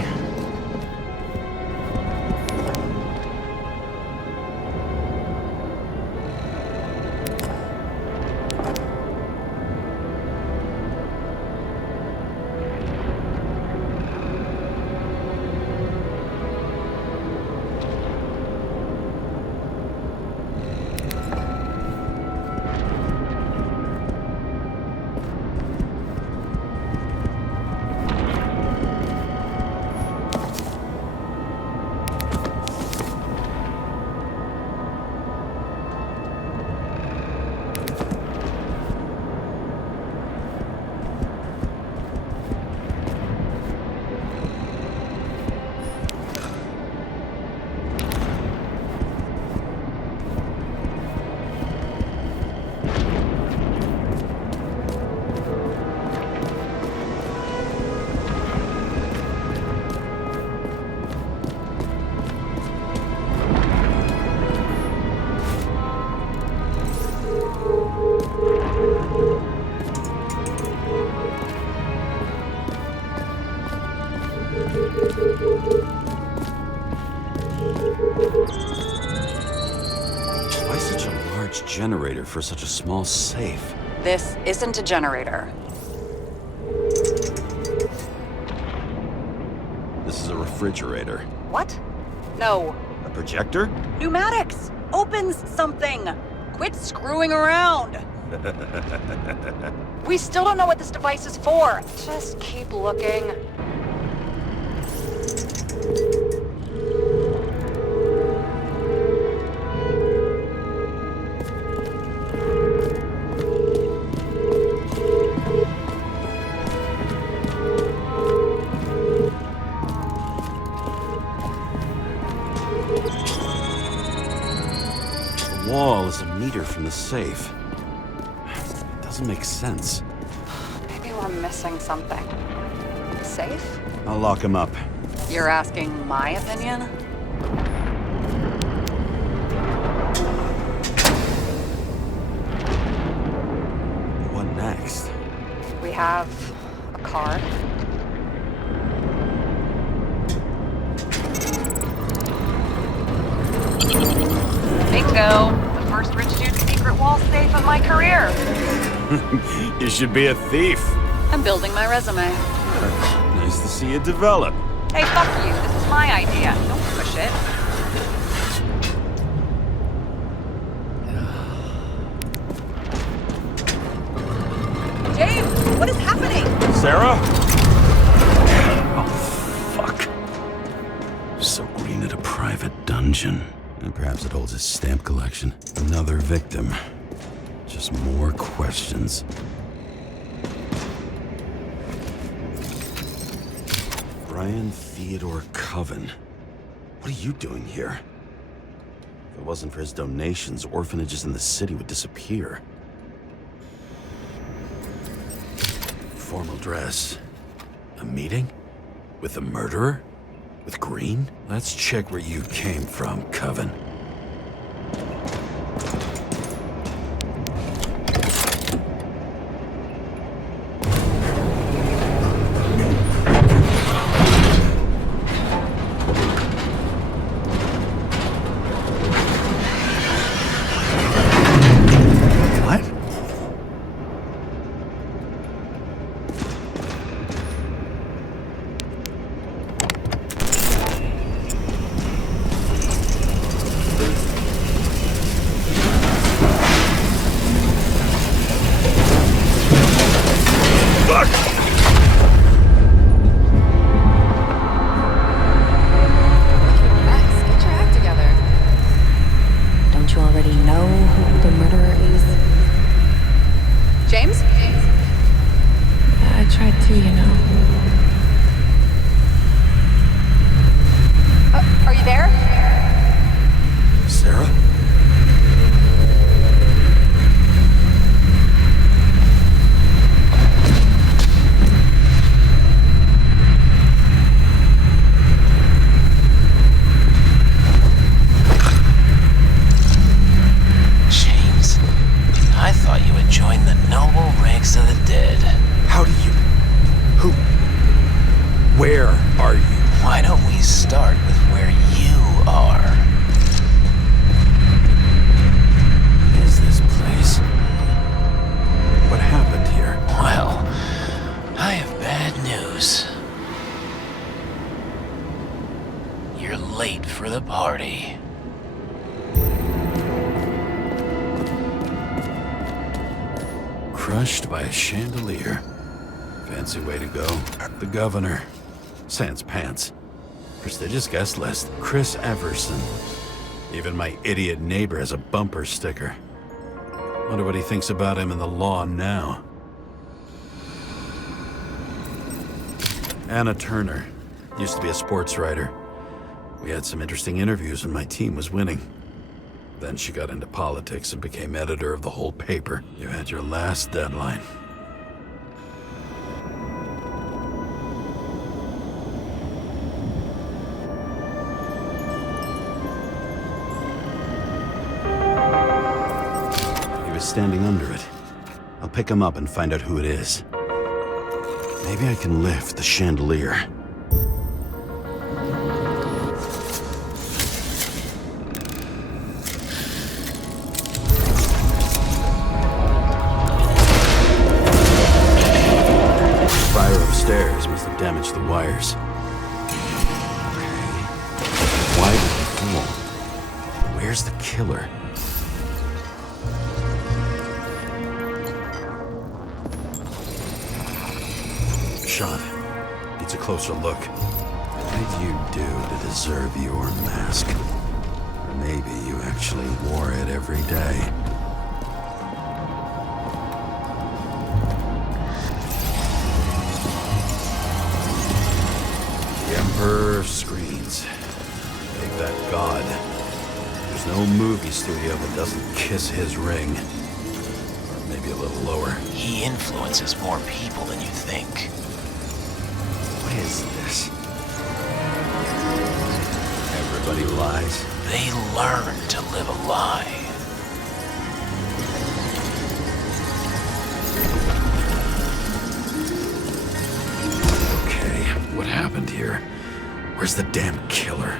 Why such a large generator for such a small safe? This isn't a generator. This is a refrigerator. What? No. A projector? Pneumatics! Opens something! Quit screwing around! We still don't know what this device is for. Just keep looking. The wall is a meter from the safe. It doesn't make sense. Maybe we're missing something. Safe? I'll lock him up. You're asking my opinion? What next? We have a card. Bingo! The first rich dude's secret wall safe of my career. You should be a thief. I'm building my resume. Nice to see you develop. Hey, fuck you. This is my idea. Don't push it. James, what is happening? Sarah? Oh, fuck. So Green at a private dungeon. And perhaps it holds his stamp collection. Another victim. Just more questions. Brian Theodore Coven. What are you doing here? If it wasn't for his donations, orphanages in the city would disappear. Formal dress. A meeting? With the murderer? With Green? Let's check where you came from, Coven. Where are you? Why don't we start with where you are? What is this place? What happened here? Well, I have bad news. You're late for the party. Crushed by a chandelier. Fancy way to go. The governor. Sans pants. Prestigious guest list. Chris Everson. Even my idiot neighbor has a bumper sticker. Wonder what he thinks about him and the law now. Anna Turner. Used to be a sports writer. We had some interesting interviews when my team was winning. Then she got into politics and became editor of the whole paper. You had your last deadline. He was standing under it. I'll pick him up and find out who it is. Maybe I can lift the chandelier. Upstairs must have damaged the wires. Okay. Why did he fall? Where's the killer? Shot. Needs a closer look. What did you do to deserve your mask? Or maybe you actually wore it every day. Emperor of Screens. Make that god. There's no movie studio that doesn't kiss his ring. Or maybe a little lower. He influences more people than you think. What is this? Everybody lies. They learn to live a lie. Okay, what happened here? Where's the damn killer?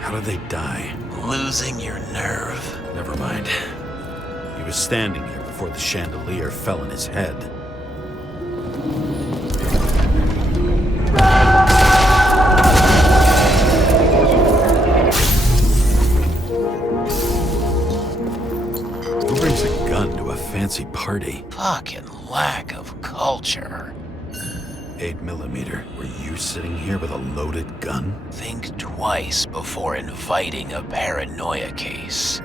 How did they die? Losing your nerve. Never mind. He was standing here before the chandelier fell on his head. Who brings a gun to a fancy party? Fucking lack of culture. 8mm. Were you sitting here with a loaded gun? Think twice before inviting a paranoia case.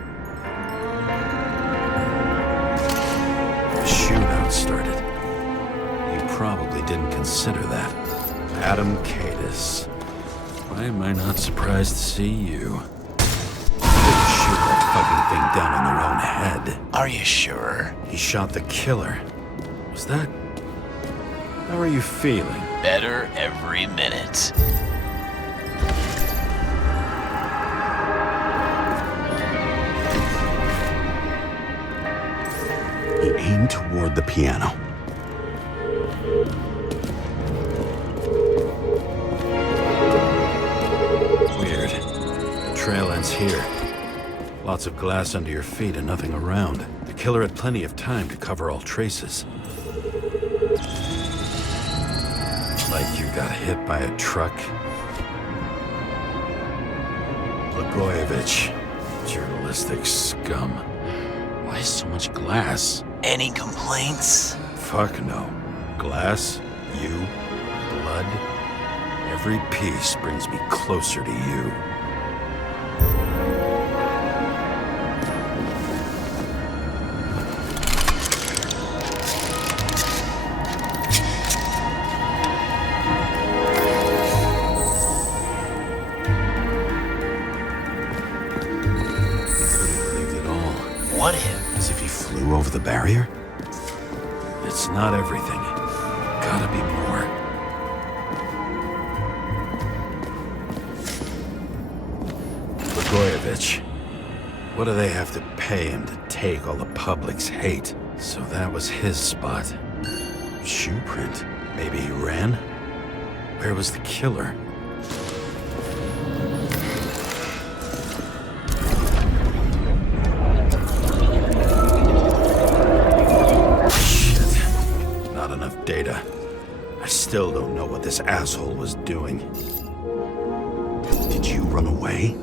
The shootout started. You probably didn't consider that. Adam Cadis. Why am I not surprised to see you? Didn't shoot that fucking thing down on their own head. Are you sure? He shot the killer. Was that... How are you feeling? Better every minute. He aimed toward the piano. Weird. The trail ends here. Lots of glass under your feet and nothing around. The killer had plenty of time to cover all traces. Like you got hit by a truck. Blagojevich, journalistic scum. Why so much glass? Any complaints? Fuck no. Glass, you, blood. Every piece brings me closer to you. Over the barrier? It's not everything. Gotta be more. Blagojevich. What do they have to pay him to take all the public's hate? So that was his spot. Shoe print. Maybe he ran? Where was the killer? Shit. Not enough data. I still don't know what this asshole was doing. Did you run away?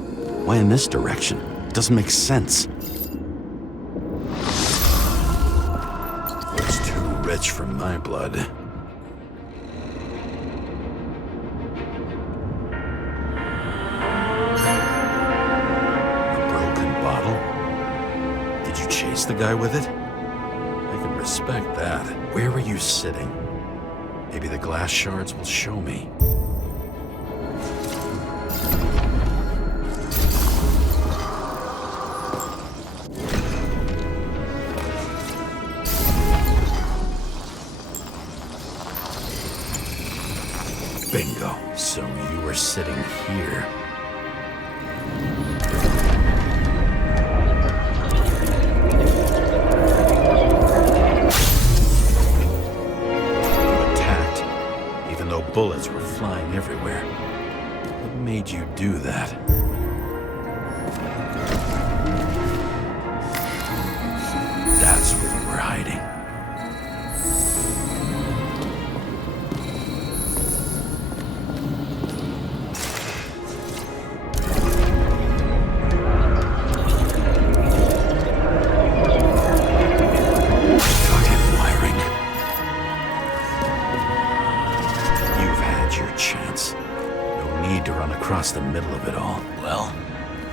Why in this direction? It doesn't make sense. Looks too rich for my blood. A broken bottle? Did you chase the guy with it? I can respect that. Where were you sitting? Maybe the glass shards will show me. Bingo. So you were sitting here. You attacked, even though bullets were flying everywhere. What made you do that? That's where you were hiding. The middle of it all. Well,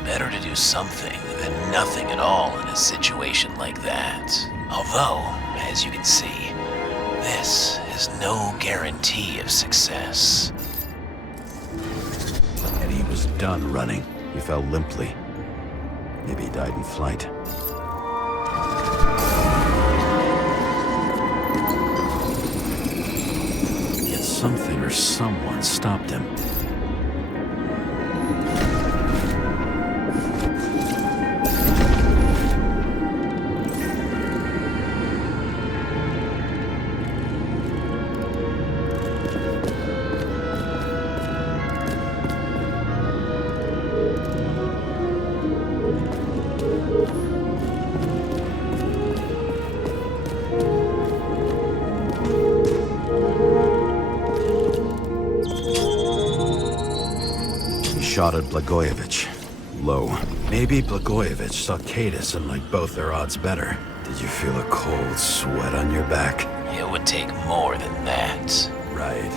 better to do something than nothing at all in a situation like that. Although, as you can see, this is no guarantee of success. And he was done running. He fell limply. Maybe he died in flight. Yet something or someone stopped him. Shot at Blagojevich. Low. Maybe Blagojevich saw Cadus and liked both their odds better. Did you feel a cold sweat on your back? It would take more than that. Right.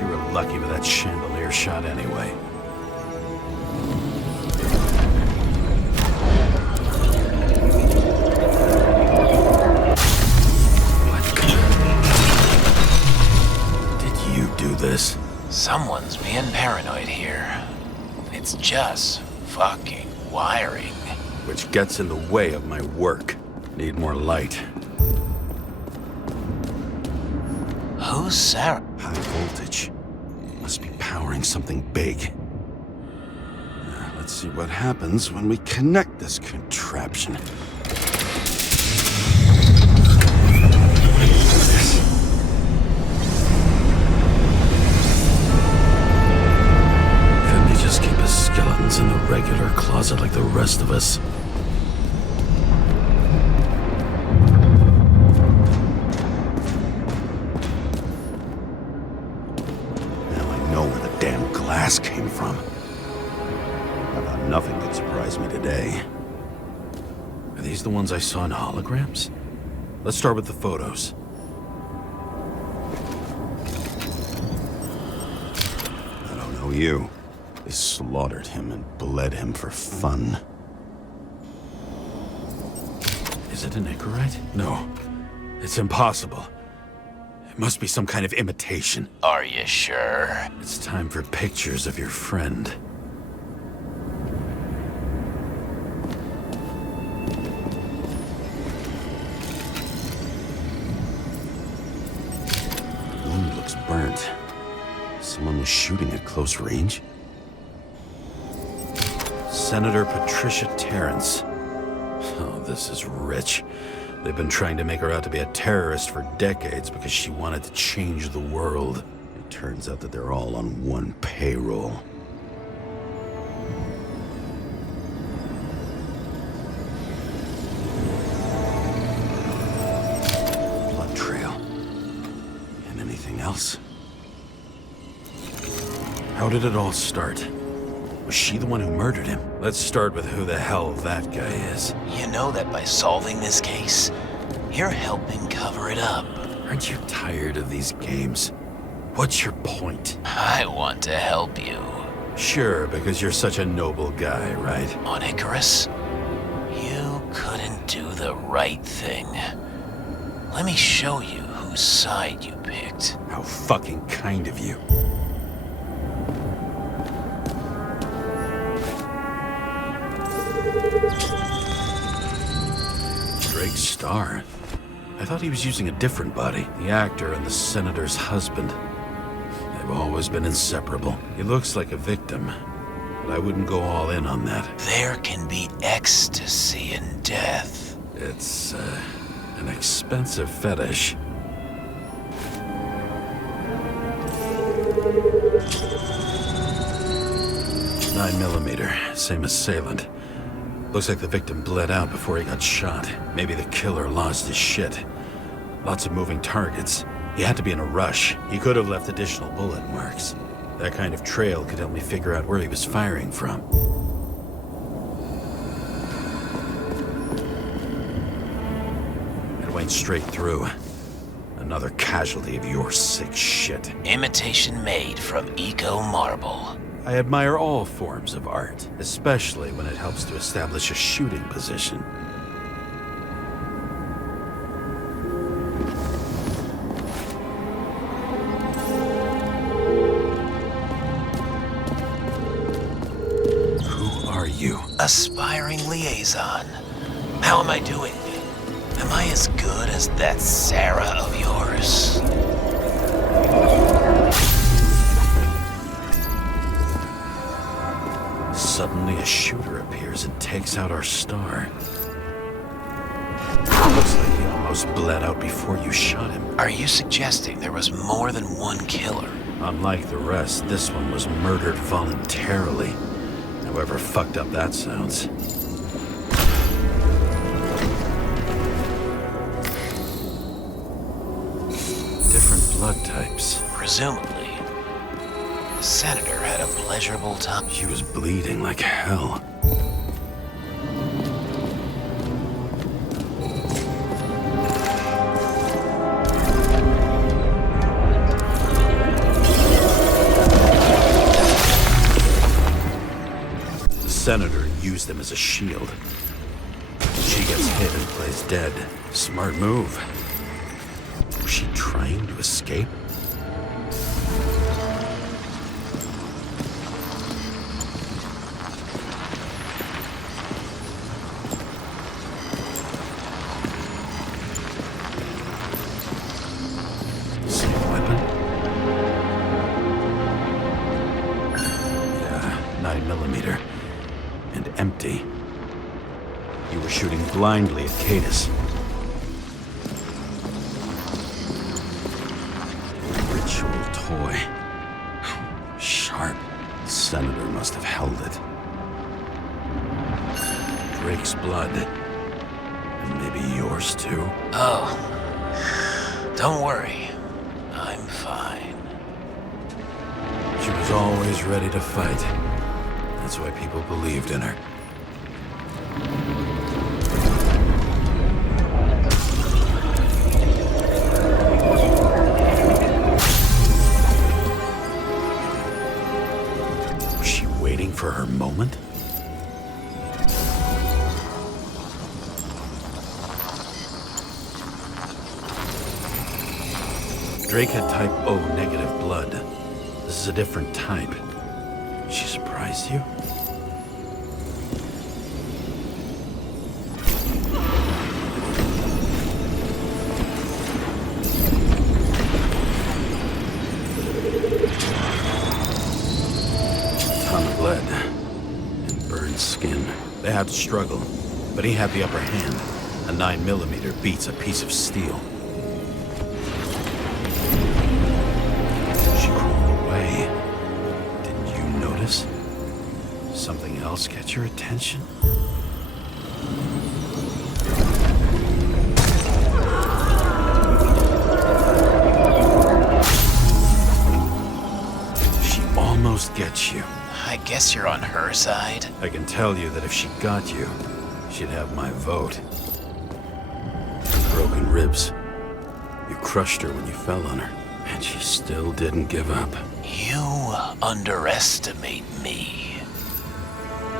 You were lucky with that chandelier shot anyway. What? Did you do this? Someone's being paranoid here. It's just fucking wiring. Which gets in the way of my work. Need more light. Who's Sarah? High voltage. Must be powering something big. Let's see what happens when we connect this contraption. Skeletons in the regular closet like the rest of us. Now I know where the damn glass came from. I thought nothing could surprise me today. Are these the ones I saw in holograms? Let's start with the photos. I don't know you. They slaughtered him and bled him for fun. Is it an Icarite? No. It's impossible. It must be some kind of imitation. Are you sure? It's time for pictures of your friend. The wound looks burnt. Someone was shooting at close range? Senator Patricia Terrence. Oh, this is rich. They've been trying to make her out to be a terrorist for decades because she wanted to change the world. Turns out that they're all on one payroll. Blood trail. And anything else? How did it all start? Was she the one who murdered him? Let's start with who the hell that guy is. You know that by solving this case, you're helping cover it up. Aren't you tired of these games? What's your point? I want to help you. Sure, because you're such a noble guy, right? On Icarus, you couldn't do the right thing. Let me show you whose side you picked. How fucking kind of you. Drake Starr? I thought he was using a different body. The actor and the senator's husband. They've always been inseparable. He looks like a victim, but I wouldn't go all in on that. There can be ecstasy in death. It's, an expensive fetish. .9mm, same assailant. Looks like the victim bled out before he got shot. Maybe the killer lost his shit. Lots of moving targets. He had to be in a rush. He could have left additional bullet marks. That kind of trail could help me figure out where he was firing from. It went straight through. Another casualty of your sick shit. Imitation made from eco marble. I admire all forms of art, especially when it helps to establish a shooting position. Who are you? Aspiring liaison. How am I doing? Am I as good as that Sarah of yours? Suddenly a shooter appears and takes out our star. Looks like he almost bled out before you shot him. Are you suggesting there was more than one killer? Unlike the rest, this one was murdered voluntarily. However fucked up that sounds. Different blood types. Presumably. The senator had a pleasurable time. She was bleeding like hell. The senator used them as a shield. She gets hit and plays dead. Smart move. Was she trying to escape? Same weapon? Yeah, 9mm. And empty. You were shooting blindly at Cadus. Ritual toy. Sharp. The senator must have held it. Drake's blood. And maybe yours too? Oh. Don't worry. I'm fine. She was always ready to fight. That's why people believed in her. Was she waiting for her moment? Drake had type O negative blood. This is a different type. She surprised you? Ton of blood and burned skin. They had to struggle, but he had the upper hand. A 9mm beats a piece of steel. She else get your attention? She almost gets you. I guess you're on her side. I can tell you that if she got you, she'd have my vote. Broken ribs. You crushed her when you fell on her, and she still didn't give up. You underestimate me.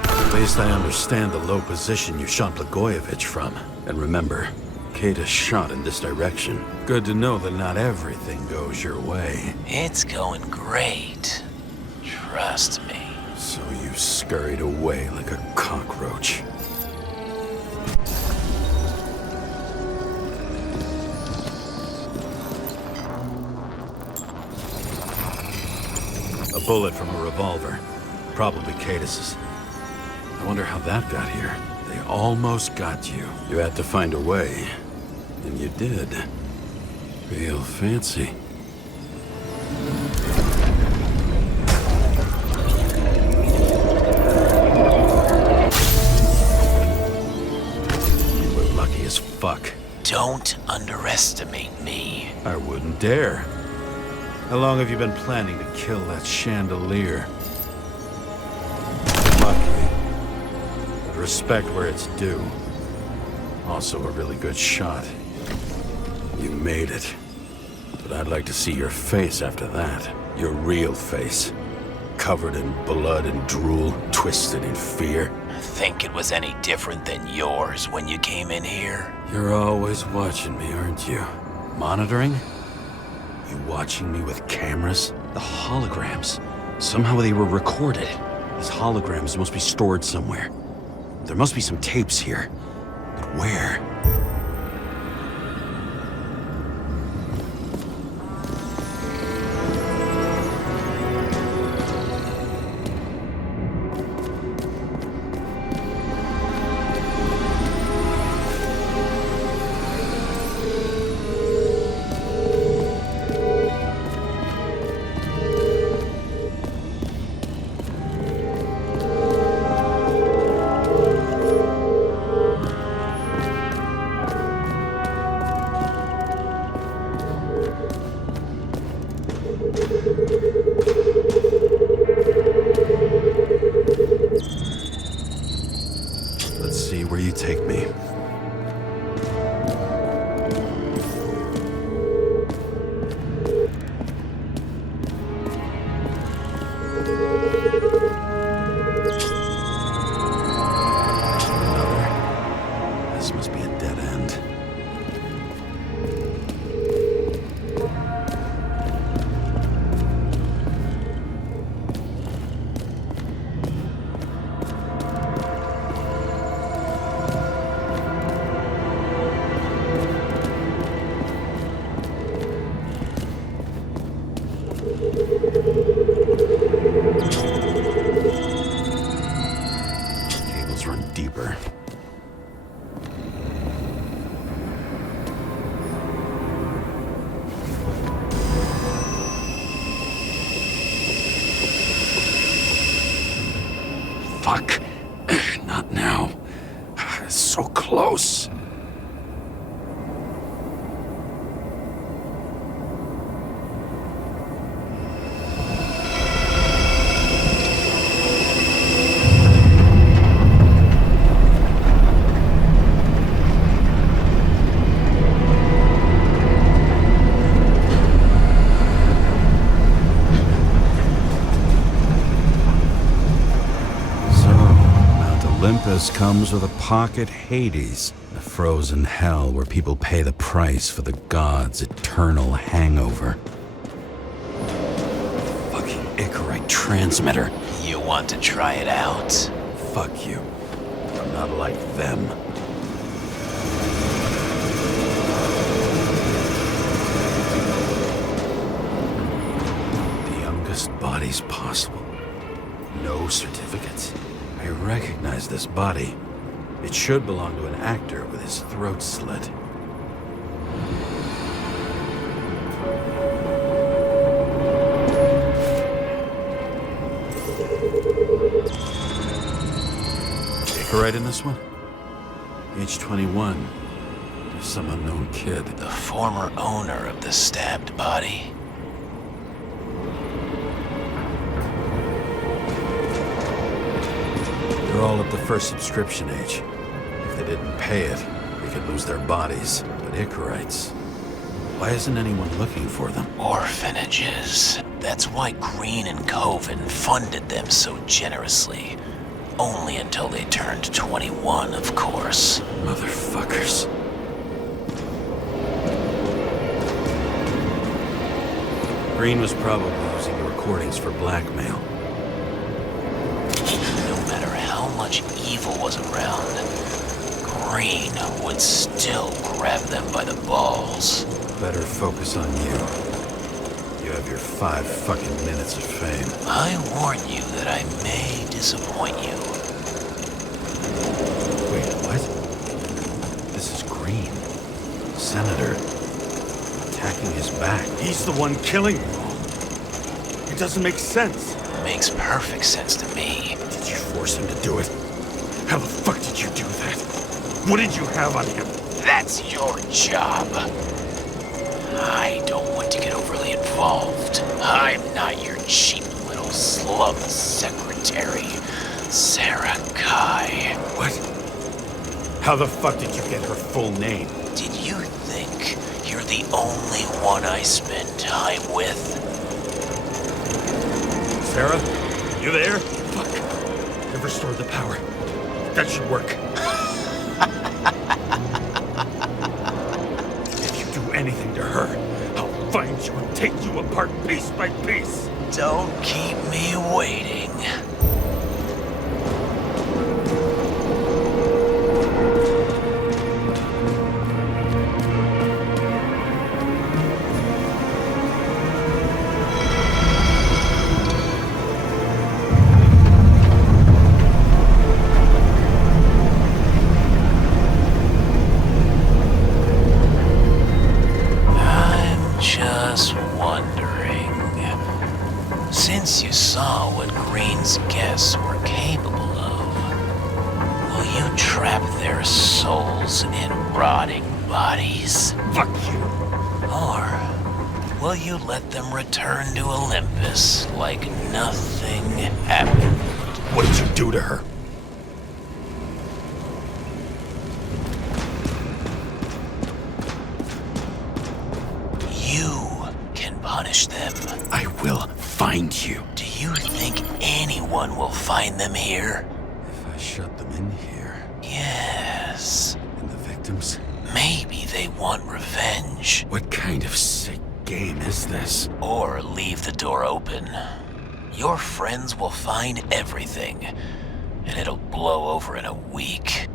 At least I understand the low position you shot Blagojevich from. And remember, Kata shot in this direction. Good to know that not everything goes your way. It's going great. Trust me. So you scurried away like a cockroach. A bullet from a revolver. Probably Cadis's. I wonder how that got here. They almost got you. You had to find a way. And you did. Real fancy. You were lucky as fuck. Don't underestimate me. I wouldn't dare. How long have you been planning to kill that chandelier? Lucky. But respect where it's due. Also a really good shot. You made it. But I'd like to see your face after that. Your real face. Covered in blood and drool, twisted in fear. Think it was any different than yours when you came in here? You're always watching me, aren't you? Monitoring? You watching me with cameras? The holograms. Somehow they were recorded. These holograms must be stored somewhere. There must be some tapes here. But where? Let's see where you take me. Another. This must be a dead end. Cables run deeper. Fuck. Not now. It's so close. Olympus comes with a pocket Hades, a frozen hell where people pay the price for the gods' eternal hangover. Fucking Icarus transmitter. You want to try it out? Fuck you. I'm not like them. The youngest bodies possible. No certificates. I recognize this body. It should belong to an actor with his throat slit. Left or right in this one? Age 21. There's some unknown kid. The former owner of the stabbed body. They're all at the first subscription age. If they didn't pay it, they could lose their bodies. But Icarites, why isn't anyone looking for them? Orphanages. That's why Green and Coven funded them so generously. Only until they turned 21, of course. Motherfuckers. Green was probably using the recordings for blackmail. No matter how much evil was around, Green would still grab them by the balls. Better focus on you. You have your 5 fucking minutes of fame. I warn you that I may disappoint you. Wait, what? This is Green. Senator. Attacking his back. He's the one killing you. It doesn't make sense. Makes perfect sense to me. Did you force him to do it? How the fuck did you do that? What did you have on him? That's your job. I don't want to get overly involved. I'm not your cheap little slum secretary, Sarah Kai. What? How the fuck did you get her full name? Did you think you're the only one I spend time with? Sarah? You there? Fuck. I've restored the power. That should work. If you do anything to her, I'll find you and take you apart piece by piece. Don't keep me waiting. Just wondering, since you saw what Green's guests were capable of, will you trap their souls in rotting bodies? Fuck you! Or will you let them return to Olympus like nothing happened? What did you do to her? Punish them. I will find you. Do you think anyone will find them here? If I shut them in here... Yes. And the victims? Maybe they want revenge. What kind of sick game is this? Or leave the door open. Your friends will find everything, and it'll blow over in a week.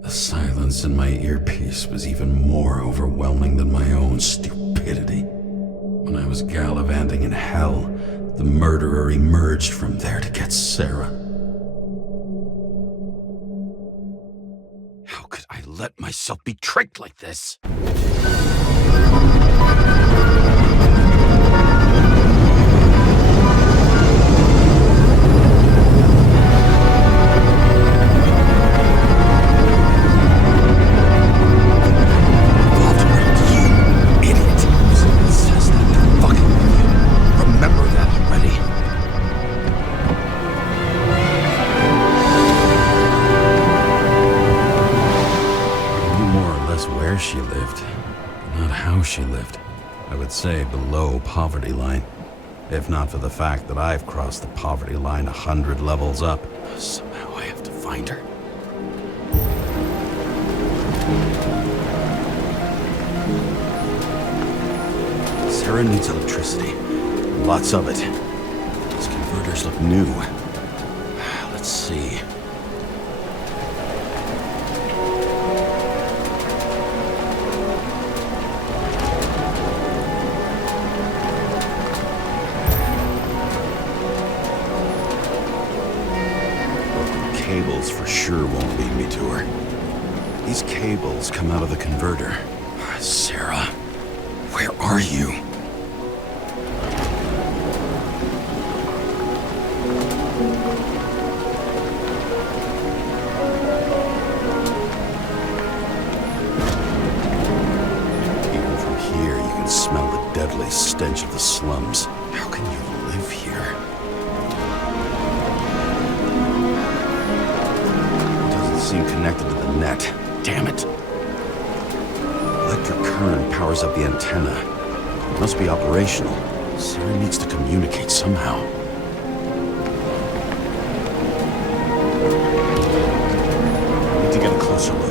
The silence in my earpiece was even more overwhelming than my own stupidity. When I was gallivanting in hell, the murderer emerged from there to get Sarah. How could I let myself be tricked like this? She lived, not how she lived. I would say below poverty line, if not for the fact that I've crossed the poverty line 100 levels up. Somehow I have to find her. Terra needs electricity. Lots of it. These converters look new. Let's see. Cables for sure won't lead me to her. These cables come out of the converter. Sarah, where are you? Even from here, you can smell the deadly stench of the slums. How can you live here? Seem connected to the net. Damn it. Electric current powers up the antenna. It must be operational. Sarah needs to communicate somehow. I need to get a closer look.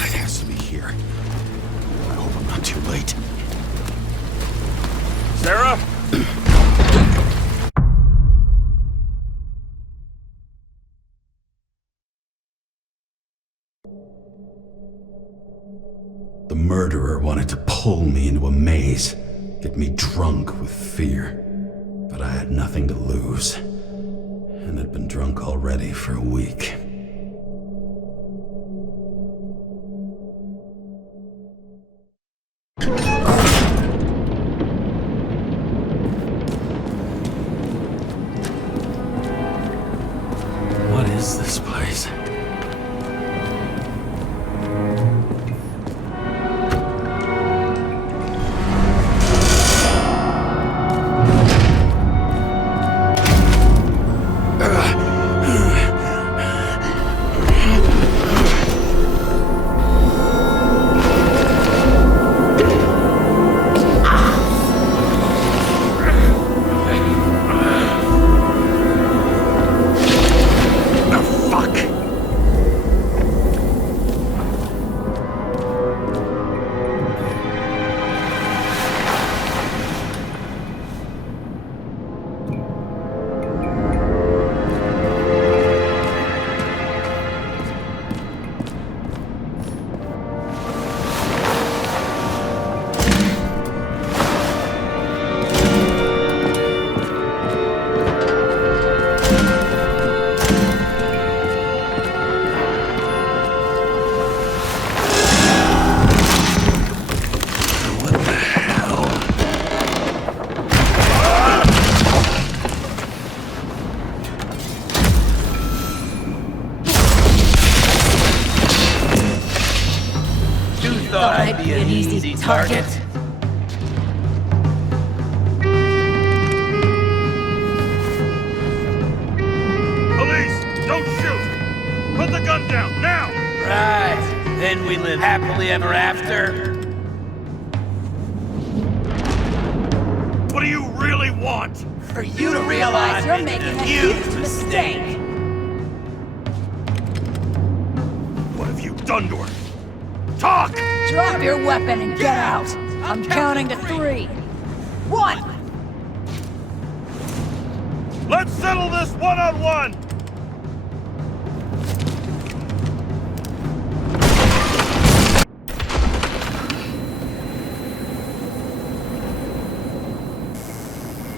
It has to be here. I hope I'm not too late. Sarah? The murderer wanted to pull me into a maze, get me drunk with fear. But I had nothing to lose, and had been drunk already for a week. What is this place? Be an easy target. Police, don't shoot! Put the gun down, now! Right. Then we live happily ever after. What do you really want? For you to realize you're making a huge mistake. What have you done to her? Talk! Drop your weapon and get out. I'm counting to 3. 1! Let's settle this one-on-one!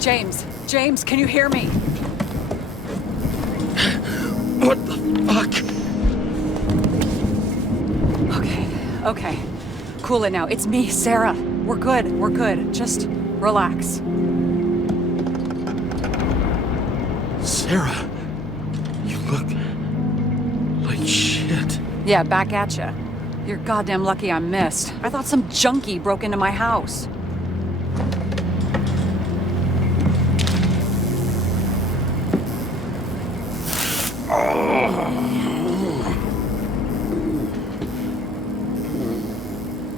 James, can you hear me? What the fuck? Okay. Cool it now. It's me, Sarah. We're good. Just relax. Sarah, you look like shit. Yeah, back at ya. You're goddamn lucky I missed. I thought some junkie broke into my house.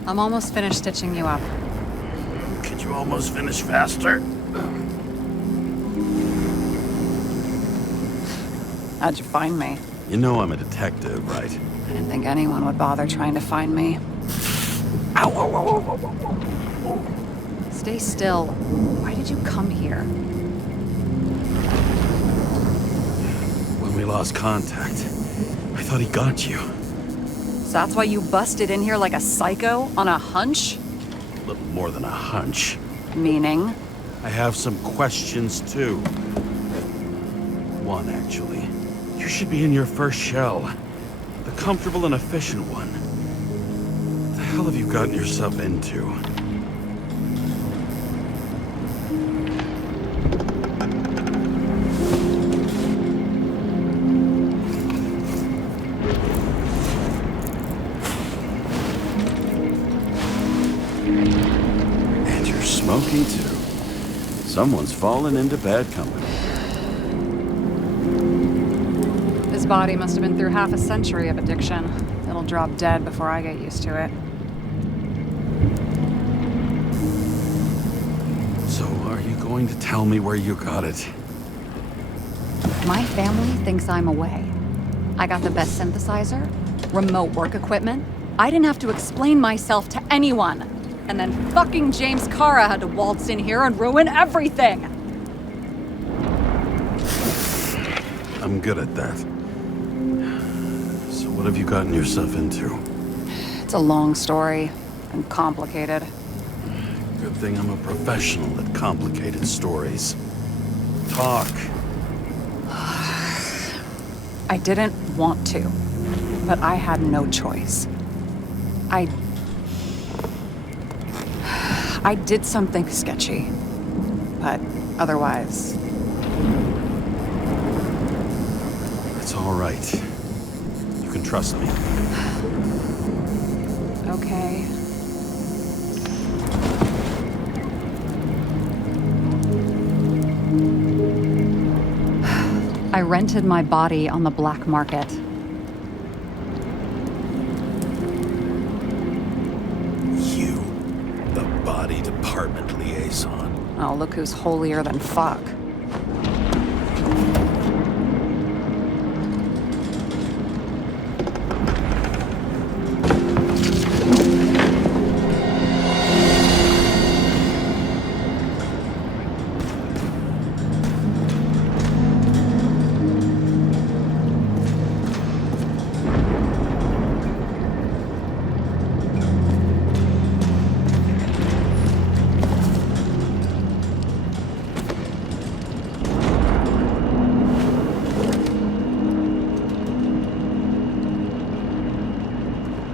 I'm almost finished stitching you up. Could you almost finish faster? How'd you find me? You know I'm a detective, right? I didn't think anyone would bother trying to find me. Ow, ow, ow, ow, ow, ow. Stay still. Why did you come here? When we lost contact, I thought he got you. So that's why you busted in here like a psycho on a hunch? A little more than a hunch. Meaning? I have some questions, too. One, actually. You should be in your first shell. The comfortable and efficient one. What the hell have you gotten yourself into? And you're smoking, too. Someone's fallen into bad company. His body must have been through half a century of addiction. It'll drop dead before I get used to it. So, are you going to tell me where you got it? My family thinks I'm away. I got the best synthesizer, remote work equipment. I didn't have to explain myself to anyone. And then fucking James Kara had to waltz in here and ruin everything. I'm good at that. So what have you gotten yourself into? It's a long story and complicated. Good thing I'm a professional at complicated stories. Talk. I didn't want to, but I had no choice. I did something sketchy, but otherwise... It's all right. You can trust me. Okay. I rented my body on the black market. You, the body department liaison. Oh, look who's holier than fuck.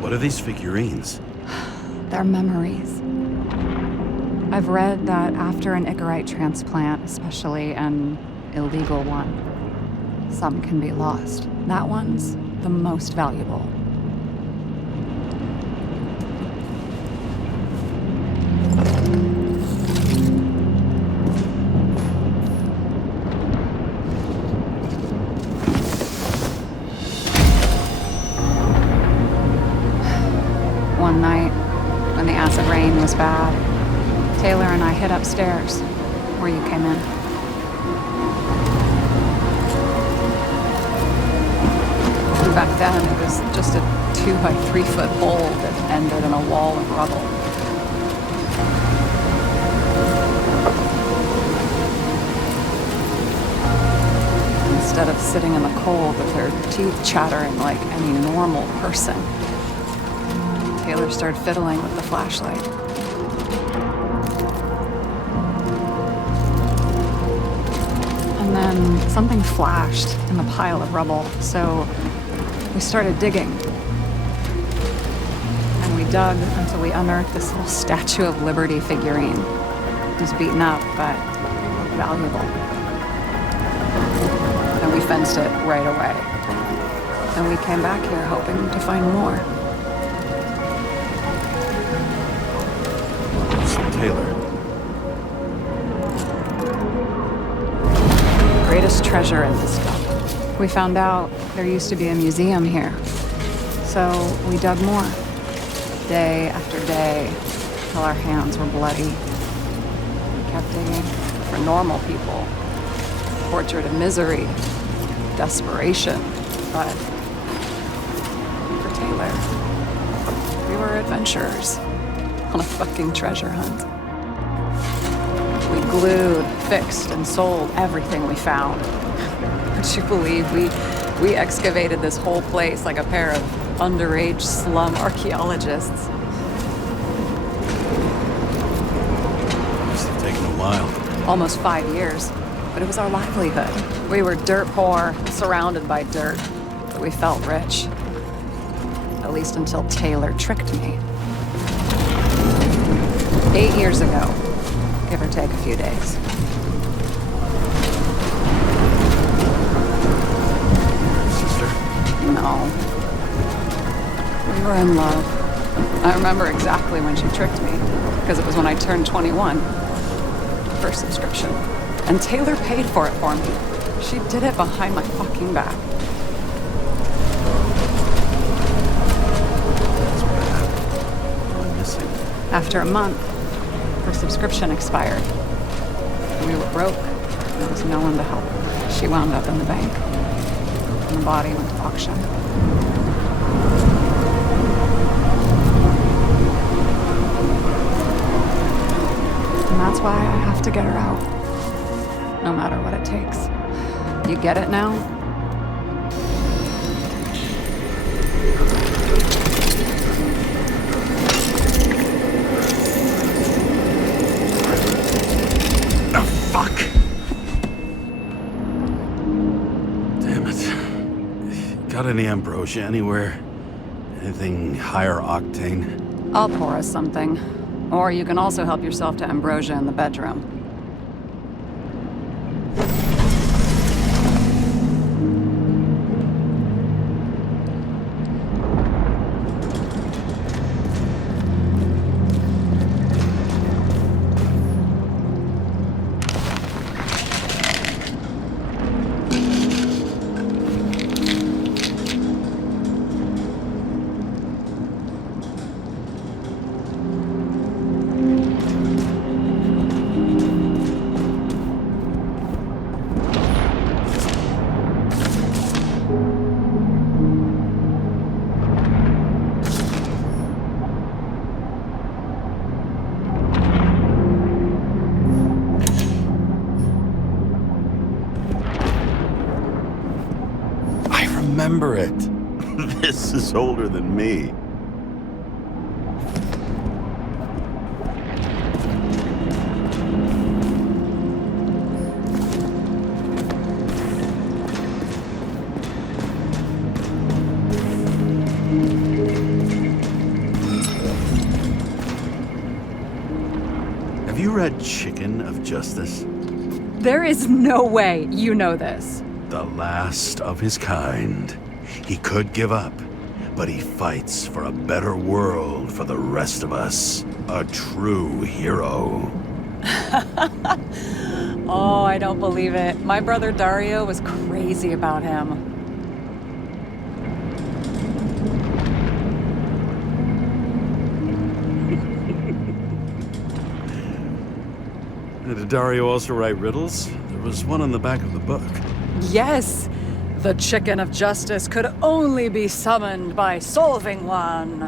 What are these figurines? They're memories. I've read that after an Icarite transplant, especially an illegal one, some can be lost. That one's the most valuable. One night, when the acid rain was bad, Taylor and I hid upstairs, where you came in. Back then, it was just a 2-by-3-foot hole that ended in a wall of rubble. Instead of sitting in the cold with her teeth chattering like any normal person, Taylor started fiddling with the flashlight. then something flashed in the pile of rubble, so we started digging. And we dug until we unearthed this little Statue of Liberty figurine. It was beaten up, but valuable. And we fenced it right away. And we came back here hoping to find more. Taylor. Greatest treasure in this stuff. We found out there used to be a museum here. So we dug more. Day after day, till our hands were bloody. We kept digging for normal people. Portrait of misery, desperation, but for Taylor, we were adventurers on a fucking treasure hunt. We glued, fixed, and sold everything we found. Would you believe we excavated this whole place like a pair of underage slum archaeologists? Must have taken a while. Almost 5 years, but it was our livelihood. We were dirt poor, surrounded by dirt, but we felt rich. At least until Taylor tricked me. 8 years ago, give or take a few days. Sister? No. We were in love. I remember exactly when she tricked me, because it was when I turned 21. First subscription. And Taylor paid for it for me. She did it behind my fucking back. That's bad. What am I missing? After a month, her subscription expired. We were broke. There was no one to help. She wound up in the bank. And the body went to auction. And that's why I have to get her out. No matter what it takes. You get it now? Got any ambrosia anywhere? Anything higher octane? I'll pour us something. Or you can also help yourself to ambrosia in the bedroom. Remember it. This is older than me. Have you read Chicken of Justice? There is no way you know this. The last of his kind. He could give up, but he fights for a better world for the rest of us. A true hero. Oh, I don't believe it. My brother Dario was crazy about him. Did Dario also write riddles? There was one on the back of the book. Yes! The Chicken of Justice could only be summoned by solving one.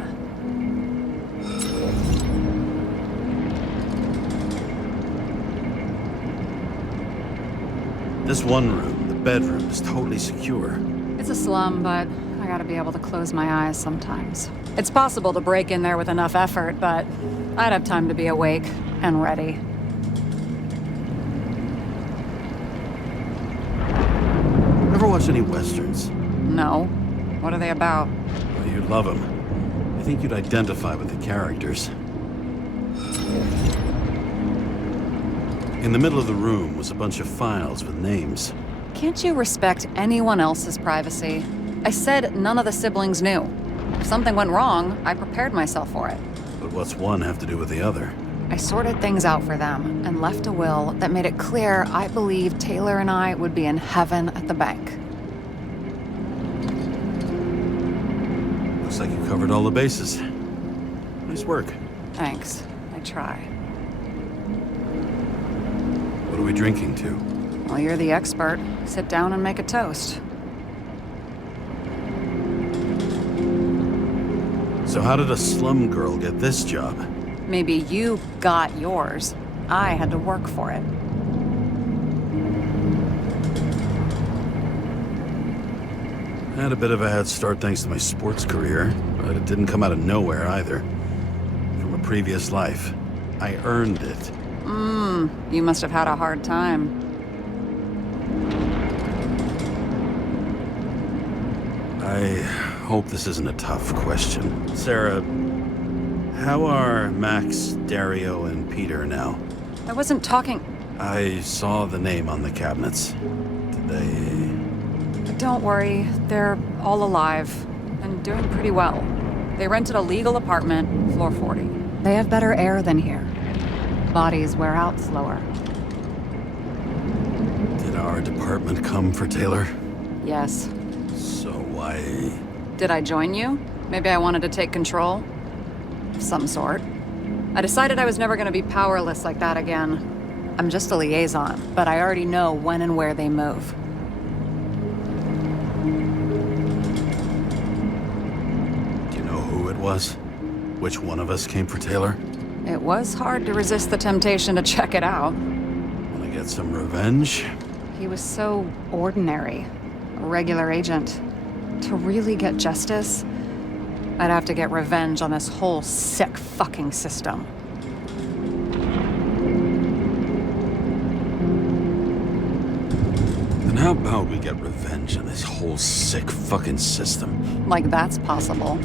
This one room, the bedroom, is totally secure. It's a slum, but I gotta be able to close my eyes sometimes. It's possible to break in there with enough effort, but I'd have time to be awake and ready. watch any westerns? No. What are they about? Well, you'd love them. I think you'd identify with the characters. In the middle of the room was a bunch of files with names. Can't you respect anyone else's privacy? I said none of the siblings knew. If something went wrong, I prepared myself for it. But what's one have to do with the other? I sorted things out for them and left a will that made it clear I believed Taylor and I would be in heaven at the bank. Looks like you covered all the bases. Nice work. Thanks. I try. What are we drinking to? Well, you're the expert. Sit down and make a toast. So how did a slum girl get this job? Maybe you got yours. I had to work for it. I had a bit of a head start thanks to my sports career, but it didn't come out of nowhere either. From a previous life. I earned it. You must have had a hard time. I hope this isn't a tough question. Sarah, how are Max, Dario, and Peter now? I wasn't talking... I saw the name on the cabinets. Did they... Don't worry, they're all alive and doing pretty well. They rented a legal apartment, floor 40. They have better air than here. Bodies wear out slower. Did our department come for Taylor? Yes. So why... Did I join you? Maybe I wanted to take control? Of some sort. I decided I was never going to be powerless like that again. I'm just a liaison, but I already know when and where they move. Do you know who it was? Which one of us came for Taylor? It was hard to resist the temptation to check it out. Want to get some revenge? He was so ordinary. A regular agent. To really get justice, I'd have to get revenge on this whole sick fucking system. Then how about we get revenge on this whole sick fucking system? Like that's possible.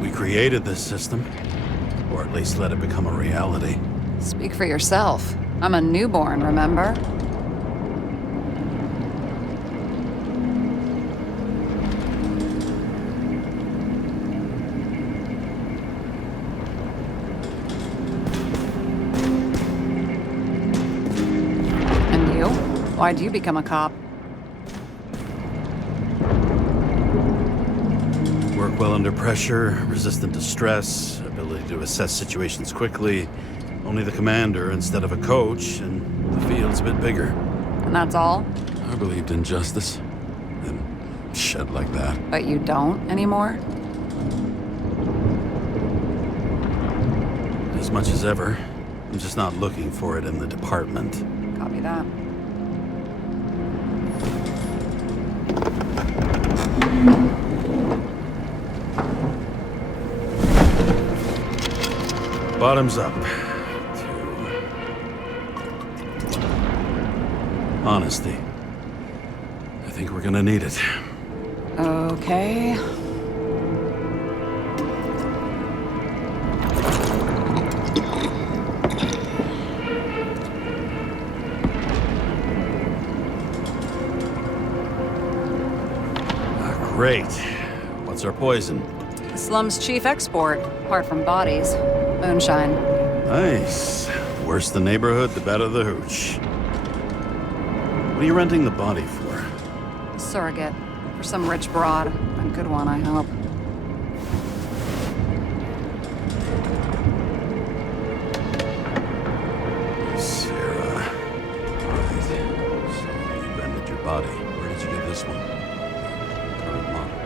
We created this system, or at least let it become a reality. Speak for yourself. I'm a newborn, remember? And you? Why'd you become a cop? Work well under pressure, resistant to stress, ability to assess situations quickly. Only the commander instead of a coach, and the field's a bit bigger. And that's all? I believed in justice. And shit like that. But you don't anymore? As much as ever. I'm just not looking for it in the department. Copy that. Bottoms up. Honesty. I think we're gonna need it. Okay. Great. What's our poison? The slum's chief export, apart from bodies. Moonshine. Nice. Worse the neighborhood, the better the hooch. What are you renting the body for? Surrogate. For some rich broad. A good one, I hope. Sarah. Right. So you rented your body. Where did you get this one? Current model.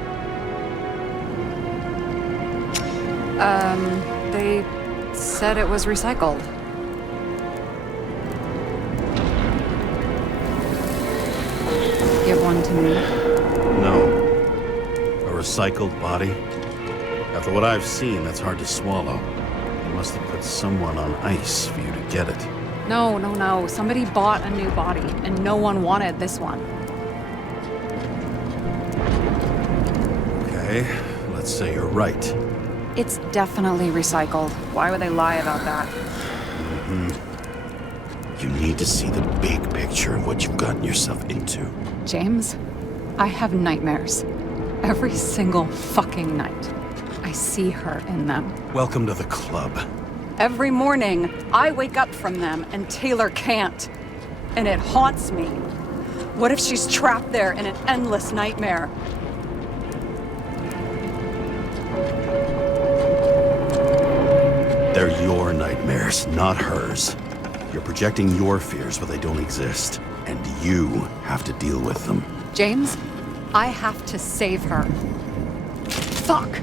They said it was recycled. Give one to me. No. A recycled body? After what I've seen, that's hard to swallow. You must have put someone on ice for you to get it. No. Somebody bought a new body, and no one wanted this one. Okay, let's say you're right. It's definitely recycled. Why would they lie about that? You need to see the big picture of what you've gotten yourself into. James, I have nightmares. Every single fucking night. I see her in them. Welcome to the club. Every morning, I wake up from them and Taylor can't. And it haunts me. What if she's trapped there in an endless nightmare? They're your nightmares, not hers. You're projecting your fears where they don't exist, and you have to deal with them. James, I have to save her. Fuck!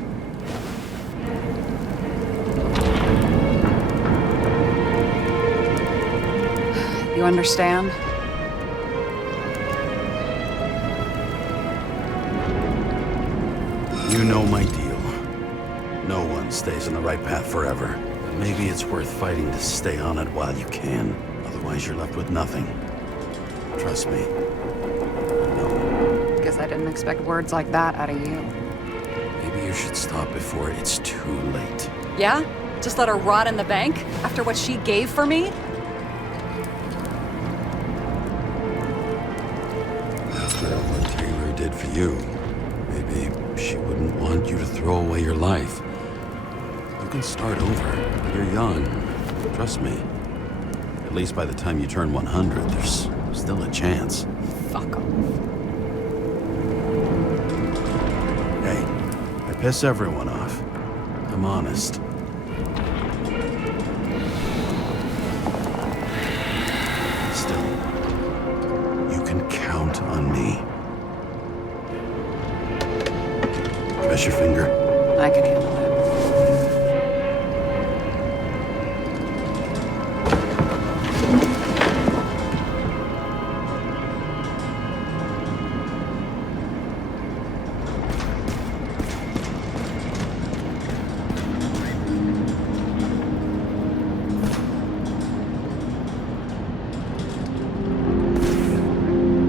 You understand? You know my deal. No one stays on the right path forever. But maybe it's worth fighting to stay on it while you can. Otherwise, you're left with nothing. Trust me. No. Guess I didn't expect words like that out of you. Maybe you should stop before it's too late. Yeah? Just let her rot in the bank? After what she gave for me? After what Taylor did for you, maybe she wouldn't want you to throw away your life. You can start over. You're young. Trust me. At least by the time you turn 100, there's still a chance. Fuck off. Hey, I piss everyone off. I'm honest. Still, you can count on me. Press your finger. I can handle it.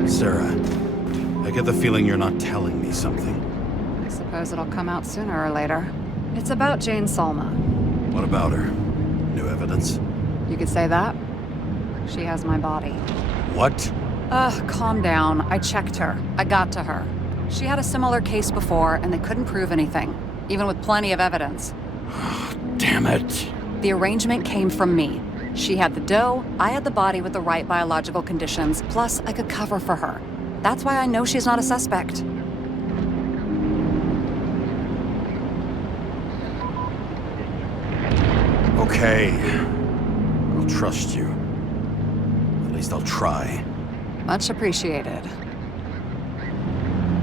Sarah, I get the feeling you're not telling me something. I suppose it'll come out sooner or later. It's about Jane Salma. What about her? New evidence? You could say that. She has my body. What? Calm down. I checked her. I got to her. She had a similar case before, and they couldn't prove anything, even with plenty of evidence. Damn it. The arrangement came from me. She had the dough, I had the body with the right biological conditions, plus I could cover for her. That's why I know she's not a suspect. Okay. I'll trust you. At least I'll try. Much appreciated.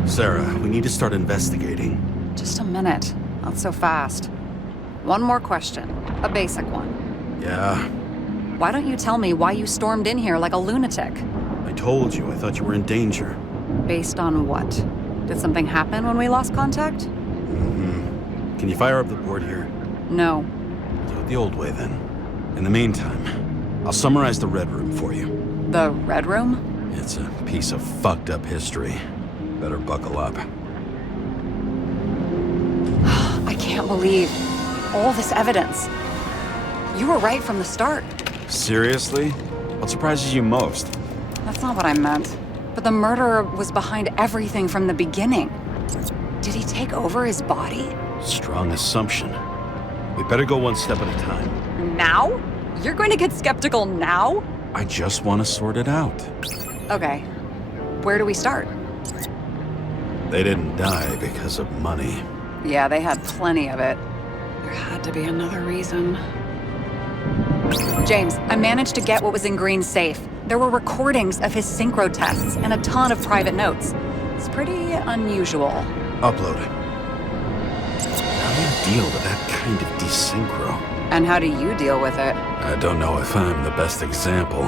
Sarah, we need to start investigating. Just a minute. Not so fast. One more question. A basic one. Yeah? Why don't you tell me why you stormed in here like a lunatic? I told you, I thought you were in danger. Based on what? Did something happen when we lost contact? Mm-hmm. Can you fire up the board here? No. Do it the old way, then. In the meantime, I'll summarize the Red Room for you. The Red Room? It's a piece of fucked up history. Better buckle up. I can't believe all this evidence. You were right from the start. Seriously? What surprises you most? That's not what I meant. But the murderer was behind everything from the beginning. Did he take over his body? Strong assumption. We better go one step at a time. Now? You're going to get skeptical now? I just want to sort it out. Okay. Where do we start? They didn't die because of money. Yeah, they had plenty of it. There had to be another reason. James, I managed to get what was in Green's safe. There were recordings of his synchro tests and a ton of private notes. It's pretty unusual. Upload it. How do you deal with that kind of desynchro? And how do you deal with it? I don't know if I'm the best example.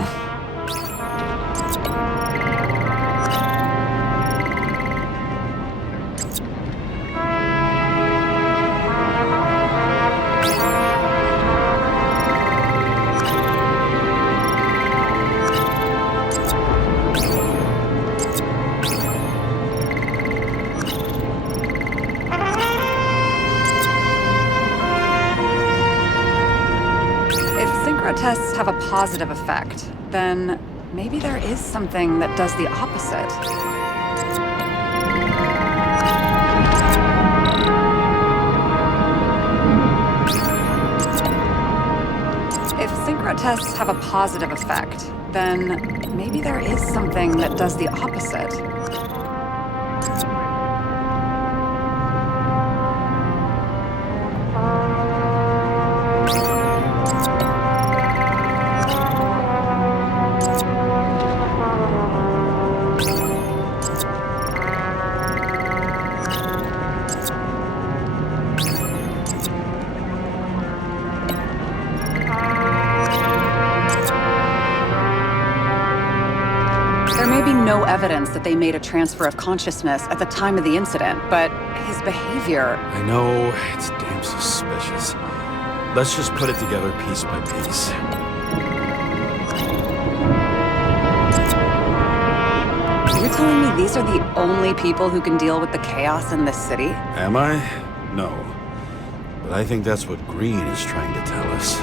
synchro tests have a positive effect, then maybe there is something that does the opposite. If synchro tests have a positive effect, then maybe there is something that does the opposite. No evidence that they made a transfer of consciousness at the time of the incident, but his behavior... I know, it's damn suspicious. Let's just put it together piece by piece. You're telling me these are the only people who can deal with the chaos in this city? Am I? No. But I think that's what Green is trying to tell us.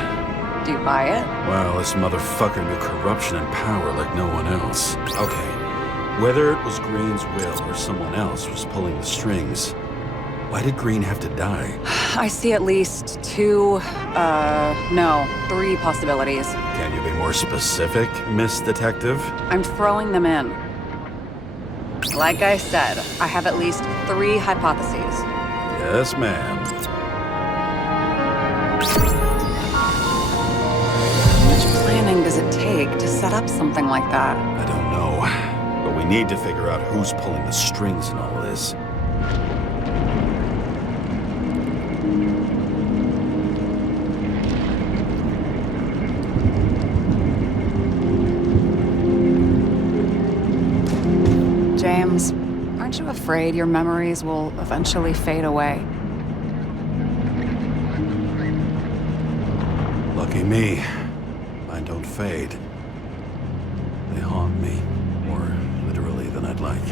Do you buy it? Well, this motherfucker knew corruption and power like no one else. Okay. Whether it was Green's will or someone else was pulling the strings, why did Green have to die? I see at least three possibilities. Can you be more specific, Miss Detective? I'm throwing them in. Like I said, I have at least 3 hypotheses. Yes, ma'am. How much planning does it take to set up something like that? I don't know. But we need to figure out who's pulling the strings in all this. James, aren't you afraid your memories will eventually fade away? Lucky me. Mine don't fade. They haunt me. More literally than I'd like.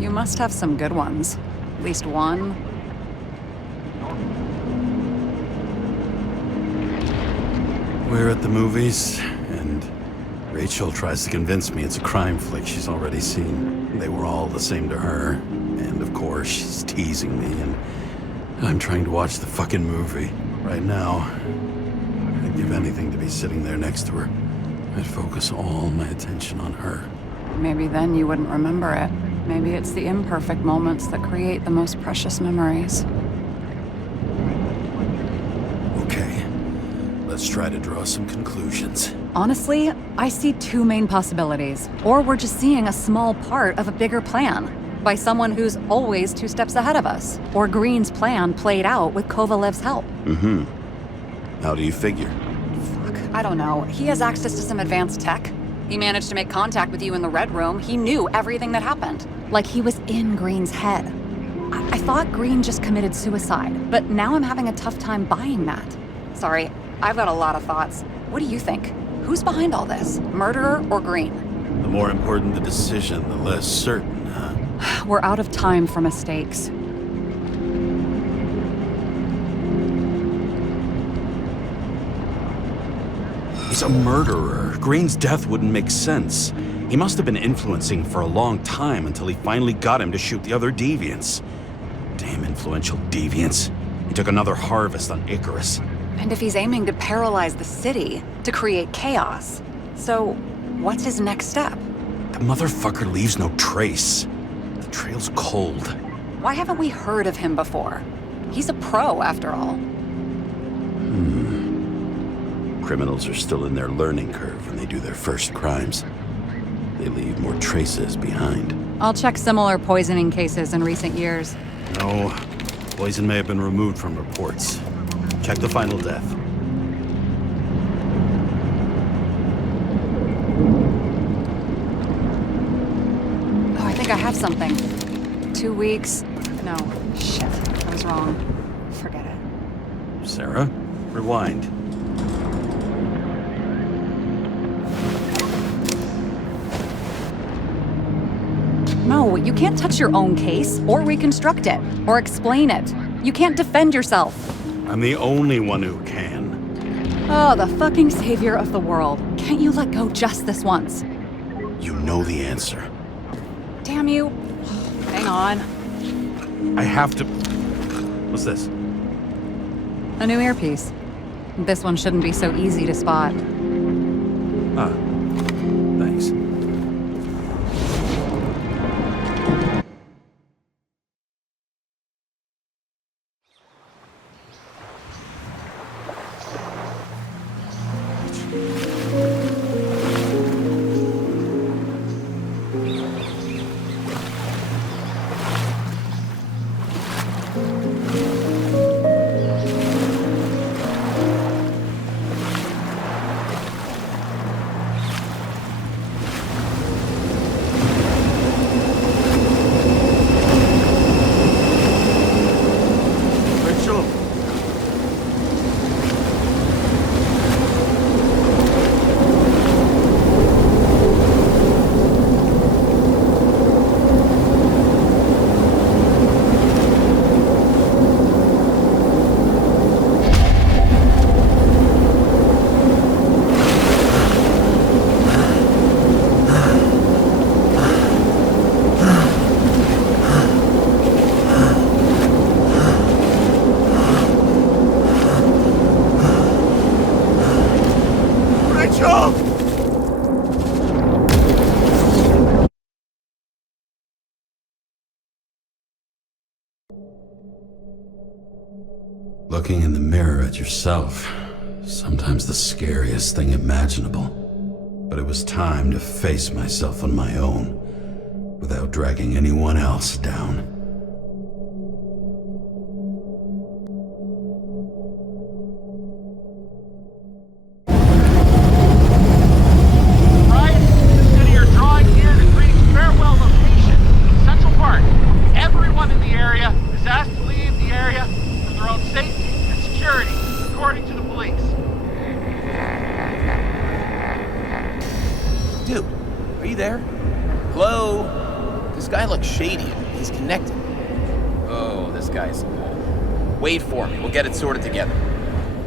You must have some good ones. At least one. We're at the movies, and Rachel tries to convince me it's a crime flick she's already seen. They were all the same to her, and of course she's teasing me, and I'm trying to watch the fucking movie. Right now, I'd give anything to be sitting there next to her. I'd focus all my attention on her. Maybe then you wouldn't remember it. Maybe it's the imperfect moments that create the most precious memories. Okay, let's try to draw some conclusions. Honestly, I see 2 main possibilities. Or we're just seeing a small part of a bigger plan by someone who's always 2 steps ahead of us. Or Green's plan played out with Kovalev's help. Mm-hmm. How do you figure? Fuck, I don't know. He has access to some advanced tech. He managed to make contact with you in the Red Room. He knew everything that happened. Like he was in Green's head. I thought Green just committed suicide, but now I'm having a tough time buying that. Sorry, I've got a lot of thoughts. What do you think? Who's behind all this? Murderer or Green? The more important the decision, the less certain, huh? We're out of time for mistakes. He's a murderer. Green's death wouldn't make sense. He must have been influencing for a long time until he finally got him to shoot the other deviants. Damn influential deviants. He took another harvest on Icarus. And if he's aiming to paralyze the city, to create chaos, so what's his next step? The motherfucker leaves no trace. The trail's cold. Why haven't we heard of him before? He's a pro, after all. Criminals are still in their learning curve when they do their first crimes. They leave more traces behind. I'll check similar poisoning cases in recent years. No, poison may have been removed from reports. Check the final death. Oh, I think I have something. 2 weeks. No, shit. I was wrong. Forget it. Sarah, rewind. No, you can't touch your own case, or reconstruct it, or explain it. You can't defend yourself. I'm the only one who can. Oh, the fucking savior of the world. Can't you let go just this once? You know the answer. Damn you. Hang on. I have to... What's this? A new earpiece. This one shouldn't be so easy to spot. Ah, thanks. Looking in the mirror at yourself, sometimes the scariest thing imaginable. But it was time to face myself on my own, without dragging anyone else down. Right? Consider your drawing here to Green's farewell location, Central Park. Everyone in the area is asked to leave the area for their own safety and security, according to the police. Dude, are you there? Hello? This guy looks shady. He's connected. Oh, this guy's... Wait for me. We'll get it sorted together.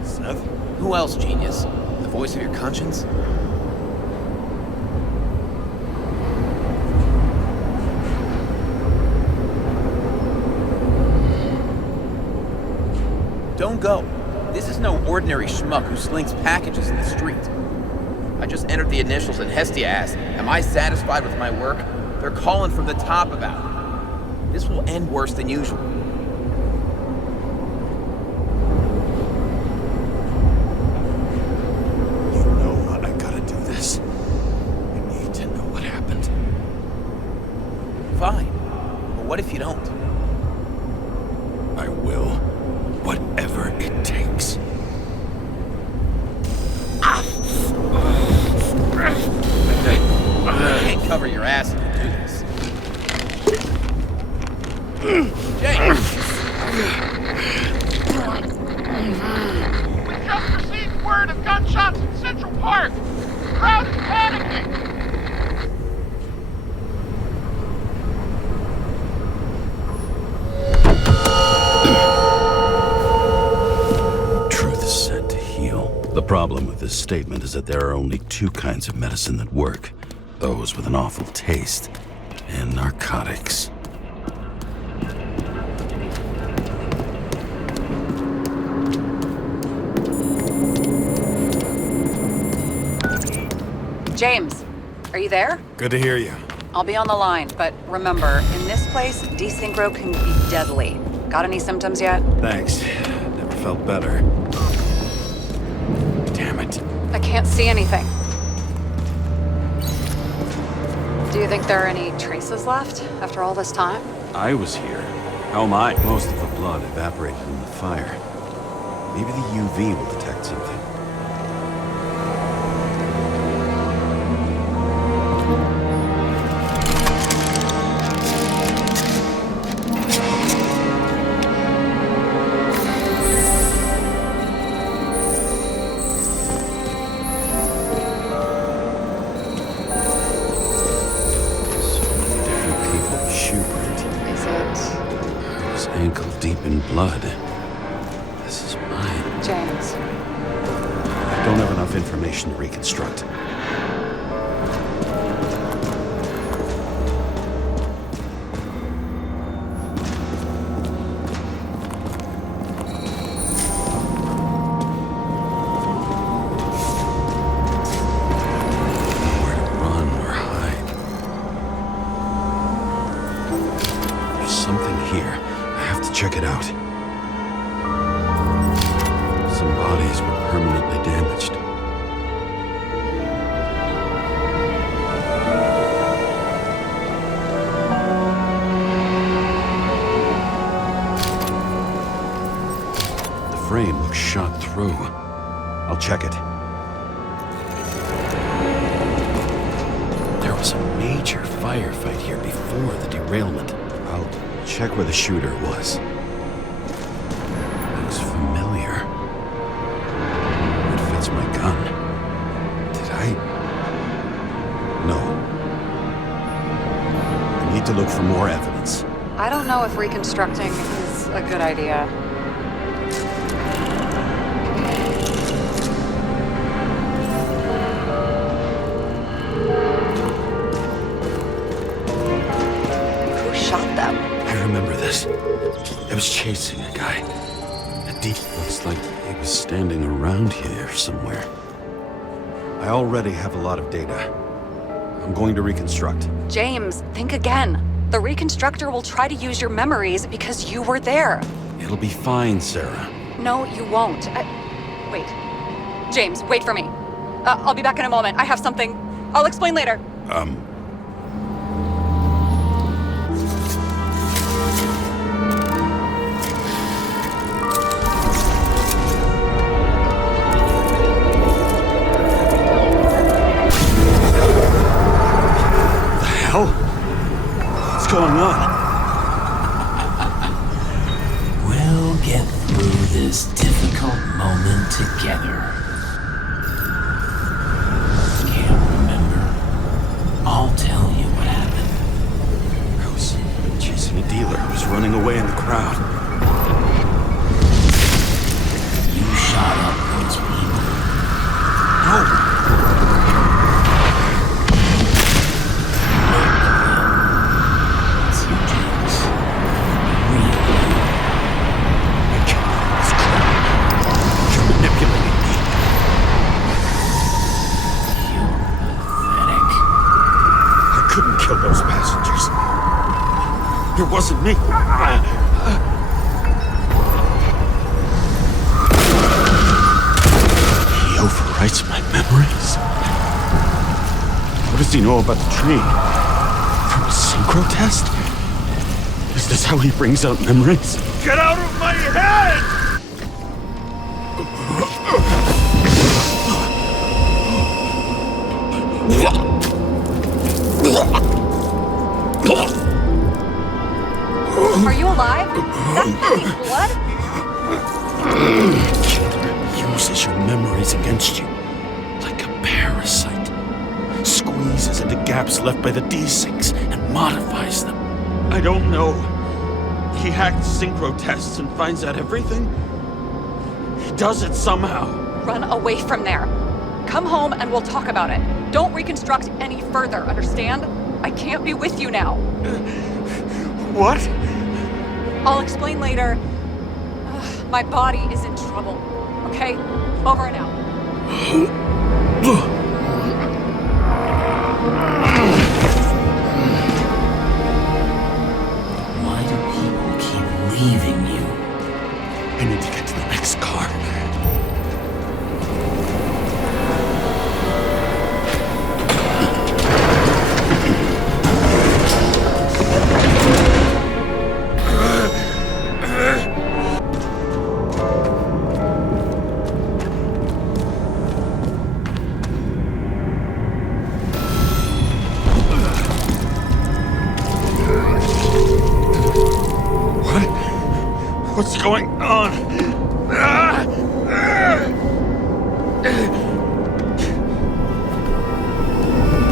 Seth? Who else, genius? The voice of your conscience? Don't go. This is no ordinary schmuck who slinks packages in the street. I just entered the initials and Hestia asked, am I satisfied with my work? They're calling from the top about it. This will end worse than usual. You know I gotta do this. You need to know what happened. Fine. But what if you don't? I will. Whatever it takes. You can't cover your ass if you do this. James! We just received word of gunshots in Central Park. The crowd is panicking. Truth is said to heal. The problem with this statement is that there are only two kinds of medicine that work. Those with an awful taste, and narcotics. James, are you there? Good to hear you. I'll be on the line, but remember, in this place, desynchro can be deadly. Got any symptoms yet? Thanks. Never felt better. Damn it. I can't see anything. Do you think there are any traces left after all this time? I was here. How am I? Most of the blood evaporated in the fire. Maybe the UV will detect something. Ankle deep in blood. This is mine. James. enough information to reconstruct. Nowhere to run or hide. There's something here. I have to check it out. Some bodies were permanently damaged. The frame looks shot through. I'll check it. There was a major firefight here before the derailment. I'll check where the shooter was. Looks familiar. It fits my gun. Did I? No. I need to look for more evidence. I don't know if reconstructing is a good idea. Who shot them? I remember this. I was chasing a guy. Looks like he was standing around here somewhere. I already have a lot of data. I'm going to reconstruct. James, think again. The reconstructor will try to use your memories because you were there. It'll be fine, Sarah. No, you won't. Wait. James, wait for me. I'll be back in a moment. I have something. I'll explain later. What's going on? We'll get through this difficult moment together. Can't remember? I'll tell you what happened. I was chasing a dealer who was running away in the crowd. You shot up those people. No! It wasn't me. He overwrites my memories. What does he know about the train? From a synchro test? Is this how he brings out memories? Get out of my head! Are you alive? That's blood? Uses your memories against you. Like a parasite. Squeezes into gaps left by the desyncs and modifies them. I don't know. He hacked synchro tests and finds out everything? He does it somehow. Run away from there. Come home and we'll talk about it. Don't reconstruct any further, understand? I can't be with you now. What? I'll explain later. My body is in trouble. Okay? Over and out. Why do people keep leaving you? I need to get to the next car. What's going on?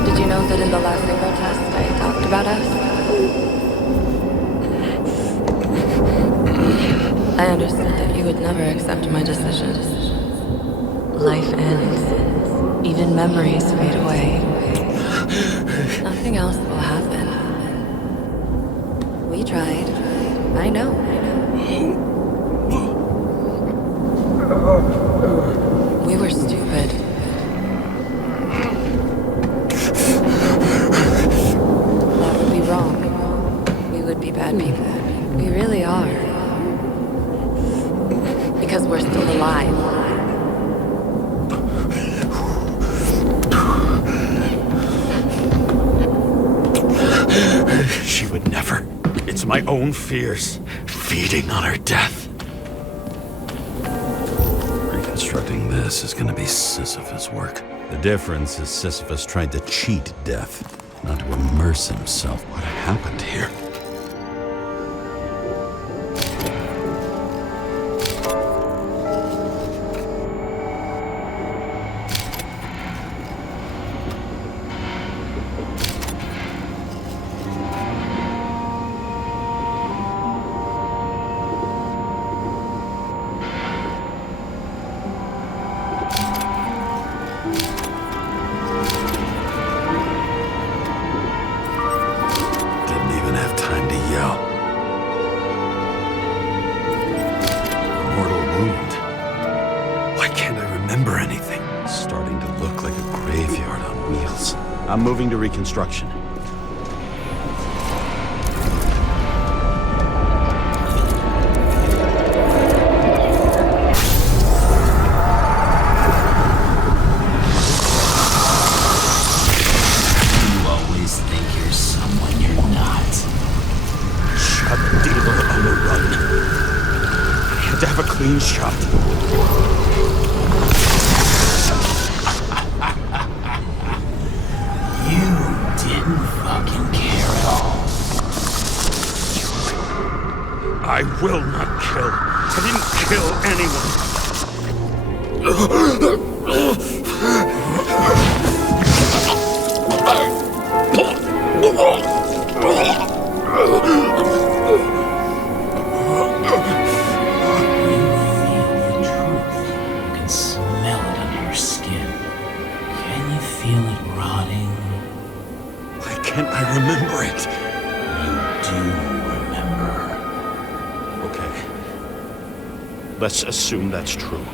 Did you know that in the last synchro test I talked about us? I understood that you would never accept my decisions. Life ends. Even memories fade away. Nothing else will happen. We tried. I know. We were stupid. That would be wrong. We would be bad people. We really are. Because we're still alive. She would never. It's my own fears, feeding on her death. Reconstructing this is gonna be Sisyphus' work. The difference is Sisyphus tried to cheat death, not to immerse himself. What happened here? I'm moving to reconstruction. You always think you're someone you're not. Shot dealer on the run. I had to have a clean shot. I will not kill. I didn't kill anyone. Remember it. You do remember. Okay. Let's assume that's true.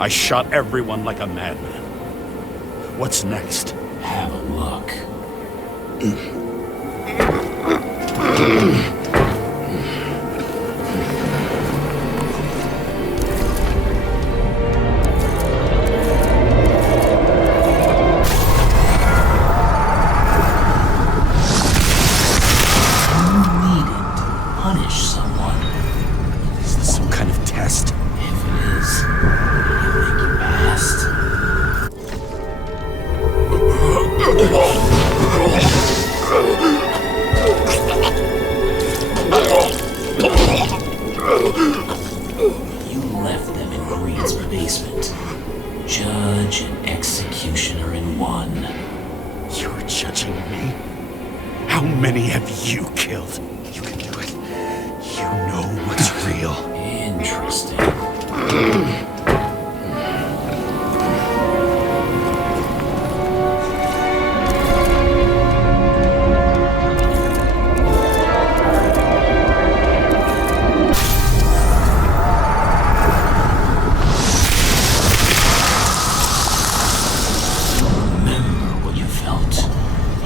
I shot everyone like a madman. What's next? Have a look.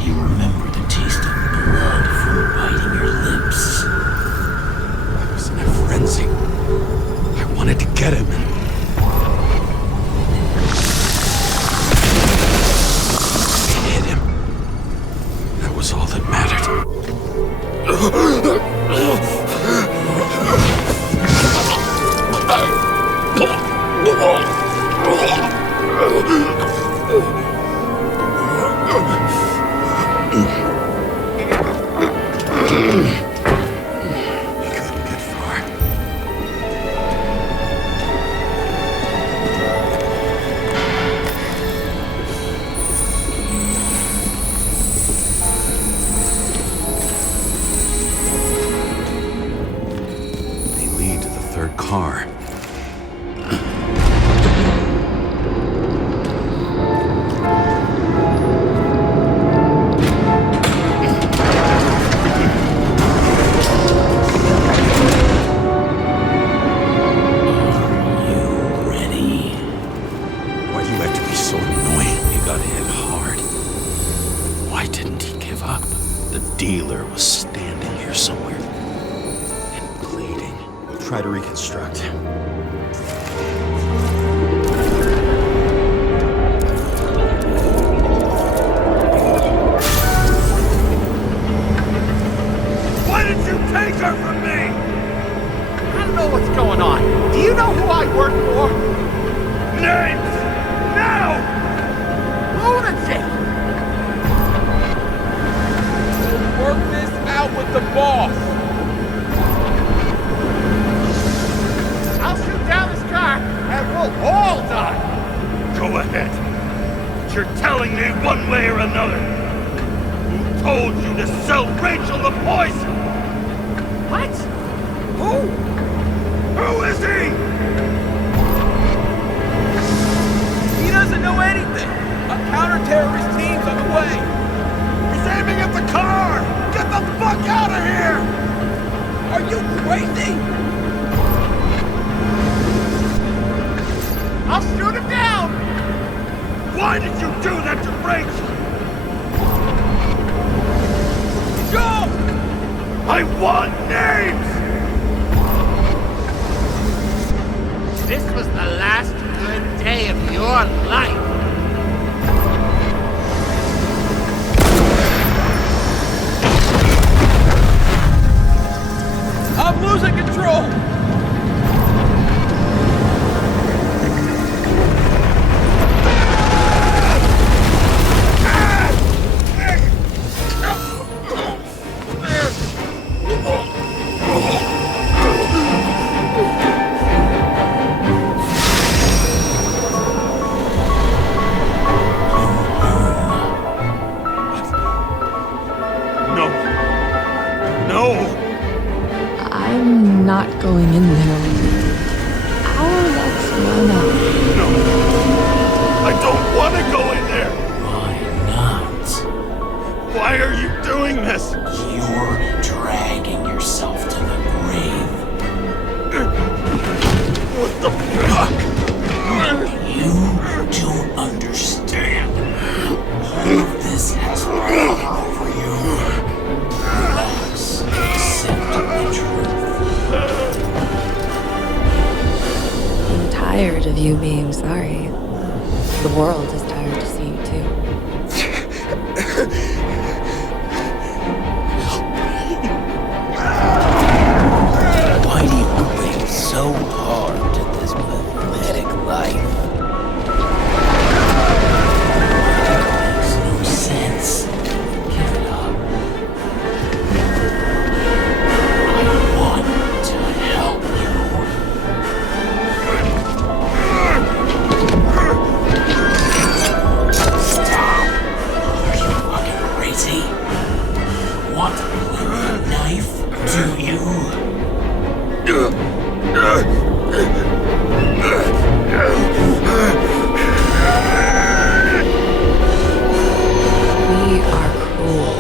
You remember the taste of blood from biting your lip. got hit hard. Why didn't he give up? The dealer was standing here somewhere. And bleeding. We'll try to reconstruct. Why did you take her from me? I don't know what's going on. Do you know who I work for? Names! Now! Lunatic! We'll work this out with the boss. I'll shoot down this car and we'll all die. Go ahead. But you're telling me one way or another. Who told you to sell Rachel the poison? What? Who? Who is he? He doesn't know anything. A counter-terrorist team's on the way. He's aiming at the car! Get the fuck out of here! Are you crazy? I'll shoot him down! Why did you do that to Rachel? Go! I want names! This was the last good day of your life. I'm losing control! I'm not going in there with you. Our luck's run out. No. I don't want to go in there. Why not? Why are you doing this? You're dragging yourself to the grave. What the fuck? You don't understand. All of this has power over you. Relax. Accept the truth. I'm tired of you being sorry. The world is tired to see you too. Why do you cling so hard to this pathetic life? It makes no sense. Give it up. I want to help you. Stop. Are you fucking crazy? Want to play with a knife? Do you? We are cruel.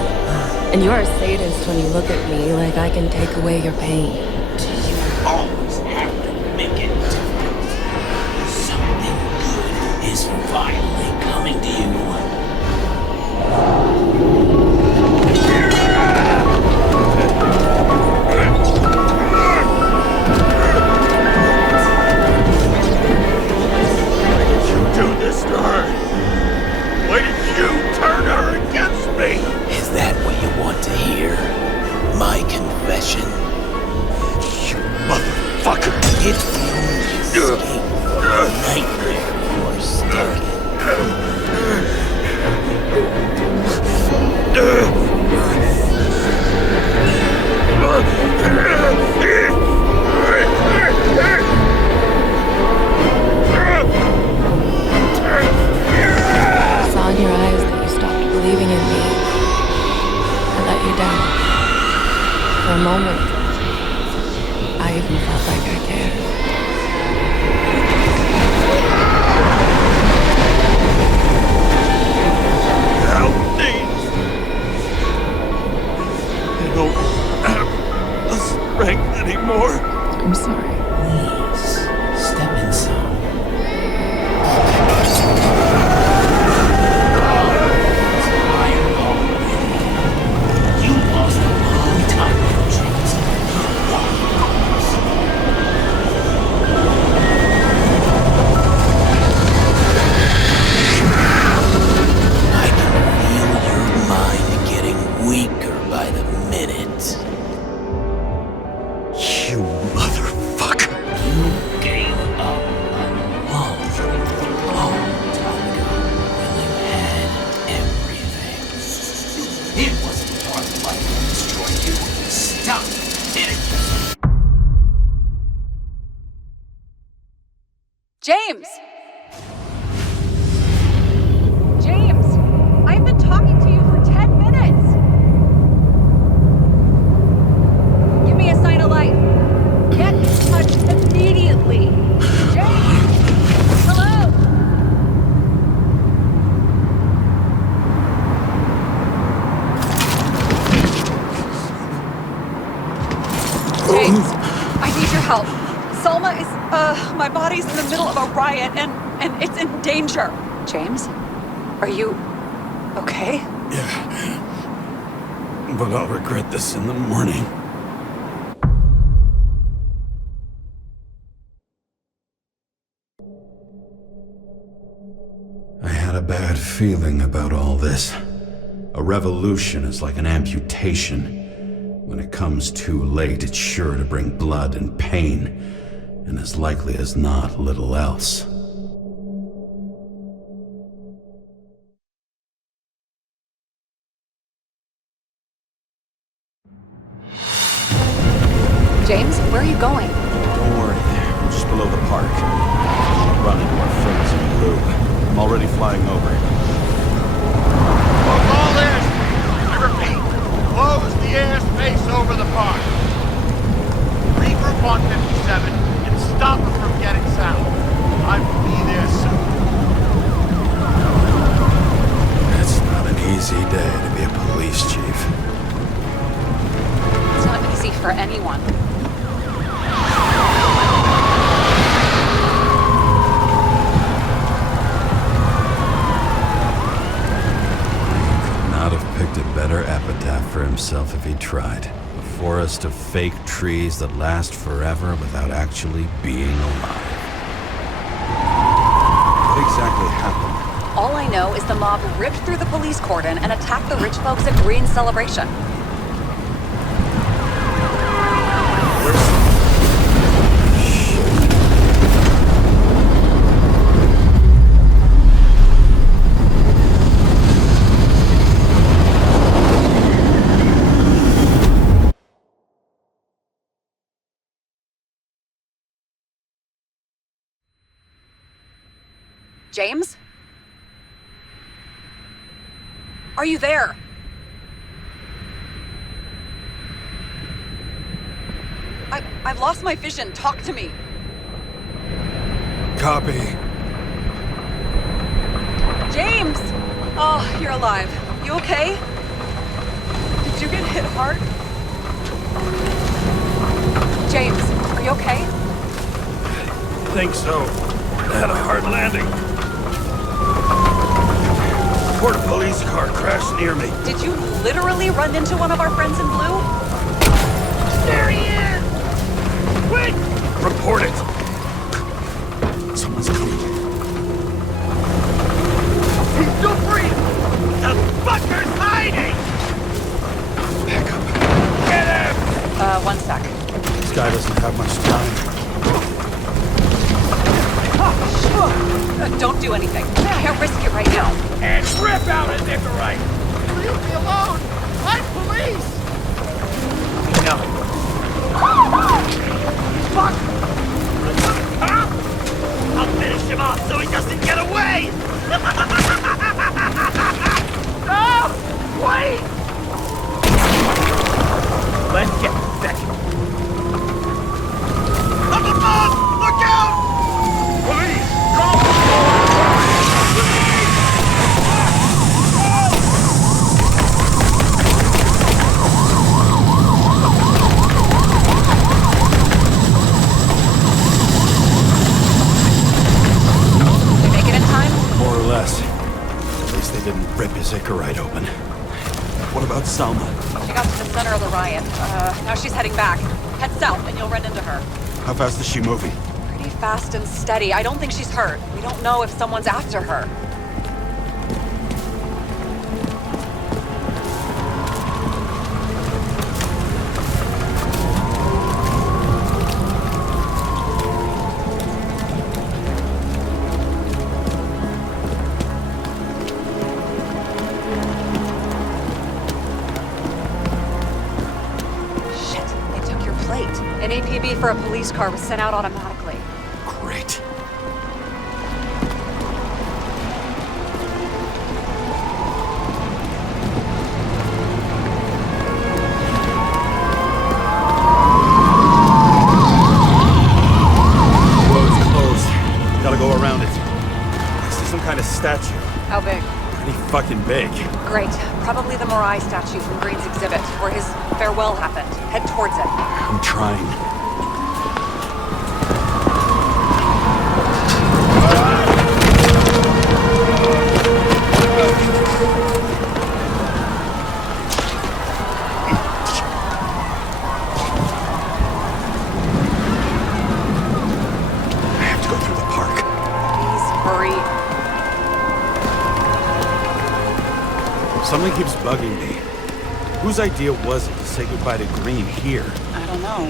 And you are a sadist when you look at me like I can take away your pain. Do you always have to make it different? Something good is finally coming to you. Do this to her? Why did you turn her against me? Is that what you want to hear? My confession? You motherfucker! It's the only escape from the nightmare you're stuck I saw in your eyes that you stopped believing in me. I let you down. For a moment, I even felt like I cared. Help me! I don't have the strength anymore. I'm sorry. Please, step inside. help. Salma is, my body's in the middle of a riot and it's in danger. James? Are you okay? Yeah. But I'll regret this in the morning. I had a bad feeling about all this. A revolution is like an amputation. When it comes too late, it's sure to bring blood and pain, and as likely as not, little else. James, where are you going? Don't worry, I'm just below the park. Should run into our friends in blue. I'm already flying over. Close all airspace. I repeat, close the airspace over the park. Regroup on 57 and stop them from getting south. I will be there soon. It's not an easy day to be a police chief. It's not easy for anyone. Not have picked a better epitaph for himself if he tried. A forest of fake trees that last forever without actually being alive. What exactly happened? All I know is the mob ripped through the police cordon and attacked the rich folks at Reinstatement. James? Are you there? I've lost my vision. Talk to me. Copy. James! Oh, you're alive. You okay? Did you get hit hard? James, are you okay? I think so. I had a hard landing. A police car crashed near me. Did you literally run into one of our friends in blue? There he is! Quick! Report it. Someone's coming. He's still free! The fucker's hiding! Back up. Get him! 1 sec. This guy doesn't have much time. Don't do anything. I can't risk it right now. And rip out a Icarus! Leave me alone! I'm police! No. Fuck! I'll finish him off so he doesn't get away! No! Wait! Let's get second. Up above! Look out! Police! Go! Didn't rip his Icarus open. What about Salma? She got to the center of the riot. Now she's heading back. Head south and you'll run into her. How fast is she moving? Pretty fast and steady. I don't think she's hurt. We don't know if someone's after her. An APB for a police car was sent out automatically. Great. Road's closed. Gotta go around it. I see some kind of statue. How big? Pretty fucking big. Great. Probably the Morai statue from Green's exhibit, where his farewell happened. Head towards it. I'm trying. Something keeps bugging me. Whose idea was it to say goodbye to Green here? I don't know.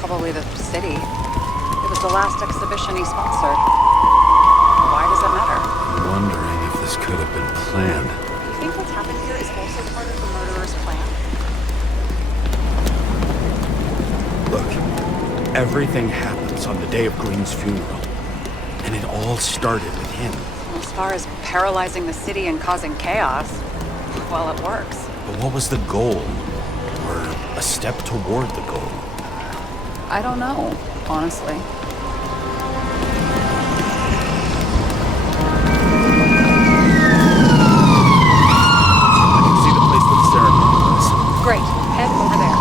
Probably the city. It was the last exhibition he sponsored. Why does it matter? I'm wondering if this could have been planned. Do you think what's happened here is also part of the murderer's plan? Look, everything happens on the day of Green's funeral. And it all started with him. Well, as far as paralyzing the city and causing chaos, well, it works. But what was the goal? Or a step toward the goal? I don't know, honestly. I can see the place where the ceremony was. Great. Head over there.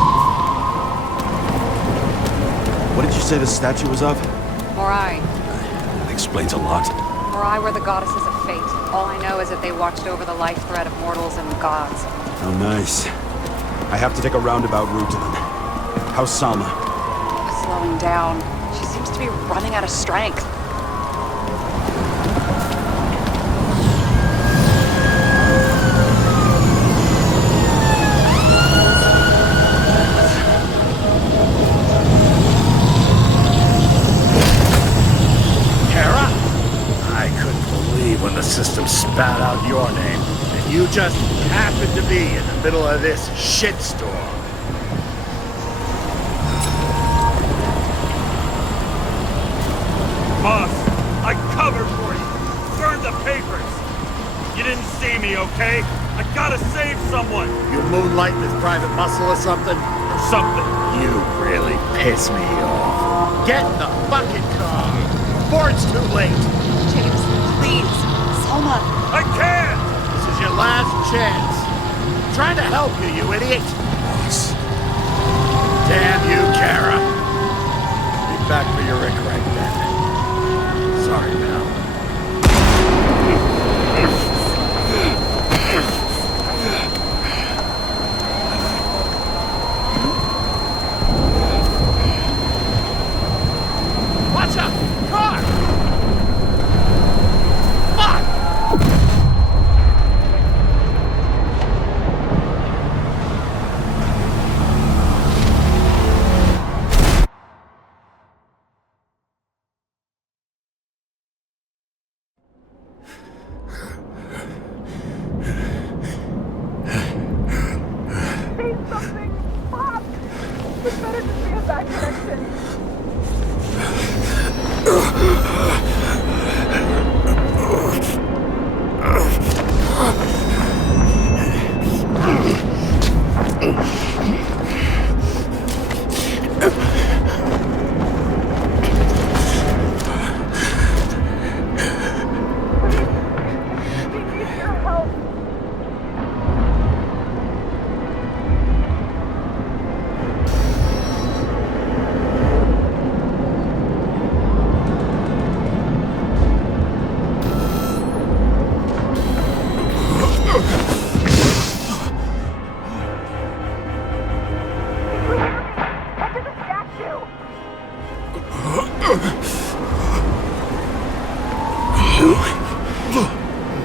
What did you say the statue was of? Morai. That explains a lot. Morai were the goddesses of fate. All I know is that they watched over the life thread of mortals and gods. Oh, nice. I have to take a roundabout route to them. How's Salma? Slowing down. She seems to be running out of strength. Kara? I couldn't believe when the system spat out your name, and you just happened to be in the middle of this shitstorm. Boss, I covered for you. Burn the papers. You didn't see me, okay? I gotta save someone. You moonlight with private muscle or something? Or something. You really piss me off. Get in the fucking car before it's too late. James, please. Salma. I can't! This is your last chance. I'm trying to help you, you idiot. Boss. Damn you, Kara. Be back for your Rick right then. Sorry, pal. Watch out! Car! Fuck!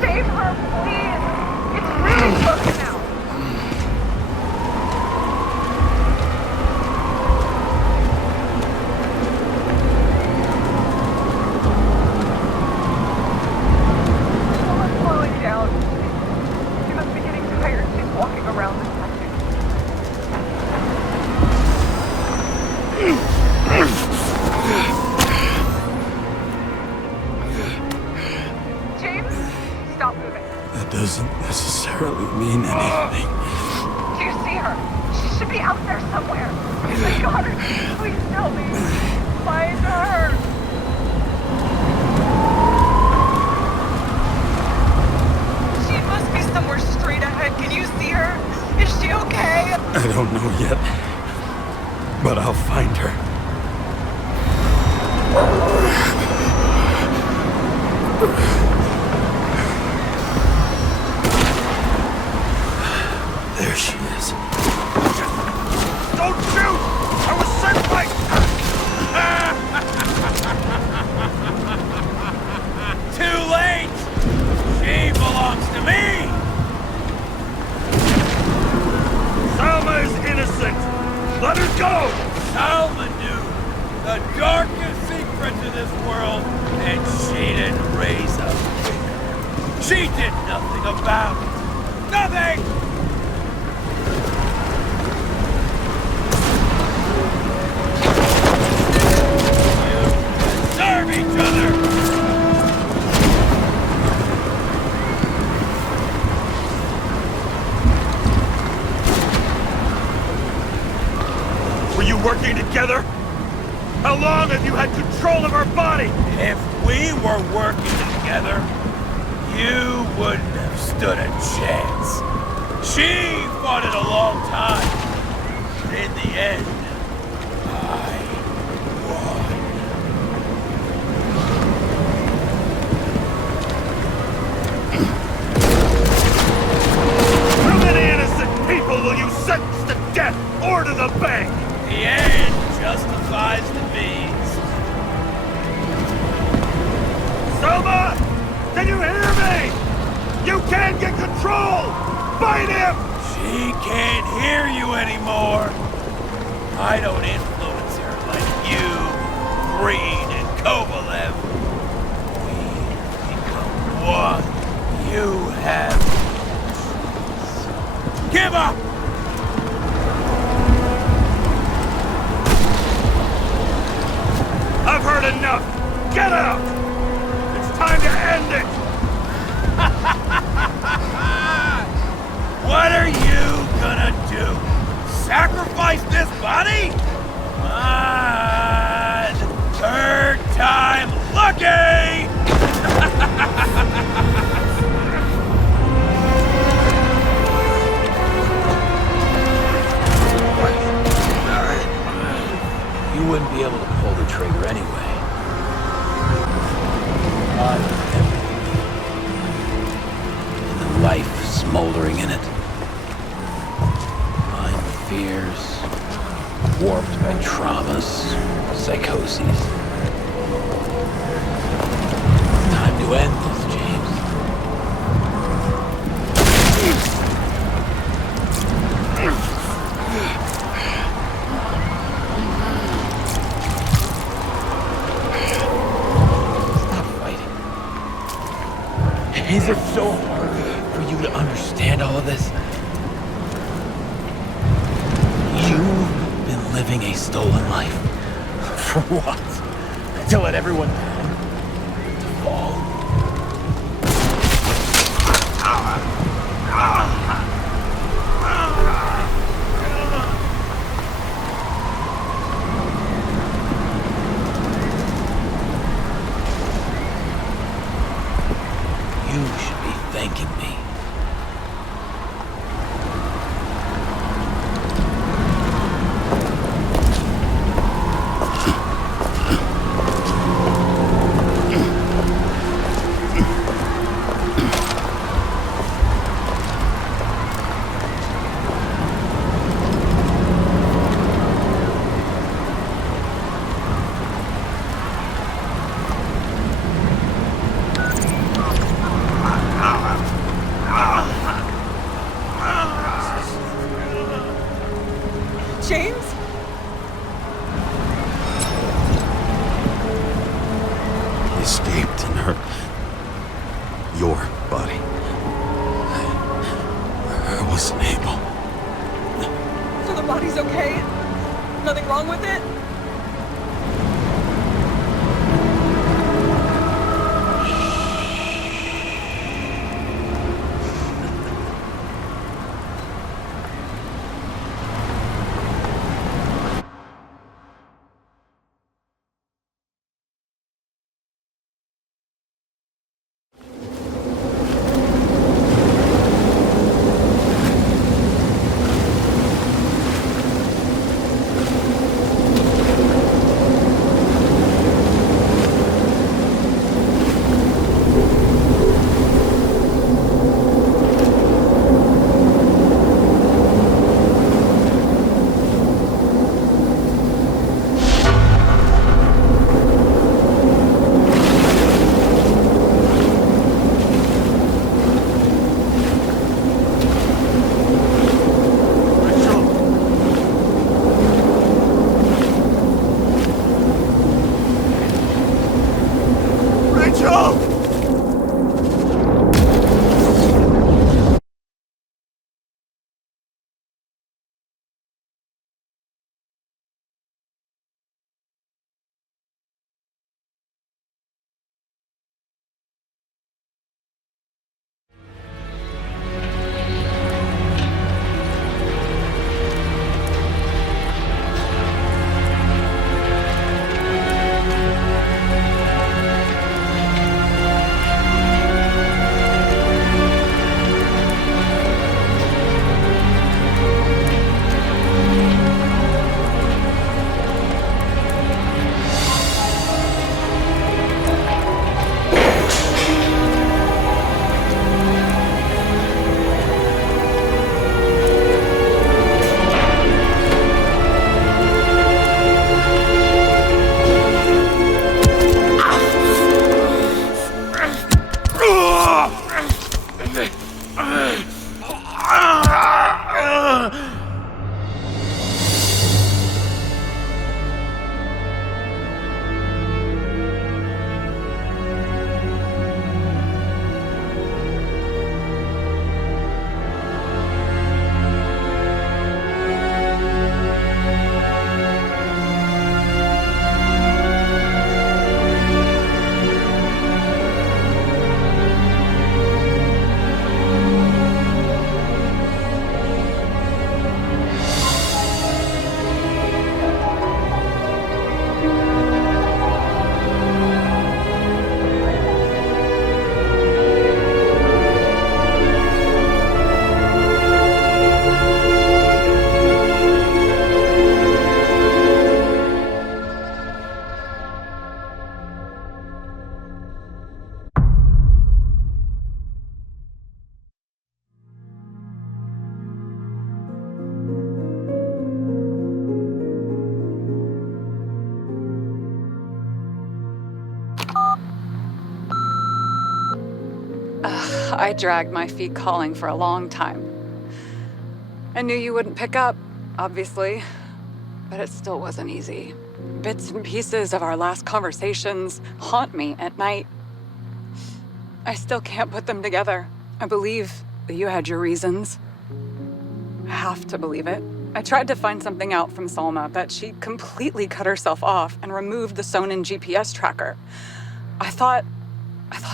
Save her, please! It's really broken now! Someone's slowing down. She must be getting tired. She's walking around this section. James, stop moving. That doesn't necessarily mean anything. Do you see her? She should be out there somewhere. I got her. Please tell me. Find her. She must be somewhere straight ahead. Can you see her? Is she okay? I don't know yet. But I'll find her. There she is. Don't shoot! I was sent by... Too late! She belongs to me! different to this world, and she didn't raise a finger. She did nothing about it. Nothing! You serve each other! Were you working together? How long have you had control of our body? If we were working together, you wouldn't have stood a chance. She fought it a long time. But in the end, I won. How many innocent people will you sentence to death or to the bank? The end justifies the means. Selma! Can you hear me? You can't get control! Fight him! She can't hear you anymore. I don't influence her like you, Green, and Kovalev. We become one. You have... Give up! I've heard enough! Get out! It's time to end it! What are you gonna do? Sacrifice this body? Come on! Third time lucky! You wouldn't be able to pull the trigger anyway. And the life smoldering in it. Blind fears, warped by traumas, psychoses. Time to end this, James. Is it so hard for you to understand all of this? You've been living a stolen life. For what? To let everyone down? To fall? You should be thanking me. James? He escaped in her... your body. I wasn't able. So the body's okay? Nothing wrong with it? I dragged my feet calling for a long time. I knew you wouldn't pick up, obviously, but it still wasn't easy. Bits and pieces of our last conversations haunt me at night. I still can't put them together. I believe that you had your reasons. I have to believe it. I tried to find something out from Salma, but she completely cut herself off and removed the Sonin GPS tracker. I thought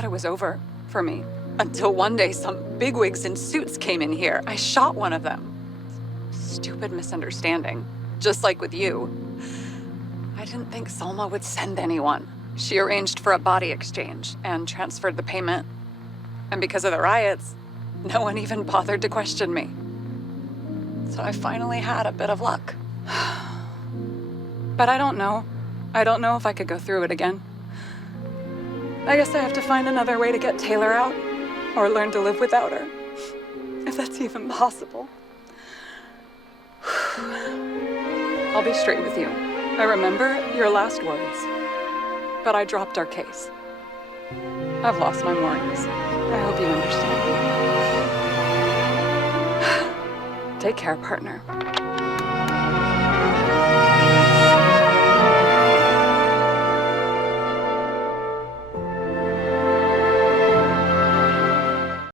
it was over for me. Until one day some bigwigs in suits came in here. I shot one of them. Stupid misunderstanding, just like with you. I didn't think Salma would send anyone. She arranged for a body exchange and transferred the payment. And because of the riots, no one even bothered to question me. So I finally had a bit of luck. But I don't know. I don't know if I could go through it again. I guess I have to find another way to get Taylor out. Or learn to live without her. If that's even possible. I'll be straight with you. I remember your last words. But I dropped our case. I've lost my mornings. I hope you understand. Take care, partner.